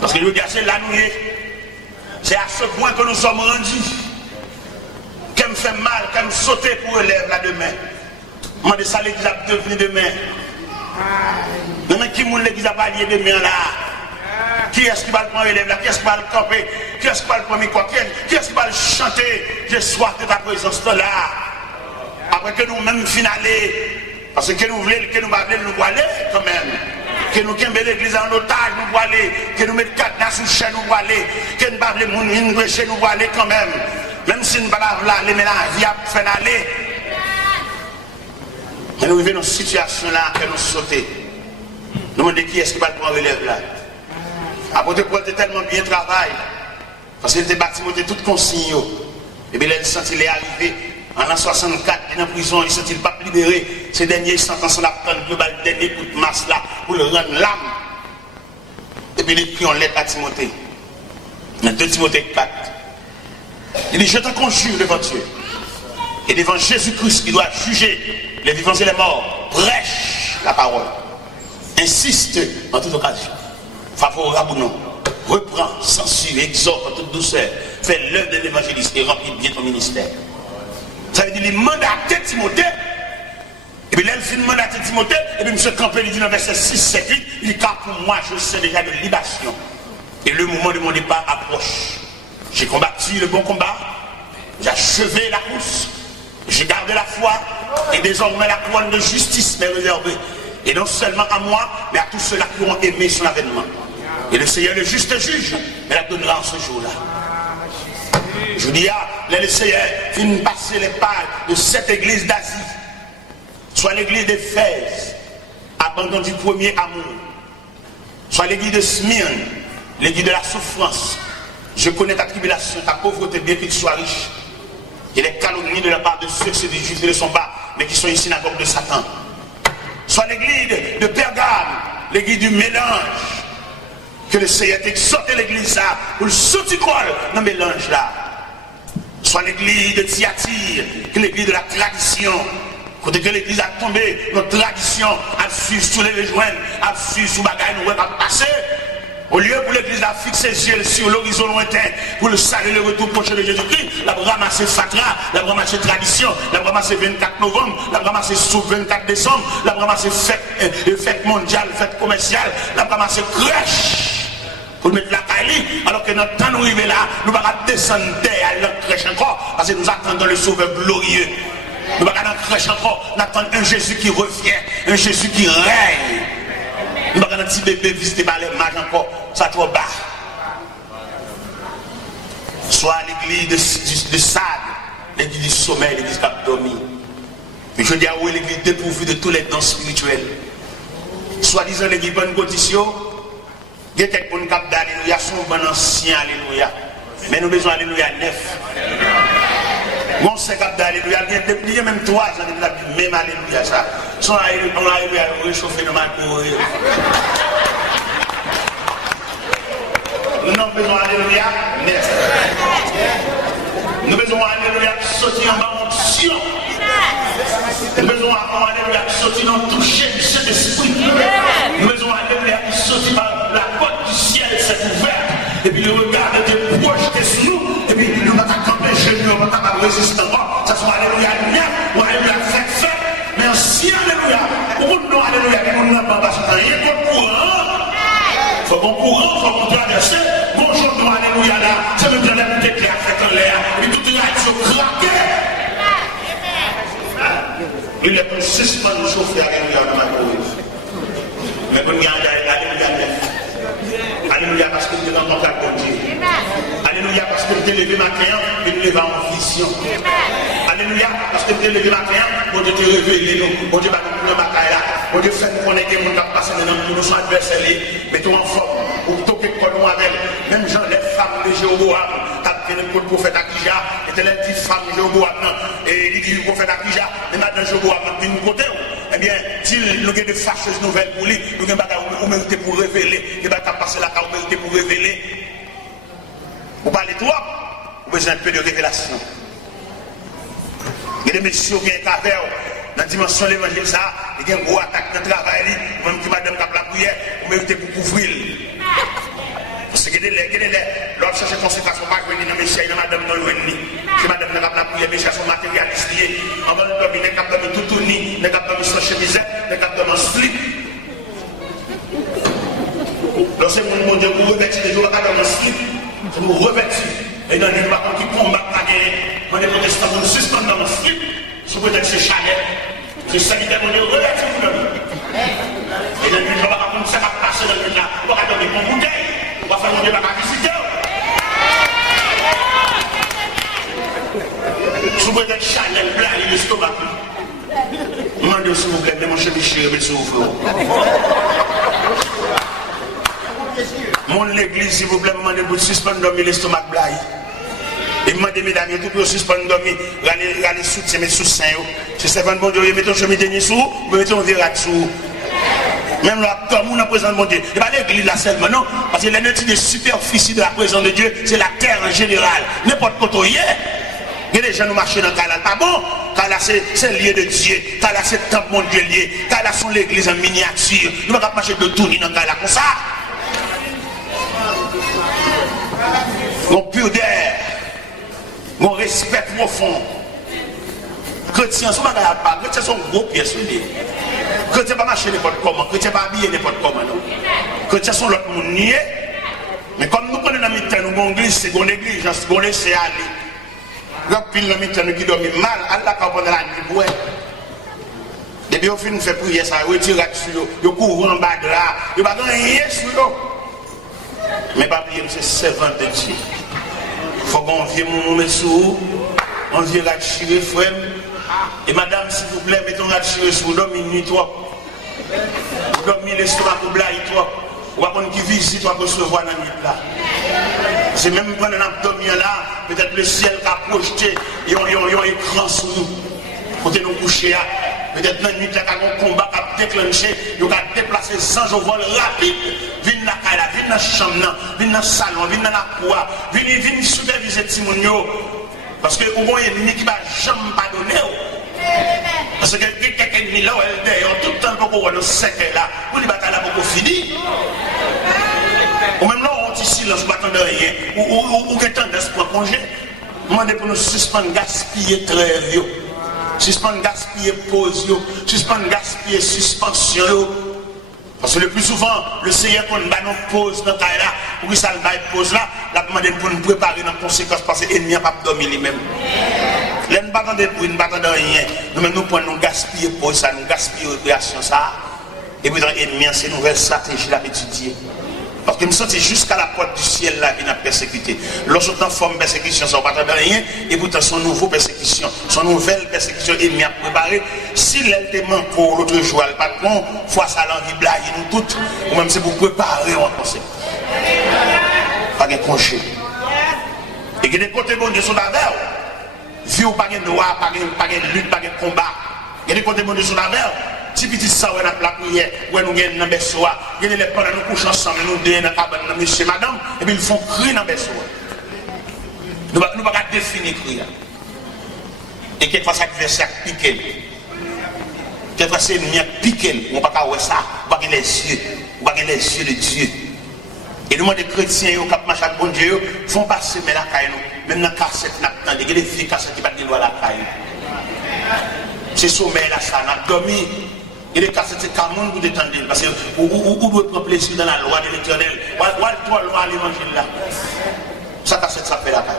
Parce que le gars, c'est l'annulé. C'est à ce point que nous sommes rendus. Qu'elle me fait mal, qu'elle me saute pour élève là demain. Moi, de ça, l'église a devenu demain. Demain, qui moule l'église a allié demain là? Qui est-ce qui va le prendre élève là? Qui est-ce qui va le camper? Qui est-ce qui va le prendre quoi? Qui est-ce qui va le chanter? J'ai soif de ta présence là. Après que nous-mêmes finalés. Parce que nous voulons, que nous voulons aller quand même. Que nous mettons l'église en otage, nous voulons aller. Que nous mettons cadenas sous chaîne, nous voulons aller. Que nous ne voulons pas nous prêcher, nous voulons aller quand même. Même si nous ne voulons pas aller, mais la vie a fait aller. Mais nous vivons dans une situation là que nous sautons. Nous demandons qui est-ce qui va le prendre relève là. Après de quoi il était tellement bien travaillé. Parce qu'il était bâti, il était tout consigne. Et bien là, il sent qu'il est arrivé. En l'an 64, il est en prison, il ne s'est pas libéré. Ces derniers sentences, on a pris le dernier coup de masse là pour le rendre l'âme. Et puis il écrit en lettre à Timothée. Dans 2 Timothée 4. Il dit, je te conjure devant Dieu et devant Jésus-Christ qui doit juger les vivants et les morts. Prêche la parole. Insiste en toute occasion. Favorable ou non. Reprends, censure, exhorte en toute douceur. Fais l'œuvre de l'évangéliste et remplis bien ton ministère. Ça veut dire qu'il mandatait Timothée. Et puis là, il finit mandater Timothée. Et puis M. Campbell, il dit dans verset 6, 7, 8, il dit, car pour moi, je sais déjà de libation. Et le moment de mon départ approche. J'ai combattu le bon combat. J'ai achevé la course. J'ai gardé la foi. Et désormais, la couronne de justice m'est réservée. Et non seulement à moi, mais à tous ceux-là qui auront aimé son avènement. Et le Seigneur, le juste juge, me la donnera en ce jour-là. Je vous dis, le Seigneur finit de passer les pages de cette église d'Asie, soit l'église d'Éphèse, abandon du premier amour, soit l'église de Smyrne, l'église de la souffrance. Je connais ta tribulation, ta pauvreté, bien qu'il soit riche. Et les calomnies de la part de ceux qui des juifs ne le sont pas, mais qui sont une synagogue de Satan. Soit l'église de Pergame, l'église du mélange, que le Seigneur t'exhorte l'église là, pour le sauticole dans le mélange là. Soit l'église de Thyatire, que l'église de la tradition. Quand l'église a tombé, notre tradition a suivi sous les rejoindre, a suivi sous bagaille, nous va passer. Au lieu pour l'église à fixer les yeux sur l'horizon lointain, pour le salut, le retour prochain de Jésus-Christ, la ramasser fatra, la ramasser tradition, la ramasser 24 novembre, la ramasser sous 24 décembre, la ramasser fête mondiale, fête commerciale, la ramasser crèche. Pour mettre la caille, alors que notre temps nous arrive là, nous ne allons pas descendre à la crèche encore, parce que nous attendons le sauveur glorieux. Nous ne allons pas dans la crèche encore, nous attendons un Jésus qui revient, un Jésus qui règne. Nous ne allons pas un petit bébé visité par les mages encore, ça trop bas. Soit l'église de Sade, l'église du sommeil, l'église qui a dormi. Mais je dis à où est l'église dépourvue de tous les dons spirituels. Soit disant l'église bonne condition. Il y a quelqu'un qui a d'alléluia, son bon ancien alléluia. Mais nous avons besoin d'alléluia neuf. Mon c'est cap d'alléluia, il y a même 3 ans de la Bible, même alléluia ça. Son alléluia réchauffé dans ma cour. Nous avons besoin d'alléluia neuf. Nous avons besoin d'alléluia sortir en bas option. Nous avons besoin d'alléluia sortir dans toucher du Saint-Esprit. Nous avons besoin d'alléluia projeter sur nous, et puis nous n'avons pas camper jeunes, nous n'avons pas résister encore. Ça soit alléluia, ou alléluia, fait. Mais si alléluia, pour nous, alléluia, nous n'avons pas rien de courant. Il faut qu'on courant, il faut qu'on traverse. Bonjour, nous, alléluia, là, c'est le bien la tête qui a fait en l'air, et tout est là, il faut craquer. Il est pour suspendre le chauffeur, alléluia, dans ma cause. Mais pour nous, alléluia, alléluia, parce que nous sommes dans contact de Dieu. Alléluia, parce que nous sommes levé matin, et nous levons en vision. Alléluia, parce que nous sommes levé matin, pour Dieu te révéler nous, pour Dieu va nous prendre bataille là, pour Dieu faire nous connaître que nous sommes passés maintenant, pour nous sommes adversaires, mettons en forme, pour toquer le cordon avec, même gens, les femmes de Jéroboam, le prophète Akija, était les petites femmes de Jéroboam, et il dit le prophète Akija, et maintenant Jéroboam, il nous côté, eh bien, s'il nous a de fâcheuses nouvelles pour lui, nous avons des bagages mérité pour révéler, des bagages passés là, nous mérité pour révéler. Vous parlez trop, vous avez besoin un peu de révélation. Il y a des messieurs qui ont un caverne, dans la dimension de l'évangile, ça, il y a une grosse attaque dans le travail, même qui madame qui a la prière, vous méritez pour couvrir. Parce que l'autre cherche consécration, pas que les messieurs, il y a madame dans le Wendy. Si madame n'a pas la prière, les messieurs sont matérialistes. On va le dormir, les cap de tout tourner, les cap de sans chemisette, les cap de slip. Lorsque mon Dieu vous revêtit les jours à dans slip, vous revêtit. Et dans les bâtons qui combattent la guerre, on est protestant, on suspend dans mon slip, sous peut-être c'est Chanel. C'est sanitaire, on est revêti vous donne. Et dans les bâtons, on ne sait pas passer dans le là, on va donner mon bouteille. On va faire une débat à visiter. Sous peut-être Chanel blanc, il est stomac. Demandez s'il vous plaît, mais mon cher Michel, mais s'il vous plaît. Mon l'église, s'il vous plaît, demandez pour suspendre dormir l'estomac blanc. Et demandez mesdames, tout pour suspendre dormir, aller soutien, mais sous sein. Si c'est pas bon Dieu, mettons chemin dernier sous, mettons virage sous. Même là, comme on a présence de mon Dieu. Et pas l'église là seulement, non. Parce que l'énergie de superficie de la présence de Dieu, c'est la terre en général. N'importe quoi il y a. Il y a des gens qui marchent dans le cas là. Pas bon. Car là, c'est lié de Dieu. Car là, c'est le temple mon Dieu lié. Car là, c'est l'église en miniature. Nous ne pouvons pas marcher de tout dans le cas là comme ça. Mon pudeur. Mon respect profond. Chrétiens, ce n'est pas chrétiens sont gros pièces. Chrétiens pas marcher n'importe comment, chrétiens pas habiller n'importe comment. Chrétiens sont l'autre monde nié. Mais comme nous prenons dans le temps, nous avons une église, c'est une église, nous laissons aller. Nous avons pile dans le temps qui dorment mal, Allah quand pendant la nuit, ouais. Depuis au fin, nous faisons prier, ça retire là-dessus, nous couvrons en bas de là, nous ne pouvons rien sur eux. Mais pas oublier, c'est servant de Dieu. Il faut qu'on vienne mon monsieur, on vient là-dessus, frère. Et madame, s'il vous plaît, mettons là-dessus, vous dormez une nuit, toi. Vous dormez l'estomac pour blaguer, toi. Ou à qui visite, toi, pour se voir dans la nuit là. C'est même pendant l'abdomen là, peut-être le ciel qui a projeté, il y a un écran sur nous. Quand nous coucher, peut-être dans la nuit, il y a un combat qui a déclenché, il y a déplacé sans au vol rapide. Viens dans la caille, viens dans la chambre, viens dans le salon, viens dans la cour, viens superviser Timonio. Parce que au moins, il y a une qui ne va jamais pardonner. Parce que quelqu'un qui est là, tout le temps, pour nous séquer là, pour les batailles là, pour finir. Ou même là, on dit silence, on ne va attendre rien. Ou qu'il y ait tendance pour congé. Demandez pour nous suspendre, gaspiller trêve, suspendre, gaspiller pause, suspendre, gaspiller suspension. Parce que le plus souvent, le Seigneur, quand on nous pause dans la taille là, pour que ça le pause là, la demande pour nous préparer dans la conséquence parce que l'ennemi n'a pas dormi lui-même. L'ennemi ne va pas pour ne pas attendre rien. Nous-mêmes, nous prenons gaspiller pause ça, nous gaspiller récréation ça. Et puis, l'ennemi, c'est une nouvelle stratégie à étudier. Parce que nous sommes jusqu'à la porte du ciel là qui n'a persécuté. Lorsqu'on est en forme de persécution, ça ne va pas attendre rien. Et pourtant, son nouveau persécution, son nouvelle persécution, il m'y a préparé. Si l'elle manque pour l'autre jour, le patron, fois ça l'envie blague nous toutes, ou même c'est pour préparer en conséquence. Pas de congé. Et que des côtés bons de son avers, vie ou pas de droit, pas de lutte, pas de combat. Il y a des côtés bons de son avers. Si petit ça, on a la prière, on nous gagne dans le berceau, il y a les parents nous couchent ensemble, nous deux dans la cabane, monsieur, madame, et puis ils font crier dans le berceau. Nous ne pouvons pas définir crier. Et quelquefois, ça adversaire piqué. Quelquefois, c'est une piqué. On ne peut pas voir ça, on ne peut pas les yeux de Dieu. Et nous, des chrétiens, qui marchent avec bon Dieu, font passer mais la caille. Même dans la cassette, il y a des filles cassettes qui battent les doigts à la caille. C'est sommeil là, ça, on a dormi. Et les cassettes, c'est quand même pour détendre. Parce que vous devez prendre plaisir dans la loi de l'éternel. Ou la loi à l'évangile là. Ça, cassette, ça fait la caille.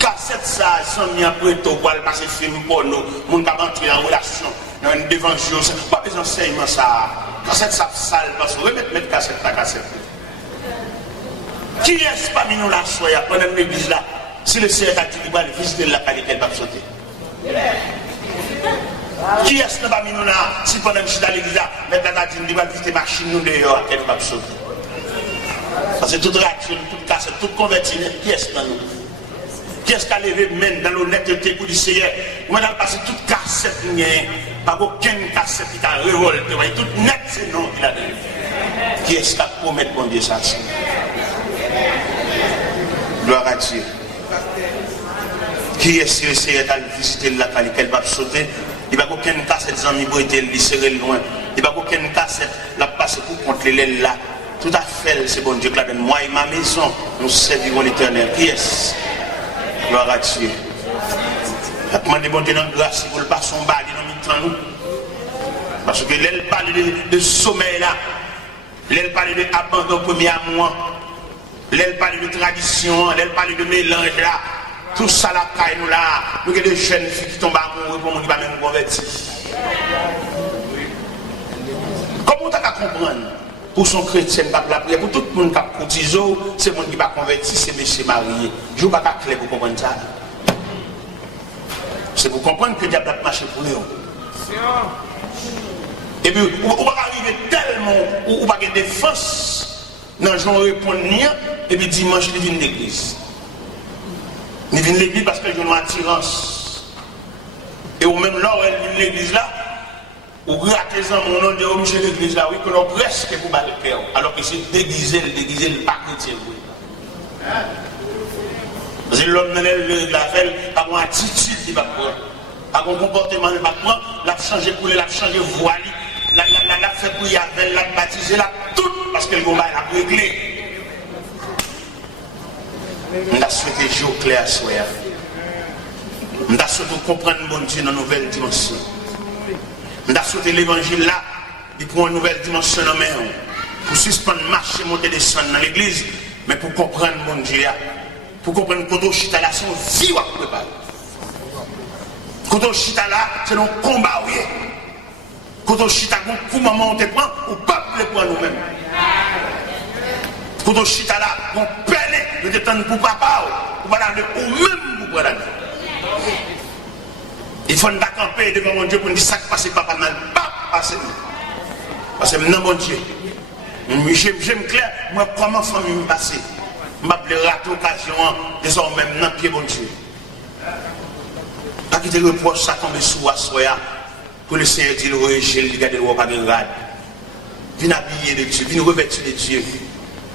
Cassette, ça, sans mis après, tu vas passer film pour nous. Mon gars entrer en relation. Dans une dévention. Pas besoin d'enseignement, ça. Cassette, ça sale. Parce que remettre cassette, la cassette. Qui est-ce parmi nous là, soya, pendant l'église là? Si le Seigneur a dit qu'il va visiter la caille, qu'elle va sauter. Qui est-ce parmi nous là? Si pendant que je suis dans l'église là, maintenant a dit qu'il va visiter la machine, nous dehors, qu'elle va sauter. Parce que toute réaction, toute cassette, toute convertie, qui est-ce dans nous? Qui est-ce qui a levé même dans l'honnêteté pour le Seigneur? Moi, dans le passé, toute cassette, pas aucune cassette qui t'a révolté. Toute net, c'est non qu'il a donné. Qui est-ce qui a promis bon Dieu ça? Gloire à Dieu. Qui est-ce que le Seigneur a visité la caille qu'elle va sauter? Il n'y a aucune cassette, les amis, pour être serré loin. Il n'y a aucune cassette, la passe pour contrer l'aile là. Tout à fait, c'est bon Dieu qui l'a donné. Moi et ma maison, nous servirons l'éternel. Qui est-ce? Gloire à Dieu. Je demande bon Dieu dans la grâce pour le pas son bas dans nous. Parce que l'elle parle de sommeil là. L'elle parle d'abandon premier amour. L'elle parle de tradition. L'elle parle de mélange là. Tout ça là, nous là. Nous avons des jeunes filles qui tombent amoureux pour nous qui ne sont pas même convertis. Comment tu as comprendre? Pour son chrétien, la prière, pour tout le monde qui a cotisé, c'est le monde qui va convertir, c'est monsieur marié. Je ne vais pas clair pour comprendre ça. C'est pour comprendre que le diable a marché pour nous. Et puis, on va arriver tellement, on va avoir des défense, dans le genre répondre rien, et puis dimanche, il vient de l'église. Il vient de l'église parce que j'ai une attirance. Et ou même là, elle vient de l'église là, ou grattez en mon nom de homme chez l'église là, oui, que l'on presque pour battre le cœur. Alors que c'est déguisé, le pas chrétien. Parce que l'homme dans la fait, a une attitude qui va prendre. A un comportement qui va prendre, l'a changé coulé, l'a changé voile, l'a fait prier avec, l'a baptisé, l'a tout, parce que le combat l'a réglé. On a souhaité jour clair à soi. On a souhaité comprendre mon Dieu dans une nouvelle dimension. On a souhaité l'évangile là, il prend une nouvelle dimension dans main. Pour suspendre, marcher, monter, descendre dans l'église, mais pour comprendre mon Dieu, pour comprendre que le chita là, c'est une vie à préparer. Quand le chita là, c'est un combat, oui. Quand le chita, pour maman, on te prend, ou pas le prendre nous-mêmes. Quand le chita là, on pèle, nous détendre pour papa, ou pas d'aller, ou même pour prendre. Il faut nous camper devant mon Dieu pour nous dire ça qui passe, papa, n'a pas passé. Parce que non, mon Dieu, j'aime clair, moi, comment famille me passer. Je m'appelle à l'occasion, désormais, dans le pied, mon Dieu. Pas quitter le reproche, ça tombe sous à soi, pour le Seigneur dire, oui, j'ai regardé le roi pas de rade. Viens habiller de Dieu, viens revêtir de Dieu.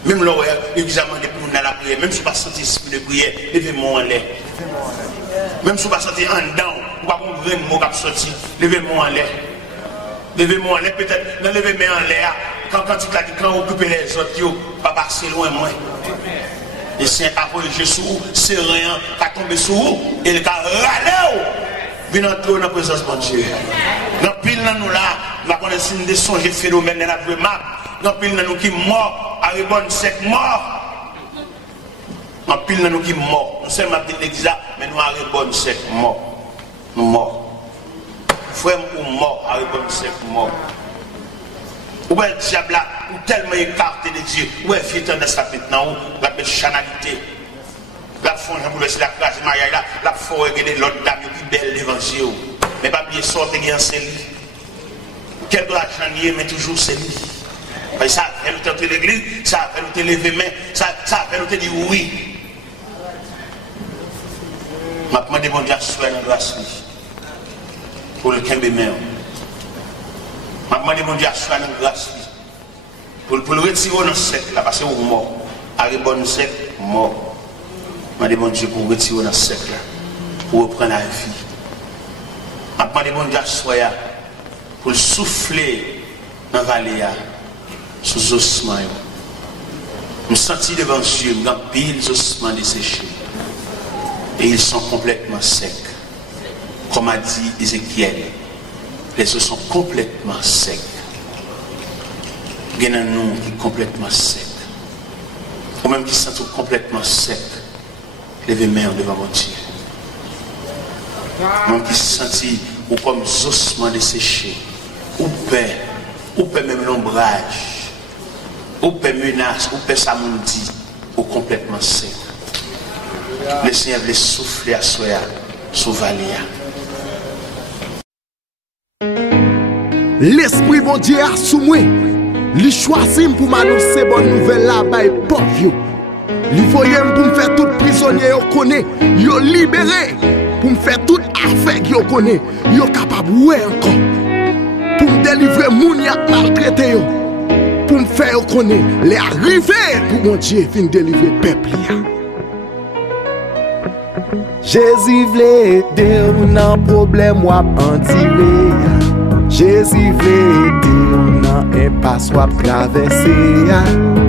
Même là, l'examen de pour nous dans la prière, même si vous ne pas senti l'esprit de prière, levez-moi en l'air. Même si vous ne pas senti en dedans, vous ne pouvez pas comprendre le mot qui a sorti, levez-moi en l'air. Levez-moi en l'air, peut-être, non, levez-moi en l'air. Quand tu as dit, quand vous occupez les autres, vous ne pas passer loin, moi. Et c'est un voyager sur vous, c'est rien, qui a tombé sur vous, et il a râlé. Venez entrer dans la présence de Dieu. Dans pile dans nous là, nous connaissons des songes phénomènes dans la vraie map. Dans pile dans nous qui mort, à rebonne sec mort. Dans pile dans nous qui mort. Nous sommes appelés l'église, mais nous à rebonne sec mort. Nous morts. Frère ou mort, à rebonne sec mort. Ou est le diable là, ou tellement écarté de Dieu, ou est fier de sa maintenant, ou la chanalité. La fond, pour laisser la classe, la faut regarder l'autre dame qui belle l'évangile. Mais pas bien sortir qui en c'est lui. Quel doit changer, mais toujours c'est lui. Ça fait nous tenter l'église, ça fait nous te lever main, ça fait nous te dire oui. Je demande bon Dieu à soi dans grâce pour le Kembe main. Je demande bon Dieu à soi dans grâce pour le retirer dans le sec, là, parce que vous mort. Arrive bon sec, mort. Je demande Dieu pour retirer dans le sec, là, pour reprendre la vie. Je demande bon Dieu à soi pour souffler dans la vallée, sous ossements. Je me sentis devant Dieu, je me pile ossements desséchés. Et ils sont complètement secs. Comme a dit Ézéchiel, les os sont complètement secs. Il y a un nom qui est complètement sec. Ou même qui se sent complètement sec. Levez main devant mon Dieu. Même qui se sentit ou comme ossements desséchés. Ou paix même l'ombrage. Ou paix menace, ou paix samundi. Ou complètement sec. Le Seigneur veut souffler à soi, sous vallée. L'esprit bon Dieu a sous moi. Il choisit pour m'annoncer bonne nouvelle là-bas et pauvre. Il voyait pour me faire tout prisonnier yo connaît, yo libéré pour me faire tout affaire yo connaît, yo capable ouais encore. Pour me délivrer moun yak maltraité yo. Pour me faire yo connaît, les arriver pour mon Dieu vinn délivrer peuple ya. Jésus vle aider ou nan problème wap en tirer. Jésus vle aider ou nan impasse wap traverser.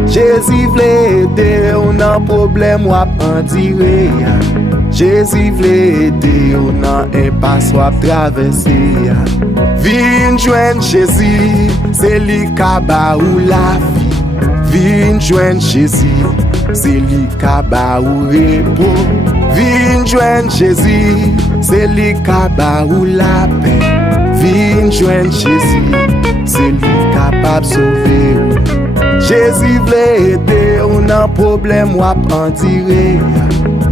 Jésus vle aider ou nan problème wap en tirer. Jésus vle aider ou nan impasse wap traverser. Vin joindre Jésus, c'est lui ka ba ou la vie. Vin joindre Jésus, c'est lui ka ba ou repos. Vin joindre Jésus, c'est lui ka ba ou la paix. Vin joindre Jésus, c'est lui capable de sauver. Jésus vle aider ou nan problème wap en tirer.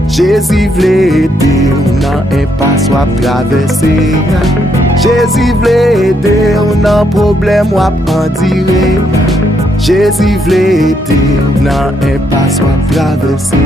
Jésus vle aider ou nan impasse wap traverser. Jésus vle aider ou nan problème wap en tirer. Jésus vle aider ou nan impasse wap traverser.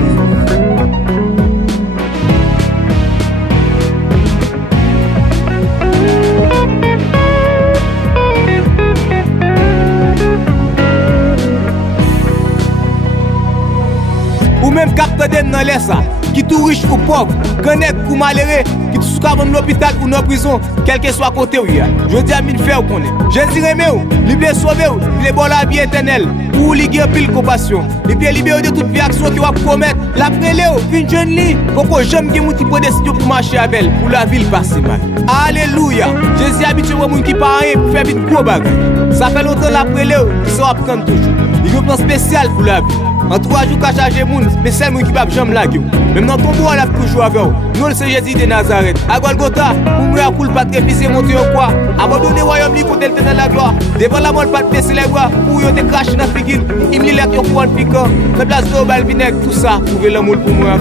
Ou même capteur dans l'essa, qui tout riche ou pauvre, connaître ou malheureux, qui tout sous dans l'hôpital ou dans prison, quel que soit côté où il y a. Je dis à mille faire qu'on est. Jésus aimé ou, il veut sauver ou, il est bon la vie éternelle, ou il y a pile compassion. Il veut libérer de toute vie action qui va commettre. La prélé ou, une jeune lit, pourquoi j'aime qui mouti pour décider pour marcher avec elle, pour la ville passer mal. Alléluia. Jésus habitué aux gens qui parlent pour faire vite gros bagages. Ça fait longtemps la prélé ou, qui sera prendre toujours. Il y a un plan spécial pour la vie. Entourage ou ka charger moun, mais c'est moi qui va jamais la gueule. Même dans ton bois, on l'a toujours avec vous. Nous, c'est Jésus de Nazareth. À Golgotha, pour mourir pour le sacrifice et monter au quoi. Abandonner le royaume libre pour tel la gloire. Devant la mort, pas de baisser les bras. Pour y te cracher dans la figure. Il me l'a qui au courant piquant. Mais place de bal vinaigre, tout ça, pour l'amour pour moi.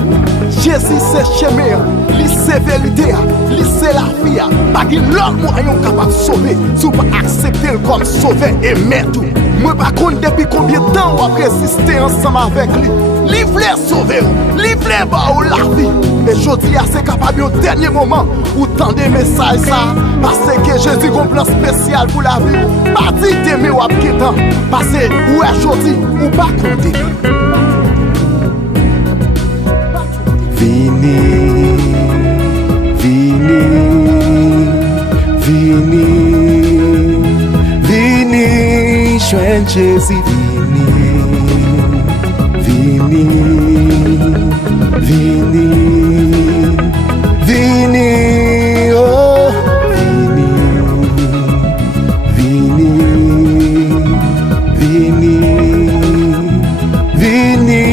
Jésus c'est chemin, lui c'est vérité, lui c'est la vie. Pas qu'il l'autre moyen capable de sauver, si vous pas accepter comme sauver et mettre. Moi par contre depuis combien de temps on a résisté ensemble avec lui. Lui voulait sauver, lui voulait bah la vie. Et je dis c'est capable au dernier moment pour tendre des messages ça. Parce que Jésus a un plan spécial pour la vie. Pas dit t'aimer ou abquétant, parce que ou est aujourd'hui ou pas compter. Vini, vini, vini, vini, joindre Jésus, vini, vini, vini, vini, oh, vini, vini, vini, vini.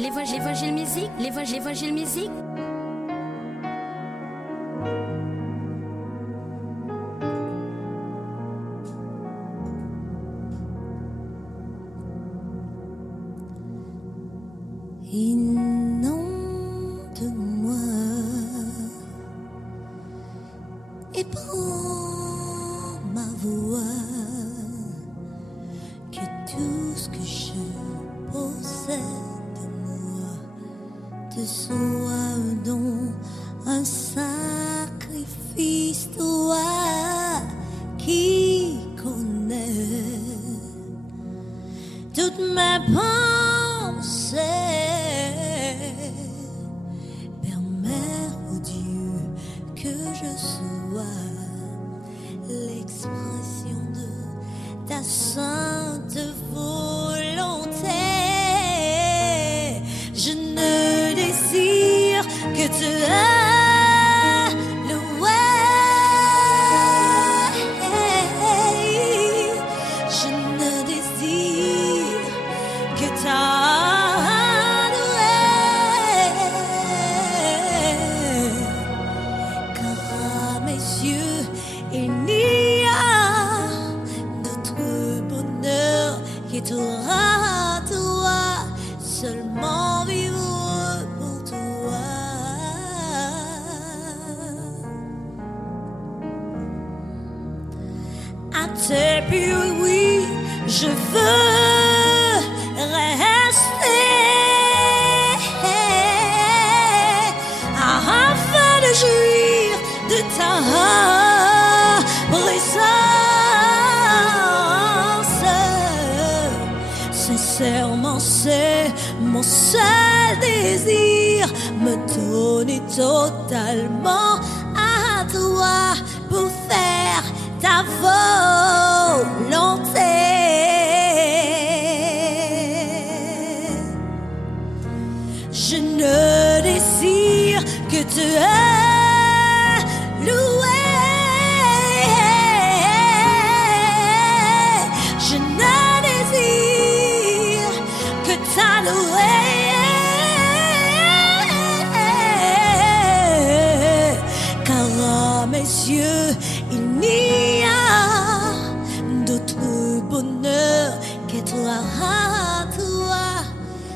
L'évangile musique, l'évangile musique. Inonde-moi et prends ma voix, que tout ce que je possède de moi te soit toutes mes pensées. Permets, oh Dieu, que je sois l'expression de ta sainte volonté. Je ne désire que te louer. Je ne désire que t'adorer. Car à mes yeux, il n'y a d'autre bonheur qui t'aura toi, seulement vivre pour toi. À tes pieds, oui, je veux rester afin de jouir de ta présence. Sincèrement, c'est mon seul désir, me donner totalement à toi pour faire ta volonté. Je ne désire que te louer. Je ne désire que t'adorer. Car à mes yeux, il n'y a d'autre bonheur qu'être à toi,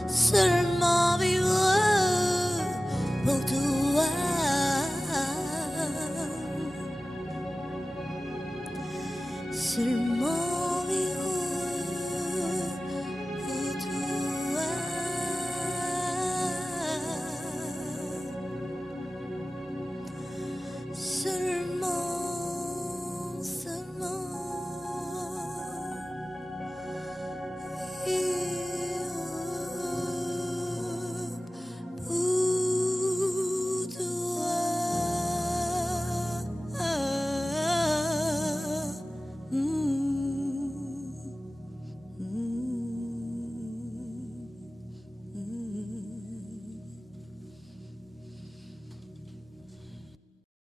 seulement vivre pour toi. Seulement